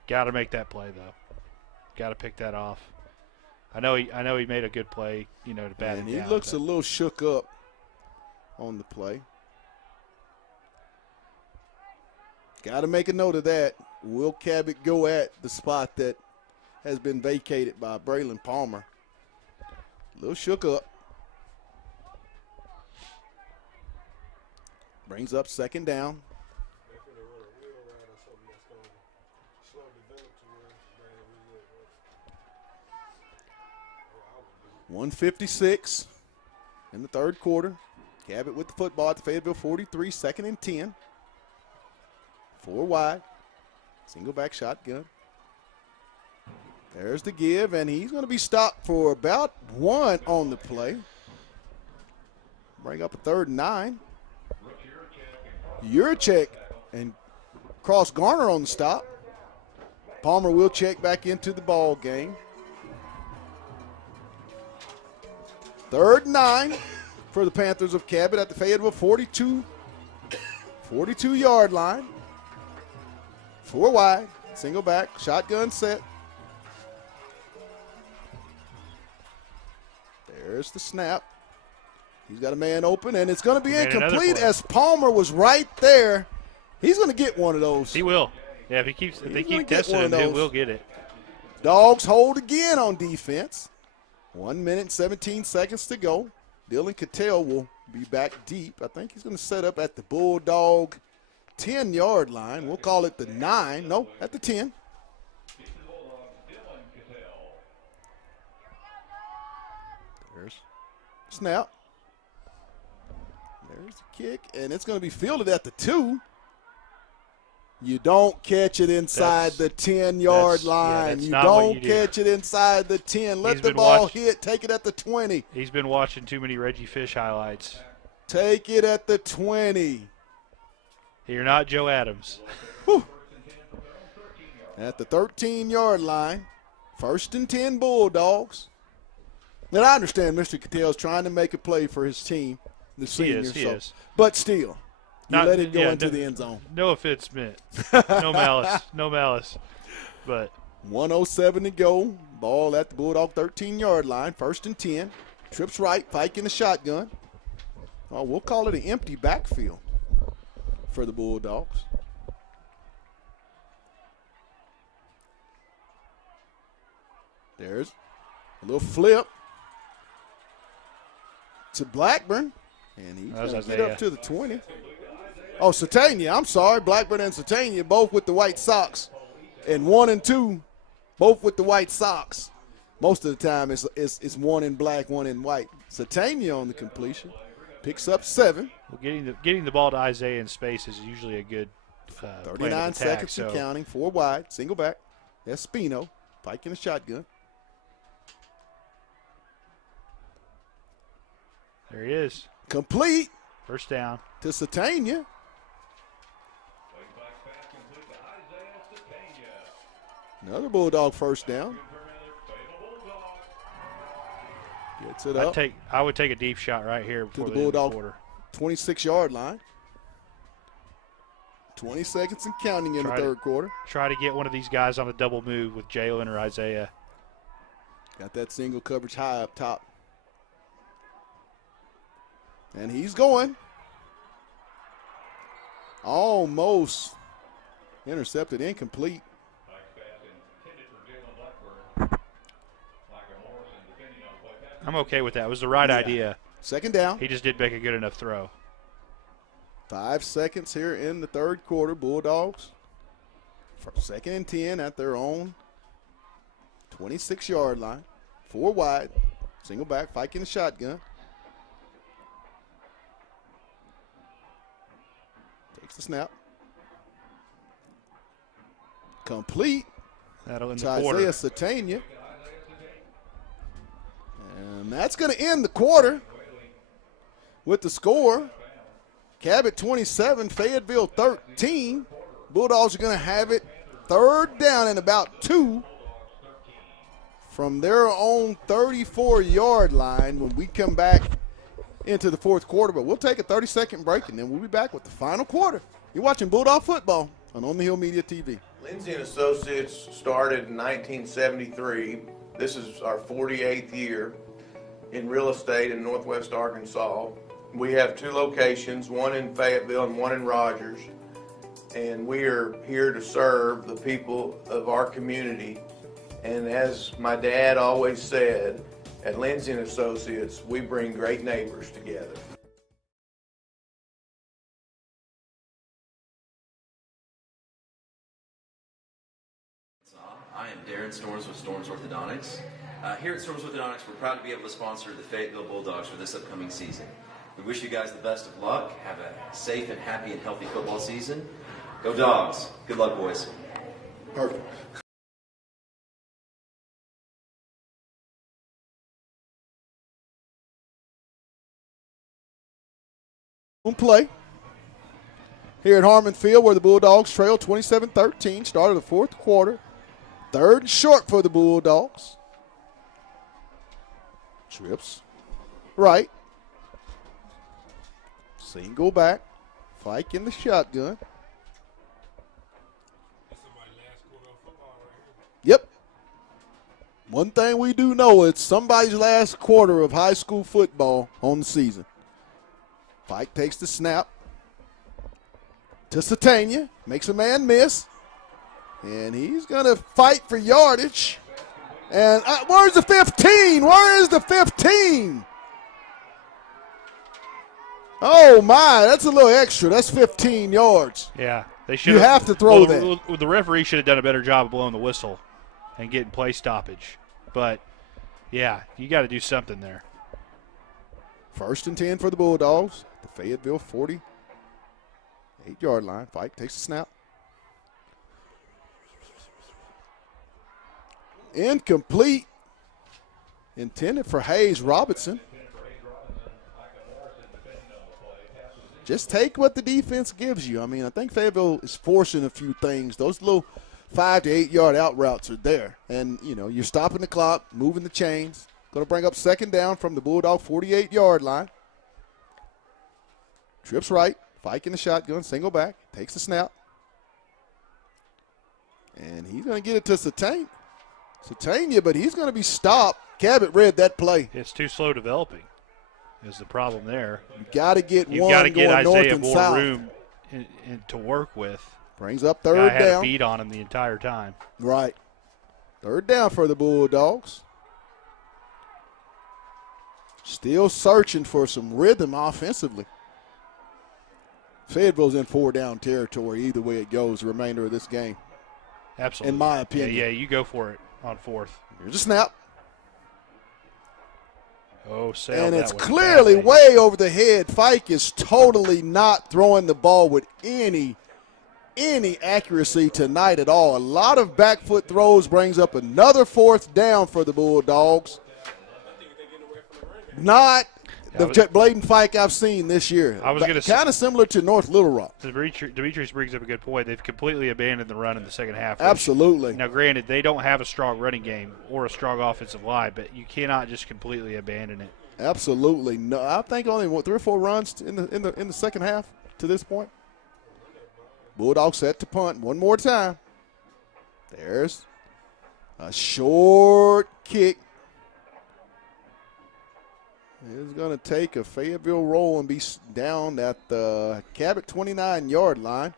Got to make that play, though. Got to pick that off. I know he made a good play, to bat And it he down. looks a little shook up on the play. Got to make a note of that. Will Cabot go at the spot that has been vacated by Braylon Palmer? A little shook up. Brings up 2nd down. 1:56 in the 3rd quarter. Cabot with the football at the Fayetteville 43, 2nd and 10. 4 wide. Single back shotgun. There's the give, and he's going to be stopped for about 1 on the play. Bring up a 3rd and 9. Yurchek and Cross Garner on the stop. Palmer will check back into the ball game. 3rd and 9 for the Panthers of Cabot at the Fayetteville 42-yard line. 4 wide, single back, shotgun set. There's the snap. He's got a man open, and it's going to be incomplete as Palmer was right there. He's going to get one of those. He will. Yeah, if they keep testing him, he will get it. Dogs hold again on defense. 1 minute and 17 seconds to go. Dylan Cattell will be back deep. I think he's going to set up at the Bulldog 10-yard line. We'll call it the 9. No, at the 10. There's snap. There's the kick, and it's going to be fielded at the 2. You don't catch it inside the 10-yard line. Yeah, you not don't what you do. catch it inside the 10. Let He's the been ball watch- hit. Take it at the 20. He's been watching too many Reggie Fish highlights. take it at the 20. You're not Joe Adams. Whew. At the 13-yard line, 1st and 10 Bulldogs. Now, I understand Mr. Cattell's trying to make a play for his team, the seniors. He is. But still, Not, let it go yeah, into the end zone. No offense meant. No malice. No malice. But 1:07 to go. Ball at the Bulldog 13-yard line, 1st and 10. Trips right, Fike in the shotgun. Oh, we'll call it an empty backfield for the Bulldogs. There's a little flip to Blackburn, and he's going to get up to the 20. Oh, Satania, I'm sorry. Blackburn and Satania both with the white socks, and 1 and 2 both with the white socks. Most of the time it's one in black, one in white. Satania on the completion. Picks up 7. Well, getting the ball to Isaiah in space is usually a good 39 seconds and counting. 4 wide, single back. Espino, Pike in the shotgun. There he is. Complete. First down. To Satania. Another Bulldog first down. Gets it up. I would take a deep shot right here before to the end of the Bulldog quarter. 26-yard line. 20 seconds and counting in the third quarter. Try to get one of these guys on a double move with Jalen or Isaiah. Got that single coverage high up top. And he's going. Almost intercepted, incomplete. I'm okay with that. It was the right idea. Second down. He just didn't make a good enough throw. 5 seconds here in the third quarter. Bulldogs for 2nd and 10 at their own 26-yard line. 4 wide. Single back. Fike in the shotgun. Takes the snap. Complete. That'll end to the quarter. Isaiah Satania. And that's going to end the quarter with the score. Cabot 27, Fayetteville 13. Bulldogs are going to have it 3rd down and about 2 from their own 34-yard line when we come back into the fourth quarter. But we'll take a 30-second break, and then we'll be back with the final quarter. You're watching Bulldog Football on the Hill Media TV. Lindsay & Associates started in 1973. This is our 48th year in real estate in Northwest Arkansas. We have 2 locations, one in Fayetteville and one in Rogers. And we are here to serve the people of our community. And as my dad always said, at Lindsay & Associates, we bring great neighbors together. I am Darren Storms with Storms Orthodontics. Here at Storms Orthodontics, we're proud to be able to sponsor the Fayetteville Bulldogs for this upcoming season. We wish you guys the best of luck. Have a safe and happy and healthy football season. Go Dogs. Good luck, boys. Perfect. Play here at Harmon Field, where the Bulldogs trail 27-13. Start of the fourth quarter. 3rd and short for the Bulldogs. Trips right. Single back. Fike in the shotgun. Yep. One thing we do know, it's somebody's last quarter of high school football on the season. Fike takes the snap to Satania. Makes a man miss. And he's going to fight for yardage. And where's the 15? Where is the 15? Oh, my. That's a little extra. That's 15 yards. Yeah. They should. You have to throw that. The referee should have done a better job of blowing the whistle and getting play stoppage. But, yeah, you got to do something there. 1st and 10 for the Bulldogs. The Fayetteville 48-yard line. Fike takes the snap. Incomplete. Intended for Hayes Robinson. just take what the defense gives you. I mean, I think Fayetteville is forcing a few things. Those little 5 to 8 yard out routes are there. And, you know, you're stopping the clock, moving the chains. Going to bring up second down from the Bulldog 48-yard line. Trips right, Fike in the shotgun, single back, takes the snap. And he's going to get it to Satania, but he's going to be stopped. Cabot read that play. It's too slow developing is the problem there. You got to get You've one got to get going north Isaiah and more south. room to work with. Brings up Guy third had down. a beat on him the entire time. Right. Third down for the Bulldogs. Still searching for some rhythm offensively. Fayetteville's in 4-down territory either way it goes the remainder of this game. Absolutely. In my opinion. Yeah, you go for it on fourth. Here's a snap. Oh, Sale, and that it's was clearly bad. way over the head. Fike is totally not throwing the ball with any accuracy tonight at all. A lot of back foot throws brings up another fourth down for the Bulldogs. Not the blatant Fike I've seen this year. I was going to say, kind of similar to North Little Rock. Demetrius brings up a good point. They've completely abandoned the run in the second half. Absolutely. Now, granted, they don't have a strong running game or a strong offensive line, but you cannot just completely abandon it. Absolutely. No, I think only 3 or 4 runs in the second half to this point. Bulldogs set to punt one more time. There's a short kick. It's going to take a Fayetteville roll and be down at the Cabot 29-yard line.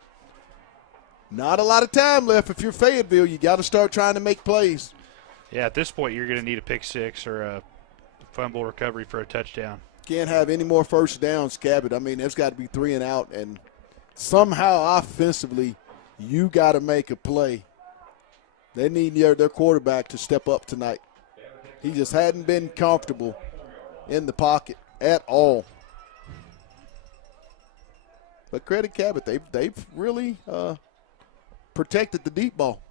Not a lot of time left. If you're Fayetteville, you got to start trying to make plays. Yeah, at this point, you're going to need a pick six or a fumble recovery for a touchdown. Can't have any more first downs, Cabot. I mean, there's got to be 3 and out, and somehow offensively, you got to make a play. They need their quarterback to step up tonight. He just hadn't been comfortable in the pocket at all. But credit Cabot, they've really protected the deep ball.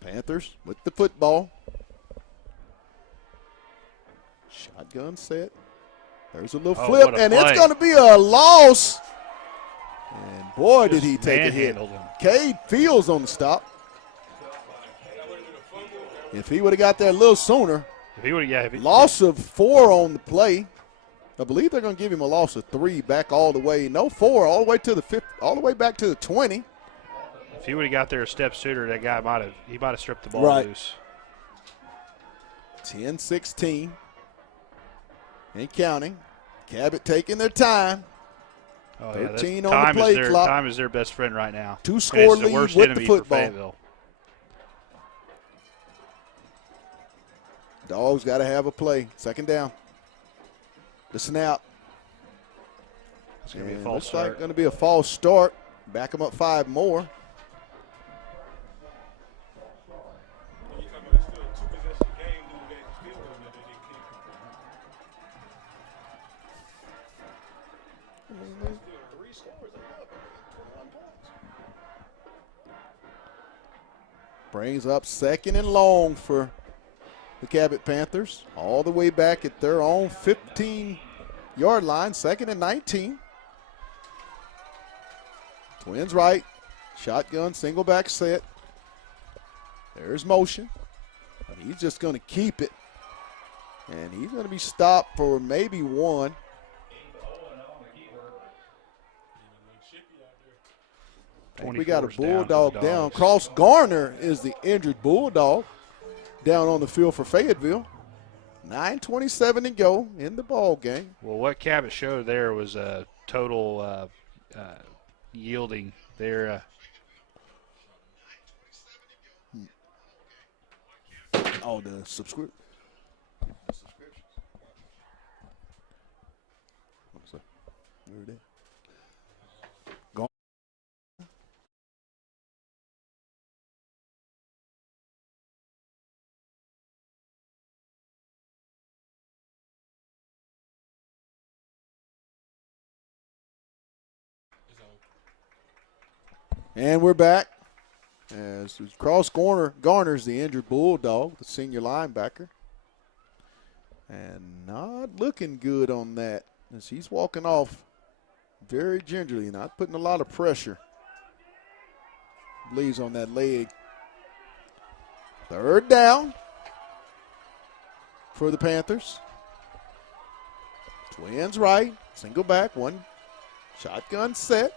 Panthers with the football. Shotgun set. There's a little flip, and it's going to be a loss. And boy, did he take a hit. Cade Fields on the stop. If he would have got there a little sooner. Loss of 4 on the play. I believe they're going to give him a loss of 3 back all the way. No, 4 all the way to the 5th, all the way back to the 20. If he would have got there a step sooner, that guy might have stripped the ball loose. 10-16 and counting. Cabot taking their time. 13 on the play clock. Time is their best friend right now. 2-score lead with the football. Dogs got to have a play. Second down. The snap. It's going to be a false looks start. like going to be a false start. Back them up 5 more. Brings up second and long for the Cabot Panthers. All the way back at their own 15-yard line, 2nd and 19. Twins right. Shotgun, single back set. There's motion. He's just going to keep it. And he's going to be stopped for maybe 1. We got a Bulldog down. Cross Garner is the injured Bulldog down on the field for Fayetteville. 9:27 to go in the ball game. Well, what Cabot showed there was a total yielding there. Oh, the subscription. There it is. And we're back. As Cross Garner's the injured Bulldog, the senior linebacker. And not looking good on that as he's walking off Very gingerly, not putting a lot of pressure. Leaves on that leg. Third down for the Panthers. Twins right, single back, one shotgun set.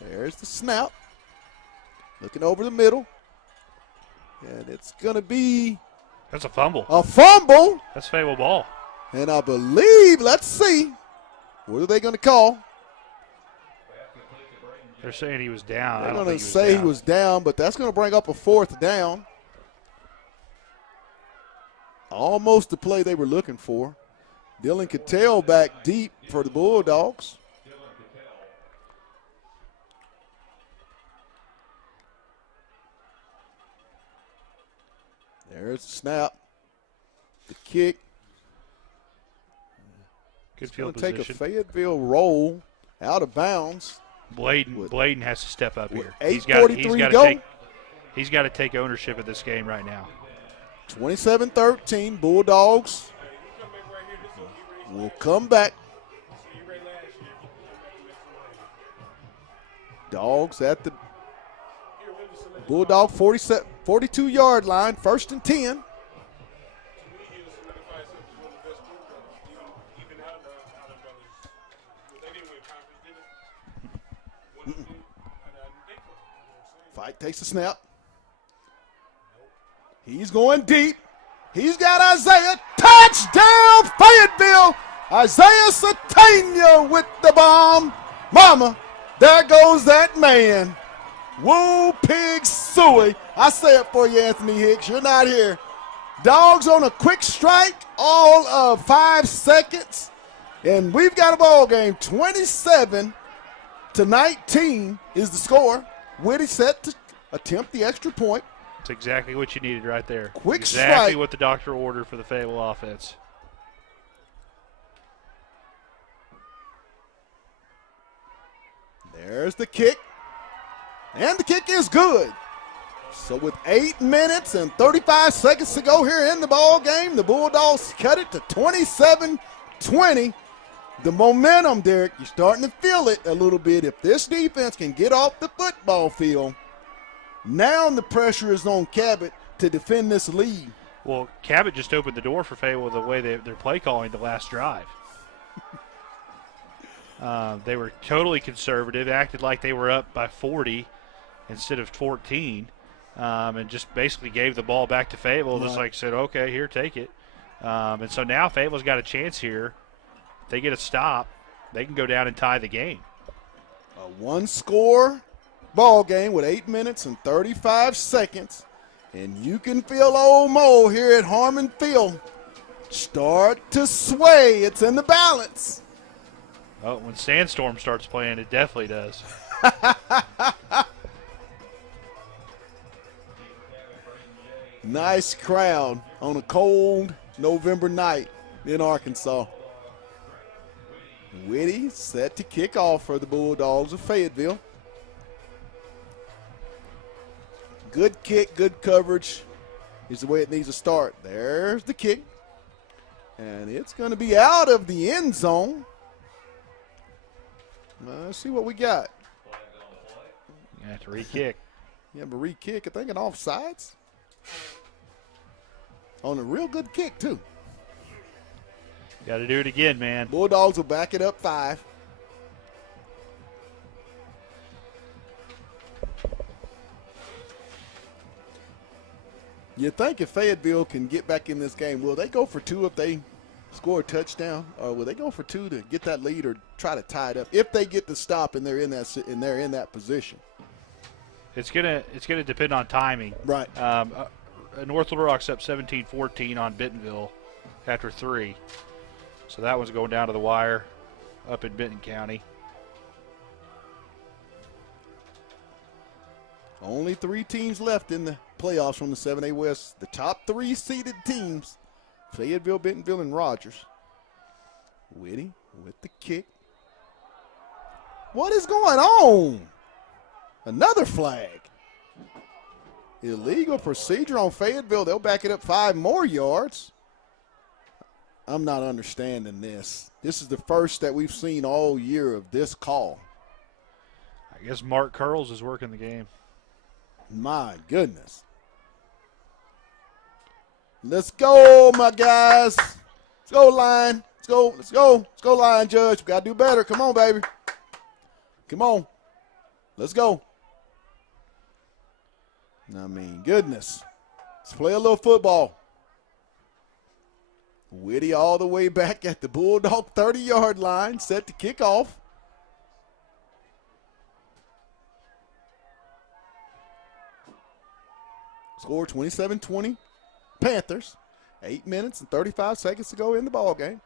There's the snap. Looking over the middle. And it's going to be That's a fumble. a fumble. That's Fayetteville ball. And I believe, let's see, what are they going to call? They're saying he was down. They're going to say he was down, but that's going to bring up a fourth down. Almost the play they were looking for. Dylan Cattell back deep for the Bulldogs. There's the snap. The kick. Good field position. position. Take a Fayetteville roll out of bounds. Bladen has to step up here. 8:43 go. He's got to take ownership of this game right now. 27-13, Bulldogs will come back. Dogs at the Bulldog 42-yard line, 1st and 10. Fight takes the snap. He's going deep. He's got Isaiah. Touchdown, Fayetteville. Isaiah Satania with the bomb. Mama, there goes that man. Woo pig suey. I say it for you, Anthony Hicks. You're not here. Dogs on a quick strike, all of 5 seconds. And we've got a ball game. 27-19 is the score. Whitty set to attempt the extra point. That's exactly what you needed right there. Quick exactly strike. what the doctor ordered for the Fayetteville offense. There's the kick. And the kick is good. So with 8 minutes and 35 seconds to go here in the ball game, the Bulldogs cut it to 27-20. The momentum, Derek, you're starting to feel it a little bit. If this defense can get off the football field, now the pressure is on Cabot to defend this lead. Well, Cabot just opened the door for Fayetteville the way they're play calling the last drive. They were totally conservative, acted like they were up by 40 instead of 14, and just basically gave the ball back to Fayetteville. Just like said, okay, here, take it. And so now Fayetteville's got a chance here. If they get a stop, they can go down and tie the game. A one-score ball game with 8 minutes and 35 seconds. And you can feel old Mo here at Harmon Field start to sway. It's in the balance. Oh, when Sandstorm starts playing, it definitely does. Nice crowd on a cold November night in Arkansas. Whitty set to kick off for the Bulldogs of Fayetteville. Good kick, good coverage is the way it needs to start. There's the kick. And it's going to be out of the end zone. Let's see what we got. You have to re-kick. You have a re-kick. I think an offsides. On a real good kick, too. Got to do it again, man. Bulldogs will back it up 5. You think if Fayetteville can get back in this game, will they go for 2 if they score a touchdown, or will they go for 2 to get that lead or try to tie it up if they get the stop and they're in that position? It's gonna depend on timing. Right. North Little Rock's up 17-14 on Bentonville after 3. So that one's going down to the wire up in Benton County. Only 3 teams left in the playoffs from the 7A West. The top 3 seeded teams, Fayetteville, Bentonville, and Rogers. Whitty with the kick. What is going on? Another flag. Illegal procedure on Fayetteville. They'll back it up 5 more yards. I'm not understanding this. This is the first that we've seen all year of this call. I guess Mark Curls is working the game. My goodness. Let's go, my guys. Let's go, line. Let's go. Let's go. Let's go, line judge. We got to do better. Come on, baby. Come on. Let's go. I mean, goodness. Let's play a little football. Whitty all the way back at the Bulldog 30-yard line, set to kick off. Score 27-20, Panthers. 8 minutes and 35 seconds to go in the ball game.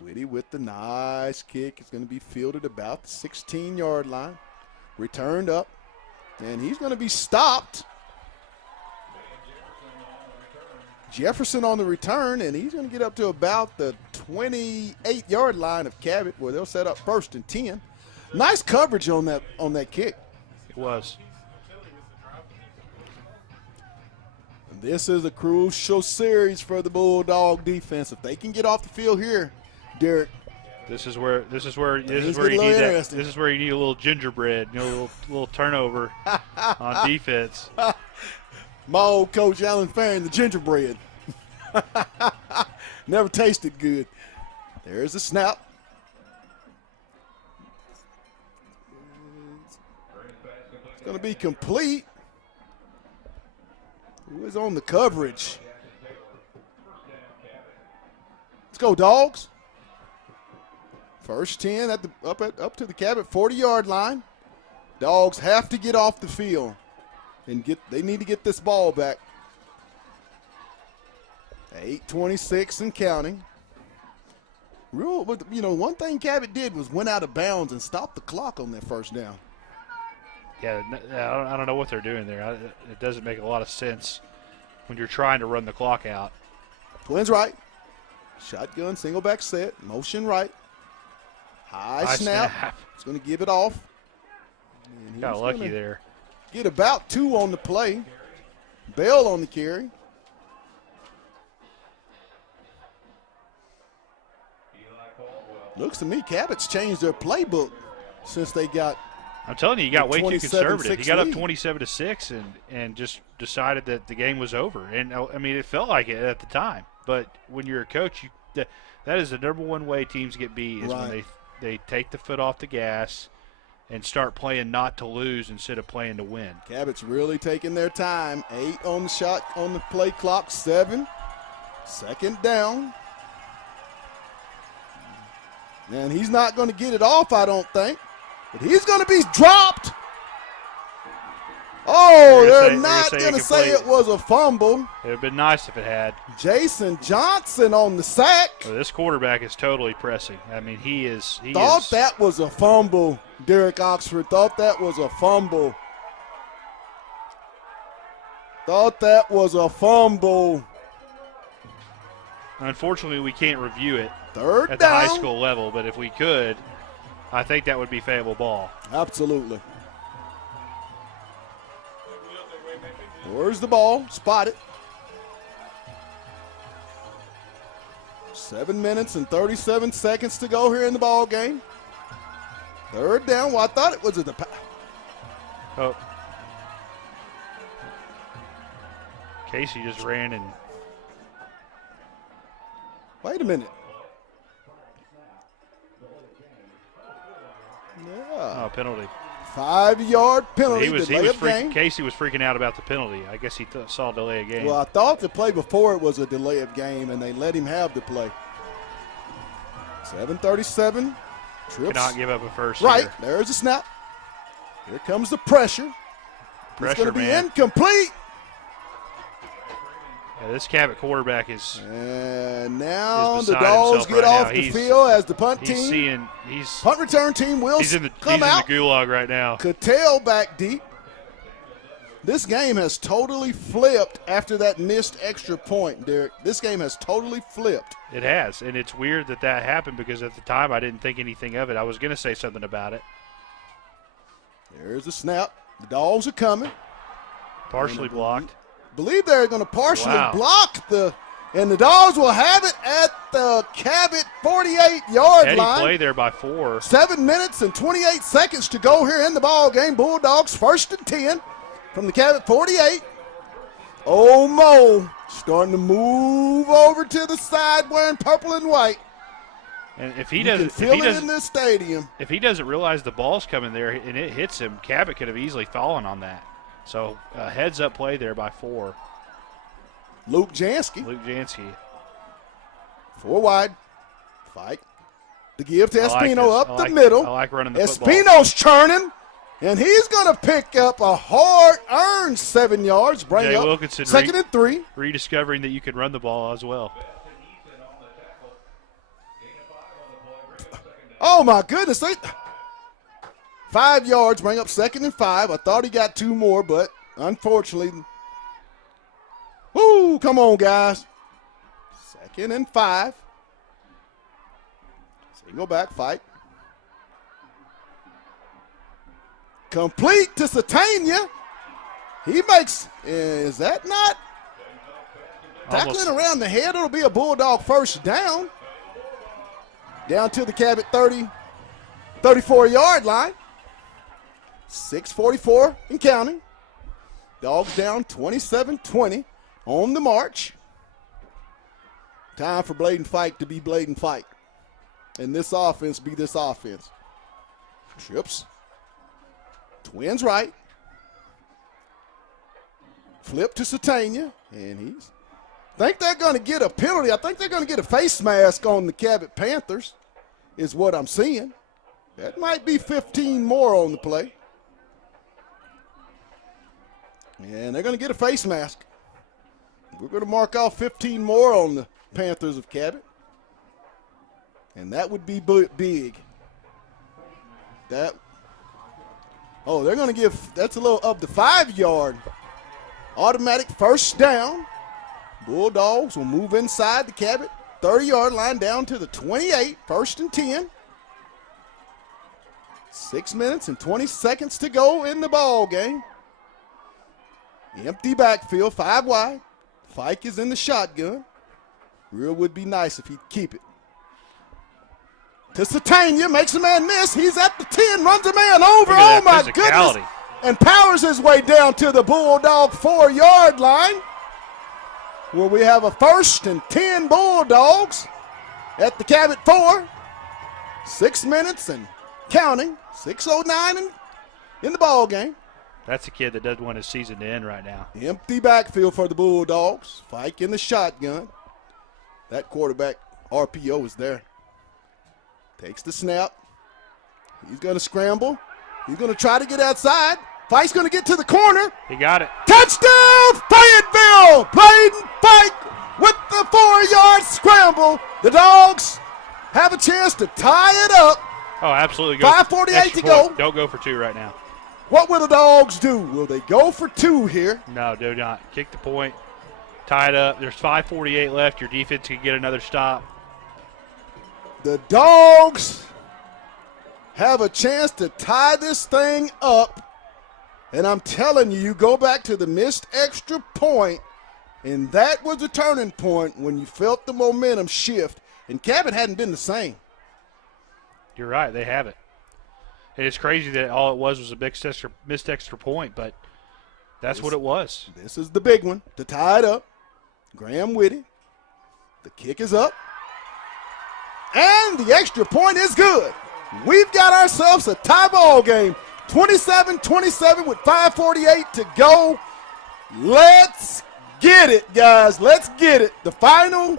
Whitty with the nice kick. It's going to be fielded about the 16-yard line. Returned up, and he's going to be stopped. Jefferson on the return, and he's going to get up to about the 28-yard line of Cabot, where they'll set up 1st and 10. Nice coverage on that kick. It was. This is a crucial series for the Bulldog defense. If they can get off the field here, Derek. This is where you need that. This is where you need a little gingerbread, a little turnover on defense. My old coach Alan Farron, the gingerbread. Never tasted good. There's the snap. It's going to be complete. Who is on the coverage? Let's go, Dogs. 1st 10 up to the Cabot 40-yard line. Dogs have to get off the field and they need to get this ball back. 8:26 and counting. One thing Cabot did was went out of bounds and stopped the clock on that 1st down. Yeah, I don't know what they're doing there. It doesn't make a lot of sense when you're trying to run the clock out. Twins right. Shotgun, single back set, motion right. High snap. It's going to give it off. Got lucky there. Get about 2 on the play. Bell on the carry. Looks to me Cabot's changed their playbook since they got. I'm telling you got way too conservative. He got up lead. 27-6 and just decided that the game was over. And I mean, it felt like it at the time. But when you're a coach, that is the number one way teams get beat is when they take the foot off the gas and start playing not to lose instead of playing to win. Cabot's really taking their time. 8 on the shot on the play clock. 7. 2nd down. And he's not going to get it off, I don't think. But he's going to be dropped. Oh, they're not going to say it was a fumble. It would have been nice if it had. Jason Johnson on the sack. Well, this quarterback is totally pressing. I mean, he is. That was a fumble. Derek Oxford thought that was a fumble. Unfortunately, we can't review it 3rd at down. the high school level, but if we could, I think that would be Fayetteville ball. Absolutely. Where's the ball? Spot it. 7 minutes and 37 seconds to go here in the ball game. 3rd down. Well, I thought it was at the. Oh. Casey just ran and. Wait a minute. Yeah. Oh, penalty. 5-yard penalty. Casey was freaking out about the penalty. I guess he saw delay of game. Well, I thought the play before it was a delay of game, and they let him have the play. 7:37. Trips. Cannot give up a first. Right. Here. There's a snap. Here comes the pressure. It's going to be incomplete. Yeah, this Cabot quarterback is. And now the Dogs get off the field as the punt return team will come out. He's in the gulag right now. Cattell back deep. This game has totally flipped after that missed extra point, Derek. This game has totally flipped. It has, and it's weird that happened because at the time I didn't think anything of it. I was going to say something about it. There's the snap. The Dogs are coming. Partially blocked. Believe they're going to partially block And the Dogs will have it at the Cabot 48-yard Heady line. play there by 4. 7 minutes and 28 seconds to go here in the ball game. Bulldogs 1st and 10 from the Cabot 48. Mo starting to move over to the side wearing purple and white. And if You can feel it in this stadium. If he doesn't realize the ball's coming there and it hits him, Cabot could have easily fallen on that. So heads up play there by 4. Luke Jansky. 4 wide. Fight. The give to Espino up the middle. I like running the football. Espino's churning, and he's going to pick up a hard-earned 7 yards. Bring Jay up Wilkinson 2nd and 3. Rediscovering that you can run the ball as well. Oh, my goodness. 5 yards, bring up 2nd and 5. I thought he got 2 more, but unfortunately. Woo, come on, guys. 2nd and 5. Single back fight. Complete to Satania. He makes, is that not? Tackling around the head, it'll be a Bulldog 1st down. Down to the Cabot 34-yard line. 6:44 and counting. Dogs down 27-20 on the march. Time for Bladen Fike to be Bladen Fike. And this offense be this offense. Trips. Twins right. Flip to Satania. And he's. I think they're going to get a penalty. I think they're going to get a face mask on the Cabot Panthers, is what I'm seeing. That might be 15 more on the play. And they're going to get a face mask. We're going to mark off 15 more on the Panthers of Cabot. And that would be big. They're going to give, that's a little up the 5-yard. Automatic 1st down. Bulldogs will move inside the Cabot 30-yard line down to the 28, 1st and 10. 6 minutes and 20 seconds to go in the ball game. Empty backfield, 5 wide. Fike is in the shotgun. Real would be nice if he'd keep it. To Satania, makes a man miss. He's at the 10, runs a man over. Oh, my goodness. And powers his way down to the Bulldog 4-yard line, where we have a 1st and 10 Bulldogs at the Cabot 4. 6 minutes and counting. 6:09 in the ball game. That's a kid that doesn't want his season to end right now. Empty backfield for the Bulldogs. Fike in the shotgun. That quarterback RPO is there. Takes the snap. He's going to scramble. He's going to try to get outside. Fike's going to get to the corner. He got it. Touchdown, Fayetteville! Bladen Fike with the 4-yard scramble. The Dogs have a chance to tie it up. Oh, absolutely. 5:48 to go. Don't go for 2 right now. What will the Dogs do? Will they go for 2 here? No, do not. Kick the point. Tie it up. There's 5:48 left. Your defense can get another stop. The Dogs have a chance to tie this thing up. And I'm telling you, you go back to the missed extra point, and that was a turning point when you felt the momentum shift. And Cabot hadn't been the same. You're right. They have it. And it's crazy that all it was a big missed extra point, but that's what it was. This is the big one to tie it up. Graham Whitty. The kick is up. And the extra point is good. We've got ourselves a tie ball game. 27-27 with 5:48 to go. Let's get it, guys. Let's get it. The final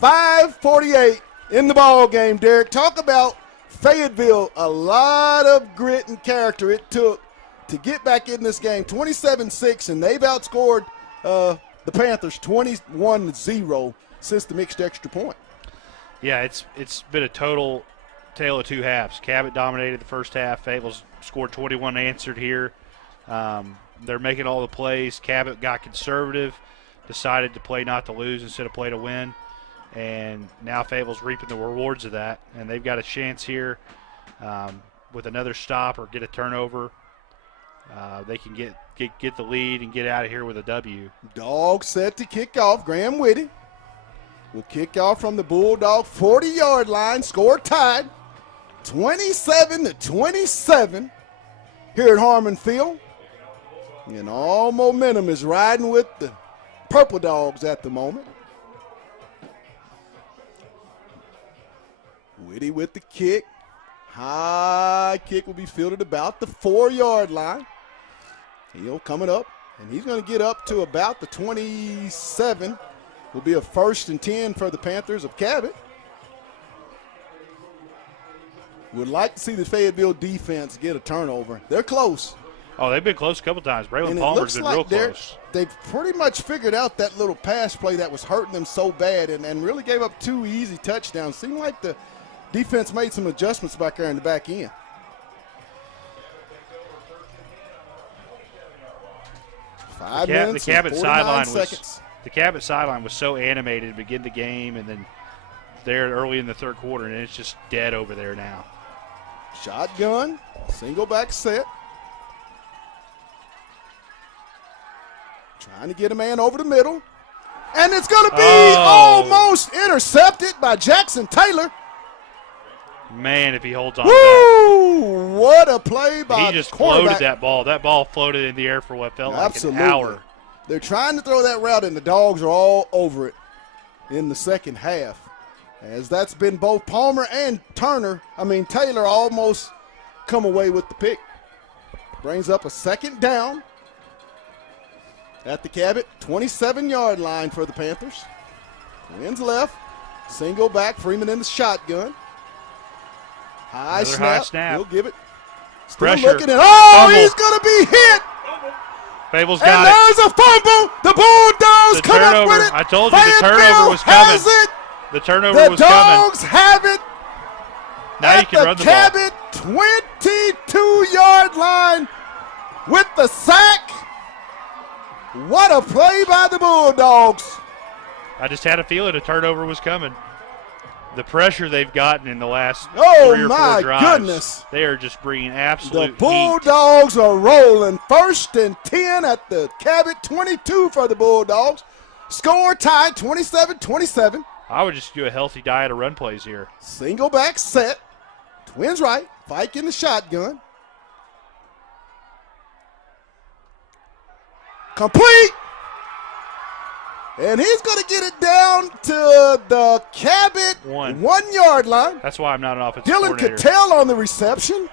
5:48 in the ball game, Derek. Talk about Fayetteville. A lot of grit and character it took to get back in this game. 27-6, and they've outscored the Panthers 21-0 since the mixed extra point. Yeah, it's been a total tale of 2 halves. Cabot dominated the first half. Fayetteville's scored 21 answered here. They're making all the plays. Cabot got conservative, decided to play not to lose instead of play to win. And now Fayetteville's reaping the rewards of that. And they've got a chance here with another stop or get a turnover. They can get the lead and get out of here with a W. Dogs set to kick off. Graham Whitty. will kick off from the Bulldog 40-yard line. Score tied, 27-27 here at Harmon Field. And all momentum is riding with the Purple Dogs at the moment. Whitty with the kick. High kick will be fielded about the 4-yard line. He'll coming up, and he's going to get up to about the 27. Will be a 1st and 10 for the Panthers of Cabot. Would like to see the Fayetteville defense get a turnover. They're close. Oh, they've been close a couple times. Braylon And Palmer's been real close. They've pretty much figured out that little pass play that was hurting them so bad and really gave up 2 easy touchdowns. Seemed like the defense made some adjustments back there in the back end. Five minutes the Cabot and 49 sideline seconds. The Cabot sideline was so animated to begin the game, and then there early in the third quarter, and it's just dead over there now. Shotgun, single back set. Trying to get a man over the middle. And it's going to be almost intercepted by Jackson Taylor. Man, if he holds on to that. What a play by He just the quarterback. floated that ball. That ball floated in the air for what felt like an hour. They're trying to throw that route, and the Dogs are all over it in the second half. As that's been both Palmer and Taylor almost come away with the pick. Brings up a 2nd down at the Cabot 27-yard line for the Panthers. Twins left. Single back. Freeman in the shotgun. High snap. He'll give it. Still Pressure. looking at. Fumble. He's going to be hit. Fable's And got it. there's a fumble. The Bulldogs come up with it. I told you the turnover was coming. Has it. The turnover was coming. The Dogs have it. Now you can run the ball. Cabot 22-yard line with the sack. What a play by the Bulldogs. I just had a feeling a turnover was coming. The pressure they've gotten in the last 3 or 4 drives. Goodness. They are just bringing absolute The Bulldogs are rolling. 1st and 10 at the Cabot 22 for the Bulldogs. Score tied 27-27. I would just do a healthy diet of run plays here. Single back set. Twins right. Fike in the shotgun. Complete. And he's going to get it down to the Cabot 1-yard line. That's why I'm not an offensive Dylan coordinator. Cattell on the reception.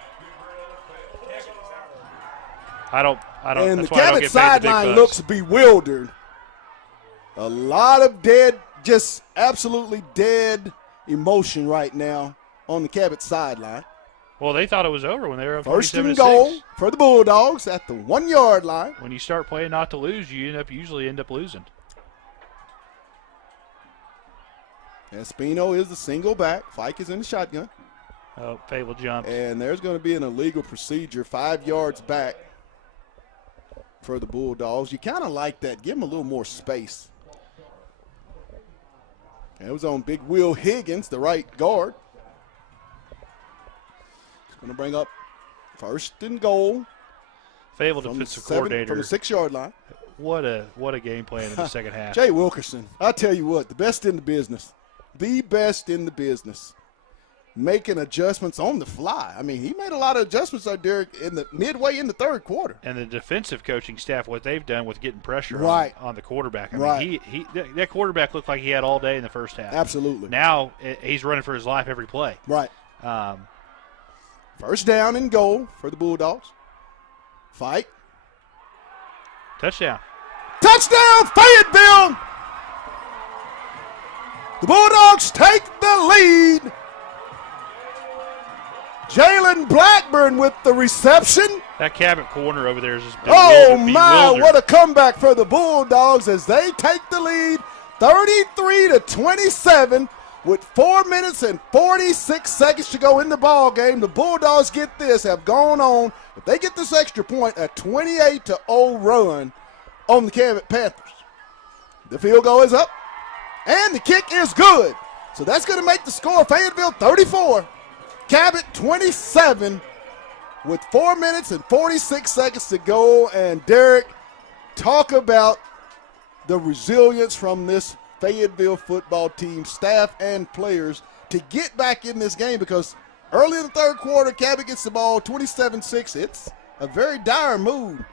I don't. And the that's why I don't Cabot get paid the big sideline bucks. looks bewildered. A lot of just absolutely dead emotion right now on the Cabot sideline. Well, they thought it was over when they were up 1st and 27-6. goal for the Bulldogs at the 1-yard line. When you start playing not to lose, you usually end up losing. Espino is the single back. Fike is in the shotgun. Oh, Fable jumped. And there's going to be an illegal procedure 5 yards back for the Bulldogs. You kind of like that. Give them a little more space. And it was on Big Will Higgins, the right guard. He's going to bring up 1st and goal. Fable defensive coordinator. From the 6-yard line. What a game plan in the second half. Jay Wilkerson, I'll tell you what, the best in the business. The best in the business. Making adjustments on the fly. I mean, he made a lot of adjustments out there in the midway in the third quarter. And the defensive coaching staff, what they've done with getting pressure on the quarterback. I mean, that quarterback looked like he had all day in the first half. Absolutely. Now he's running for his life every play. Right. 1st down and goal for the Bulldogs. Fight. Touchdown. Touchdown, Fayetteville! The Bulldogs take the lead. Jalen Blackburn with the reception. That Cabot corner over there is just bewildered. What a comeback for the Bulldogs as they take the lead 33-27 with 4 minutes and 46 seconds to go in the ball game. The Bulldogs have gone on, if they get this extra point, a 28-0 run on the Cabot Panthers. The field goal is up, and the kick is good. So that's going to make the score Fayetteville 34, Cabot 27 with 4 minutes and 46 seconds to go. And Derek, talk about the resilience from this Fayetteville football team, staff and players, to get back in this game because early in the third quarter, Cabot gets the ball 27-6. It's a very dire mood.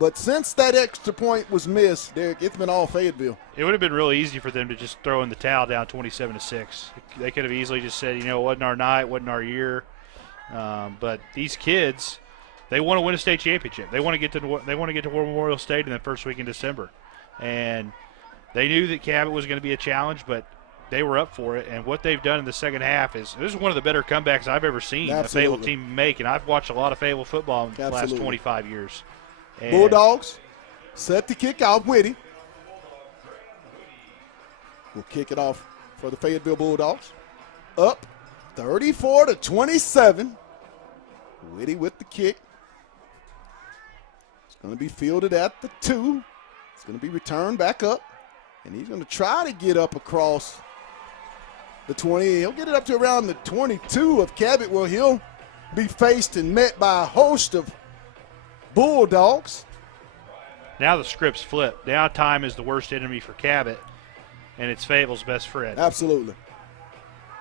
But since that extra point was missed, Derek, it's been all Fayetteville. It would have been really easy for them to just throw in the towel down 27-6. They could have easily just said, it wasn't our night, wasn't our year. But these kids, they want to win a state championship. They want to get to War Memorial Stadium the first week in December, and they knew that Cabot was going to be a challenge, but they were up for it. And what they've done in the second half this is one of the better comebacks I've ever seen a Fayetteville team make. And I've watched a lot of Fayetteville football in the last 25 years. And Bulldogs set to kick off. Whitty will kick it off for the Fayetteville Bulldogs. Up 34-27. Whitty with the kick. It's going to be fielded at the 2. It's going to be returned back up. And he's going to try to get up across the 20. He'll get it up to around the 22 of Cabot, where he'll be faced and met by a host of Bulldogs. Now the script's flipped. Now time is the worst enemy for Cabot, and it's Fayetteville's best friend. Absolutely.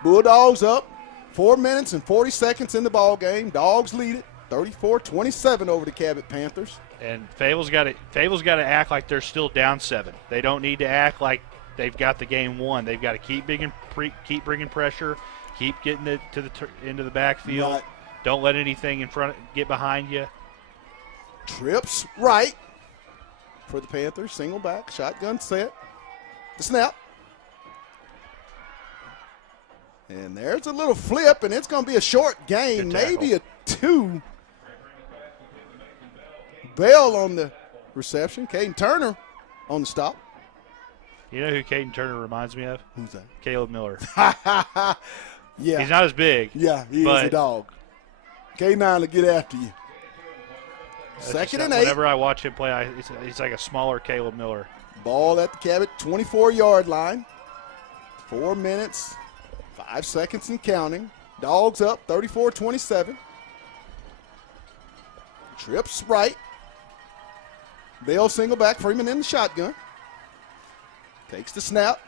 Bulldogs up 4 minutes and 40 seconds in the ball game. Dogs lead it 34-27 over the Cabot Panthers. And Fayetteville's got to act like they're still down 7. They don't need to act like they've got the game won. They've got to keep bringing pressure, keep getting it into the backfield. Right. Don't let anything in front get behind you. Trips right for the Panthers. Single back, shotgun set. The snap. And there's a little flip, and it's going to be a short gain, maybe a 2. Bell on the reception. Caden Turner on the stop. You know who Caden Turner reminds me of? Who's that? Caleb Miller. Yeah. He's not as big. Yeah, he is a dog. K9 will get after you. Second and 8. Whenever I watch him play, he's like a smaller Caleb Miller. Ball at the Cabot 24-yard line. 4 minutes, 5 seconds and counting. Dogs up 34-27. Trips right. Bell single back. Freeman in the shotgun. Takes the snap.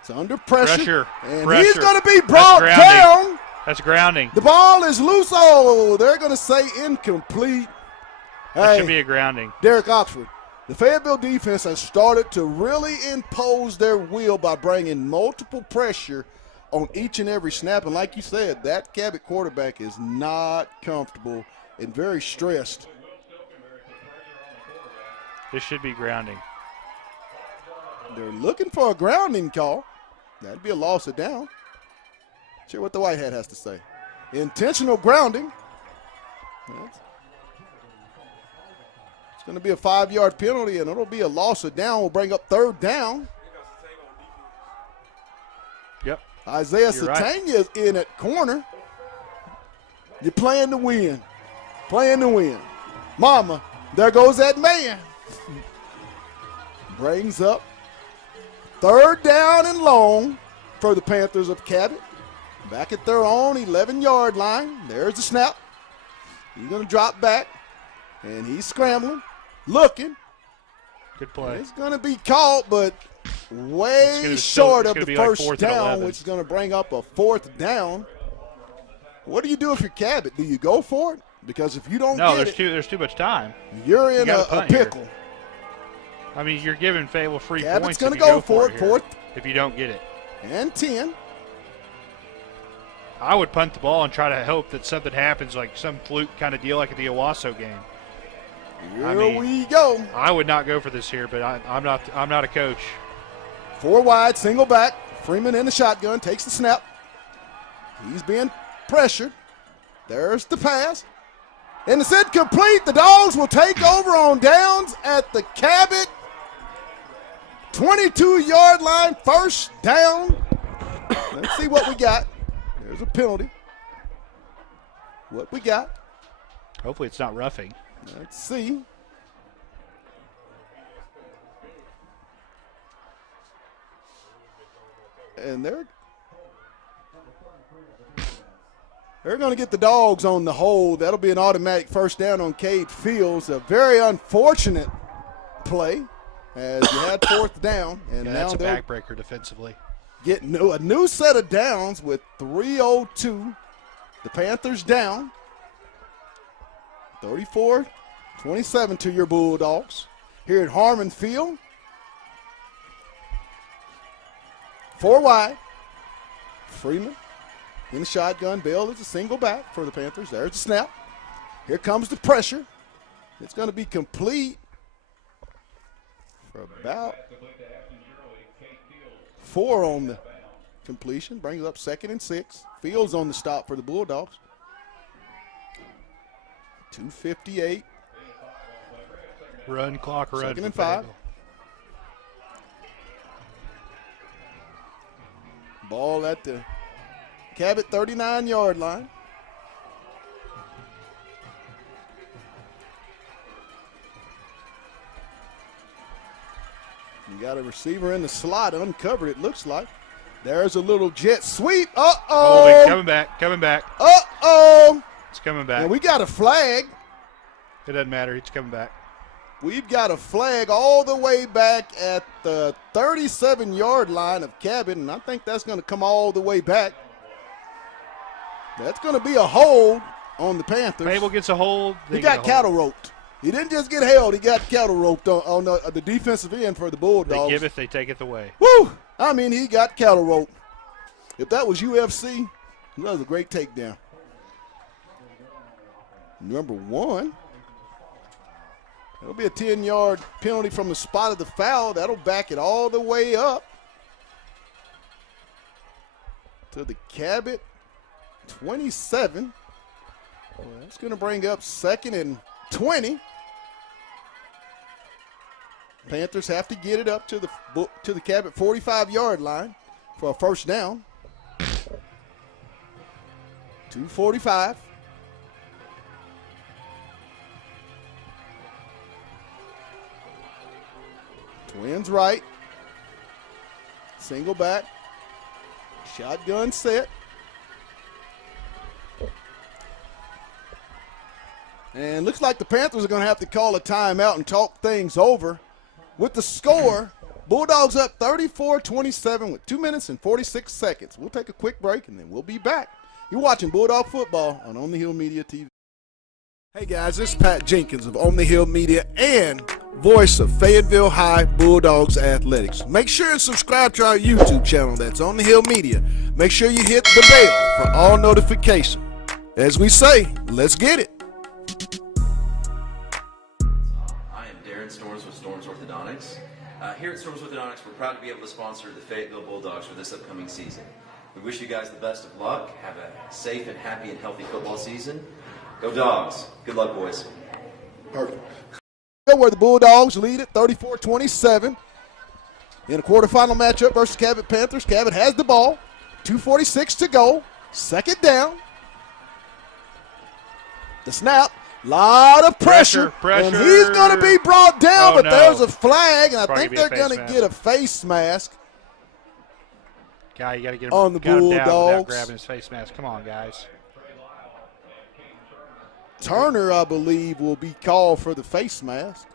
It's under pressure. And he's going to be brought down. That's grounding. The ball is loose. Oh, they're going to say incomplete. That should be a grounding. Derek Oxford, the Fayetteville defense has started to really impose their will by bringing multiple pressure on each and every snap. And like you said, that Cabot quarterback is not comfortable and very stressed. This should be grounding. They're looking for a grounding call. That'd be a loss of down. Sure what the white hat has to say. Intentional grounding. It's going to be a 5-yard penalty, and it'll be a loss of down. We'll bring up 3rd down. Yep. Isaiah Satania is in at corner. You're playing to win. Playing to win. Mama, there goes that man. Brings up 3rd down and long for the Panthers of Cabot. Back at their own 11-yard line. There's the snap. He's going to drop back, and he's scrambling, looking. Good play. It's going to be caught, but way short of the first down, which is going to bring up a 4th down. What do you do if you're Cabot? Do you go for it? Because if you don't there's too much time. You're in a pickle. Here. I mean, you're giving Fayetteville free Cabot's points. Cabot's going to go for it. 4th. If you don't get it. And 10. I would punt the ball and try to hope that something happens, like some fluke kind of deal like at the Owasso game. Here we go. I would not go for this here, but I'm not a coach. 4 wide, single back. Freeman in the shotgun, takes the snap. He's being pressured. There's the pass. And it's incomplete. The Dogs will take over on downs at the Cabot 22-yard line. 1st down. Let's see what we got. There's a penalty. What we got? Hopefully it's not roughing. Let's see. And they're going to get the Dogs on the hold. That'll be an automatic 1st down on Cade Fields. A very unfortunate play. as you had fourth down. And Yeah, now that's a they'll backbreaker defensively. get a new set of downs with 3:02. The Panthers down 34-27 to your Bulldogs here at Harmon Field. 4 wide. Freeman in the shotgun. Bell is a single back for the Panthers. There's the snap. Here comes the pressure. It's going to be complete for about 4 on the completion. Brings up 2nd and 6. Fields on the stop for the Bulldogs. 2:58. Run clock, run. 2nd and 5. Ball at the Cabot 39-yard line. You got a receiver in the slot, uncovered it looks like. There's a little jet sweep. Uh-oh. Coming back. Uh-oh. It's coming back. And we got a flag. It doesn't matter. It's coming back. We've got a flag all the way back at the 37-yard line of Cabot, and I think that's going to come all the way back. That's going to be a hold on the Panthers. Fable gets a hold. He got cattle roped. He didn't just get held. He got cattle roped on the defensive end for the Bulldogs. They give it, they take it away. Woo! I mean, he got cattle roped. If that was UFC, that was a great takedown. Number 1. It'll be a 10-yard penalty from the spot of the foul. That'll back it all the way up to the Cabot 27. Well, that's going to bring up 2nd and 20. Panthers have to get it up to the Cabot 45-yard line for a first down. 2:45. Twins right. Single back. Shotgun set. And looks like the Panthers are going to have to call a timeout and talk things over. With the score, Bulldogs up 34-27 with 2 minutes and 46 seconds. We'll take a quick break and then we'll be back. You're watching Bulldog Football on the Hill Media TV. Hey guys, this is Pat Jenkins of On the Hill Media and voice of Fayetteville High Bulldogs Athletics. Make sure and subscribe to our YouTube channel. That's On the Hill Media. Make sure you hit the bell for all notifications. As we say, let's get it. I am Darren Storms with Storms Orthodontics. Here at Storms Orthodontics, we're proud to be able to sponsor the Fayetteville Bulldogs for this upcoming season. We wish you guys the best of luck. Have a safe and happy and healthy football season. Go Dogs. Good luck, boys. Perfect. Where the Bulldogs lead it 34-27 in a quarterfinal matchup versus Cabot Panthers. Cabot has the ball. 2:46 to go. 2nd down. The snap. Lot of pressure. And he's going to be brought down, but there's a flag, and I think they're going to get a face mask. Guy, you got to get him on the down Bulldogs. without grabbing his face mask. Come on, guys. Turner, I believe, will be called for the face mask.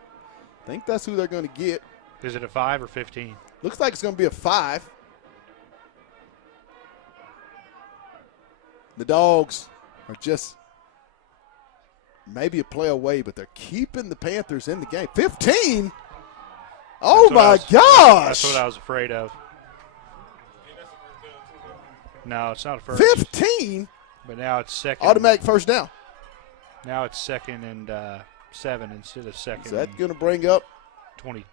I think that's who they're going to get. Is it a 5 or 15? Looks like it's going to be a 5. The Dogs are just maybe a play away, but they're keeping the Panthers in the game. 15? Oh, my gosh. That's what I was afraid of. No, it's not a first. 15? But now it's 2nd. Automatic first down. Now it's 2nd and 7 instead of 2nd. Is that going to bring up 22?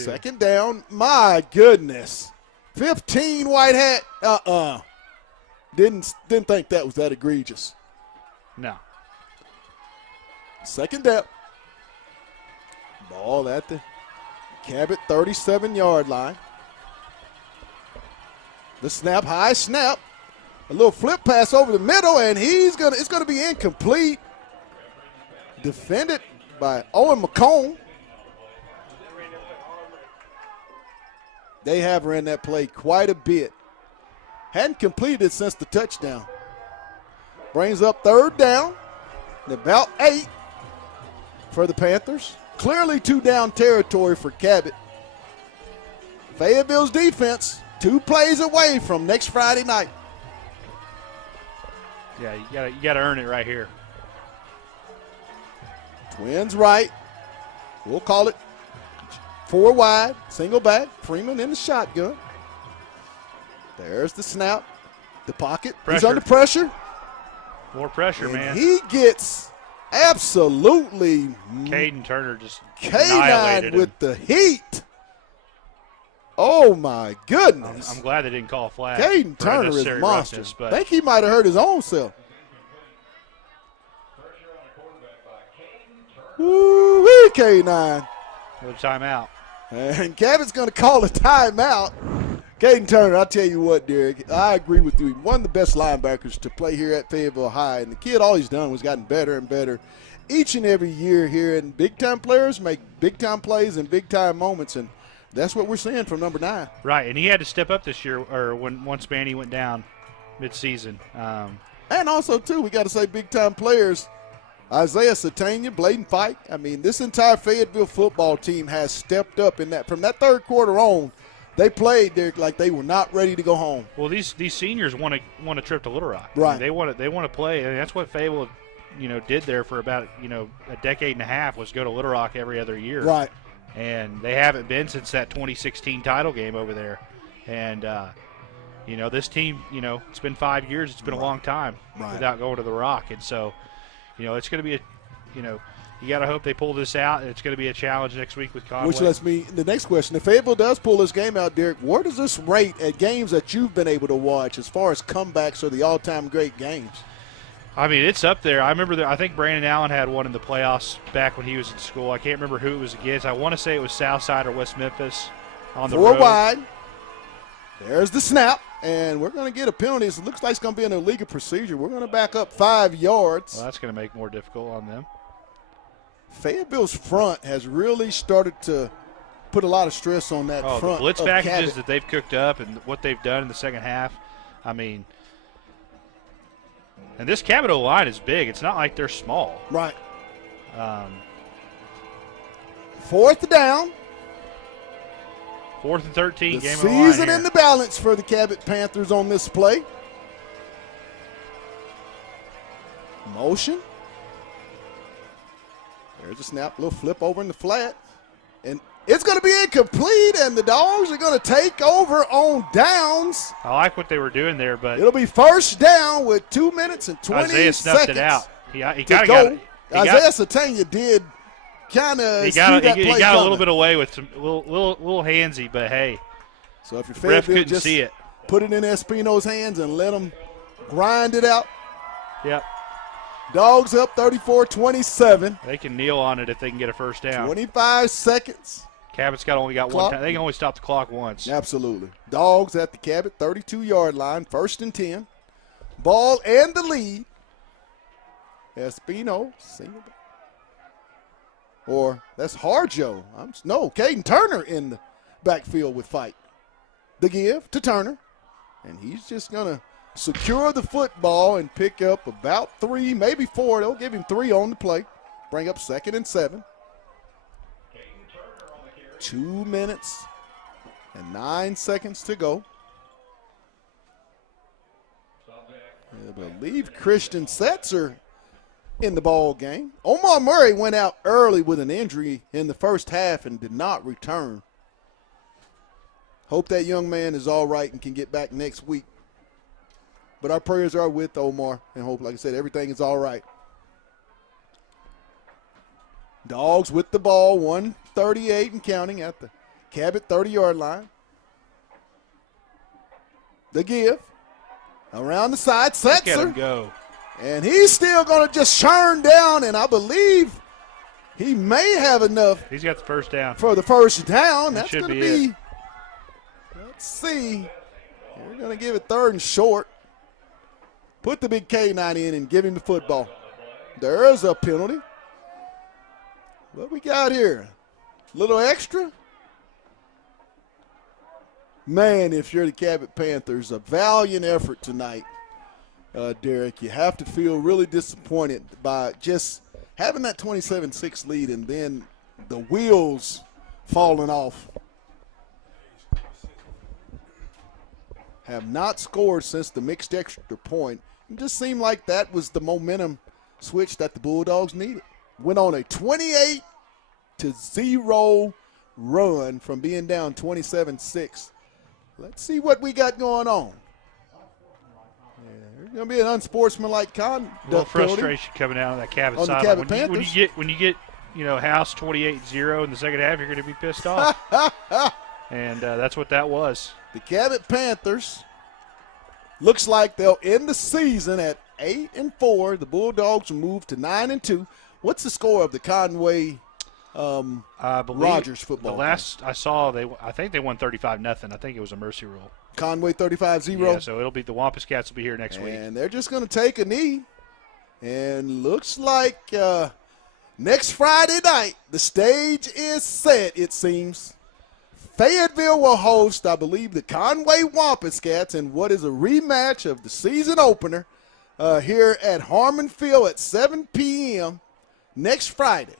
2nd down. My goodness. 15 white hat. Didn't think that was that egregious. No. 2nd down. Ball at the Cabot 37-yard line. The snap, high snap. A little flip pass over the middle, and it's going to be incomplete. Defended by Owen McComb. They have ran that play quite a bit. Hadn't completed it since the touchdown. Brings up 3rd down. About 8 for the Panthers. Clearly 2 down territory for Cabot. Fayetteville's defense 2 plays away from next Friday night. Yeah, you gotta earn it right here. Twins right. We'll call it 4 wide, single back. Freeman in the shotgun. There's the snap, the pocket. Pressure. He's under pressure. More pressure, And man. he gets absolutely Caden Turner just K9 annihilated with him. the heat. Oh, my goodness. I'm glad they didn't call a flag. Caden for Turner is unnecessary monster. roughness, but I think he might have hurt his own self. Woo-wee, K9. another timeout. And Cabot's going to call a timeout. Caden Turner, I'll tell you what, Derek, I agree with you. One of the best linebackers to play here at Fayetteville High. And the kid, all he's done was gotten better and better each and every year here. And big-time players make big-time plays in big-time moments. And that's what we're seeing from number 9. Right, and he had to step up this year, or once Manny went down midseason. And also, too, we got to say big-time players. Isaiah Satania, Bladen Fike. I mean, this entire Fayetteville football team has stepped up in that. From that third quarter on, they played there like they were not ready to go home. Well, these seniors want a trip to Little Rock. Right. I mean, they want to play, and that's what Fayetteville, did there for about a decade and a half, was go to Little Rock every other year. Right. And they haven't been since that 2016 title game over there. And this team, it's been 5 years. It's been a long time without going to the Rock, and so. It's going to be you got to hope they pull this out, and it's going to be a challenge next week with Conway. Which lets me, the next question, if Fayetteville does pull this game out, Derek, where does this rate at games that you've been able to watch as far as comebacks or the all-time great games? I mean, it's up there. I remember I think Brandon Allen had one in the playoffs back when he was in school. I can't remember who it was against. I want to say it was Southside or West Memphis on the 4 road. wide. There's the snap. And we're going to get a penalty. It looks like it's going to be an illegal procedure. We're going to back up 5 yards. Well, that's going to make it more difficult on them. Fayetteville's front has really started to put a lot of stress on that front. The blitz of packages Cabot. that they've cooked up and what they've done in the second half, I mean, and this Cabot line is big. It's not like they're small. Right. 4th down. 4th and 13, The game of the line season here. in the balance for the Cabot Panthers on this play. Motion. There's a snap, little flip over in the flat. And it's going to be incomplete, and the Dogs are going to take over on downs. I like what they were doing there, but It'll be 1st down with 2 minutes and 20 Isaiah snuffed seconds it out. He to kind of go. got Isaiah Satania did kind of he got a little bit away with some little handsy, but hey, so if you're ref Fayetteville, couldn't just see it. put it in Espino's hands and let him grind it out. Yep. Dogs up 34-27. They can kneel on it if they can get a first down. 25 seconds. Cabot's only got Clock. one time. They can only stop the clock once. Absolutely. Dogs at the Cabot 32-yard line, 1st and 10. Ball and the lead. Espino, single. Or that's Harjo. No, Caden Turner in the backfield with fight. The give to Turner. And he's just going to secure the football and pick up about 3, maybe 4. They'll give him 3 on the play. Bring up 2nd and 7. 2 minutes and 9 seconds to go. I believe Christian Setzer in the ball game. Omar Murray went out early with an injury in the first half and did not return. Hope that young man is all right and can get back next week. But our prayers are with Omar and hope, like I said, everything is all right. Dogs with the ball, 1:38 and counting at the Cabot 30-yard line. The give. Around the side, Look at him Setzer. go. And he's still going to just churn down, and I believe he may have enough He's got the first down. for the first down. That That's should going to be be, let's see. We're going to give it 3rd and short. Put the big K9 in and give him the football. There's a penalty. What we got here? Little extra? Man, if you're the Cabot Panthers, a valiant effort tonight, Derek. You have to feel really disappointed by just having that 27-6 lead and then the wheels falling off. have not scored since the mixed extra point. It just seemed like that was the momentum switch that the Bulldogs needed. Went on a 28-0 run from being down 27-6. Let's see what we got going on. Yeah, there's going to be an unsportsmanlike conduct. A little frustration coming out of that Cabot on side. the Cabot Panthers. When you get House 28-0 in the second half, you're going to be pissed off. And that's what that was. The Cabot Panthers looks like they'll end the season at 8-4. The Bulldogs will move to 9-2. What's the score of the Conway Rogers football the last game? I saw, I think they won 35-0. I think it was a mercy rule. Conway 35-0. Yeah, so it'll be the Wampus Cats will be here next week. And they're just going to take a knee. And looks like next Friday night, the stage is set, it seems. Fayetteville will host, I believe, the Conway Wampus Cats in what is a rematch of the season opener here at Harmon Field at 7 p.m. next Friday.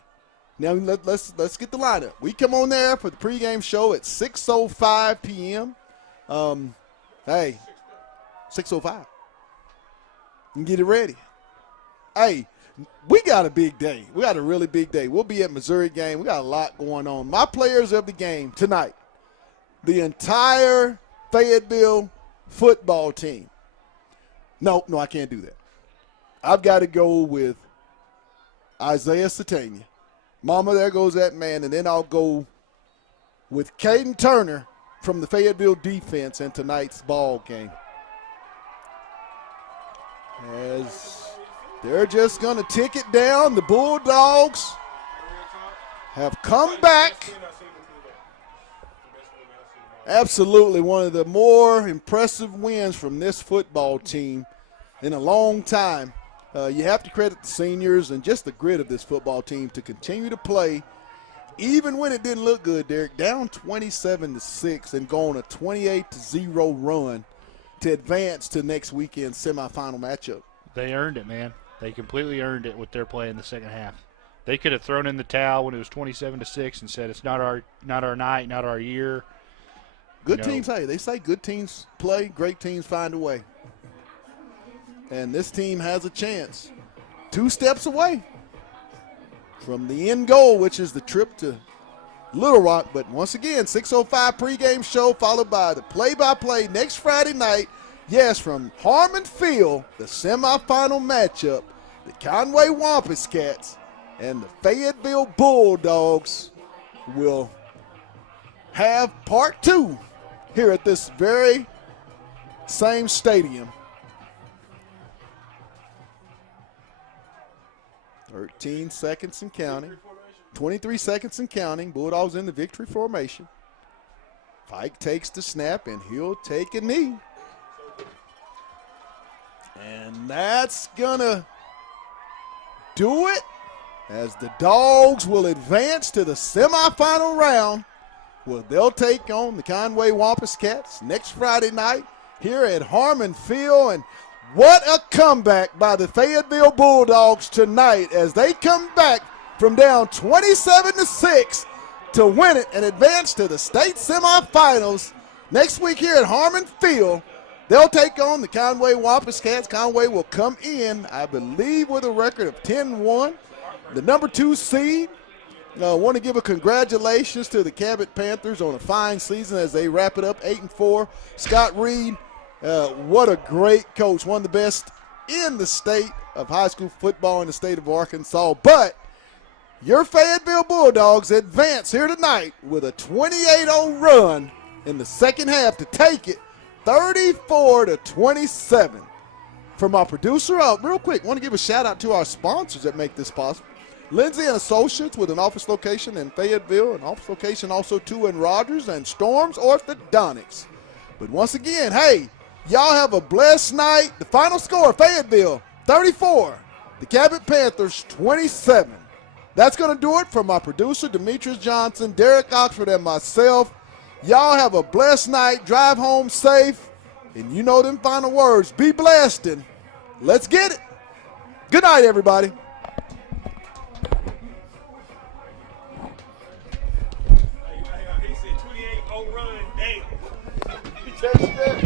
Now, let's get the lineup. We come on there for the pregame show at 6:05 p.m. Hey, 6:05. You can get it ready. Hey, we got a big day. We got a really big day. We'll be at Missouri game. We got a lot going on. My players of the game tonight, the entire Fayetteville football team. No, I can't do that. I've got to go with Isaiah Satania. Mama, there goes that man. And then I'll go with Caden Turner from the Fayetteville defense in tonight's ball game. As they're just going to tick it down. The Bulldogs have come back. Absolutely one of the more impressive wins from this football team in a long time. You have to credit the seniors and just the grit of this football team to continue to play, even when it didn't look good, Derek. Down 27-6 and go on a 28-0 run to advance to next weekend's semifinal matchup. They earned it, man. They completely earned it with their play in the second half. They could have thrown in the towel when it was 27-6 and said it's not our night, not our year. Good teams, hey, they say good teams play, great teams find a way. And this team has a chance. 2 steps away from the end goal, which is the trip to Little Rock. But once again, 6:05 pregame show followed by the play-by-play next Friday night. Yes, from Harmon Field, the semifinal matchup, the Conway Wampus Cats and the Fayetteville Bulldogs will have part 2 here at this very same stadium. 13 seconds and counting. 23 seconds and counting. Bulldogs in the victory formation. Fike takes the snap, and he'll take a knee. And that's going to do it as the Dogs will advance to the semifinal round. Well, they'll take on the Conway Wampus Cats next Friday night here at Harmon Field. And what a comeback by the Fayetteville Bulldogs tonight as they come back from down 27-6 to win it and advance to the state semifinals next week here at Harmon Field. They'll take on the Conway Wampus Cats. Conway will come in, I believe, with a record of 10-1, the number 2 seed. I want to give a congratulations to the Cabot Panthers on a fine season as they wrap it up 8-4. Scott Reed, what a great coach, one of the best in the state of high school football in the state of Arkansas. But your Fayetteville Bulldogs advance here tonight with a 28-0 run in the second half to take it 34-27. From our producer, real quick, want to give a shout out to our sponsors that make this possible. Lindsay and Associates with an office location in Fayetteville, an office location also too in Rogers, and Storms Orthodontics. But once again, hey, y'all have a blessed night. The final score, Fayetteville 34, the Cabot Panthers 27. That's going to do it from my producer, Demetrius Johnson, Derek Oxford, and myself. Y'all have a blessed night. Drive home safe. And you know them final words. Be blessed and let's get it. Good night, everybody. He said 28-0 run. Damn.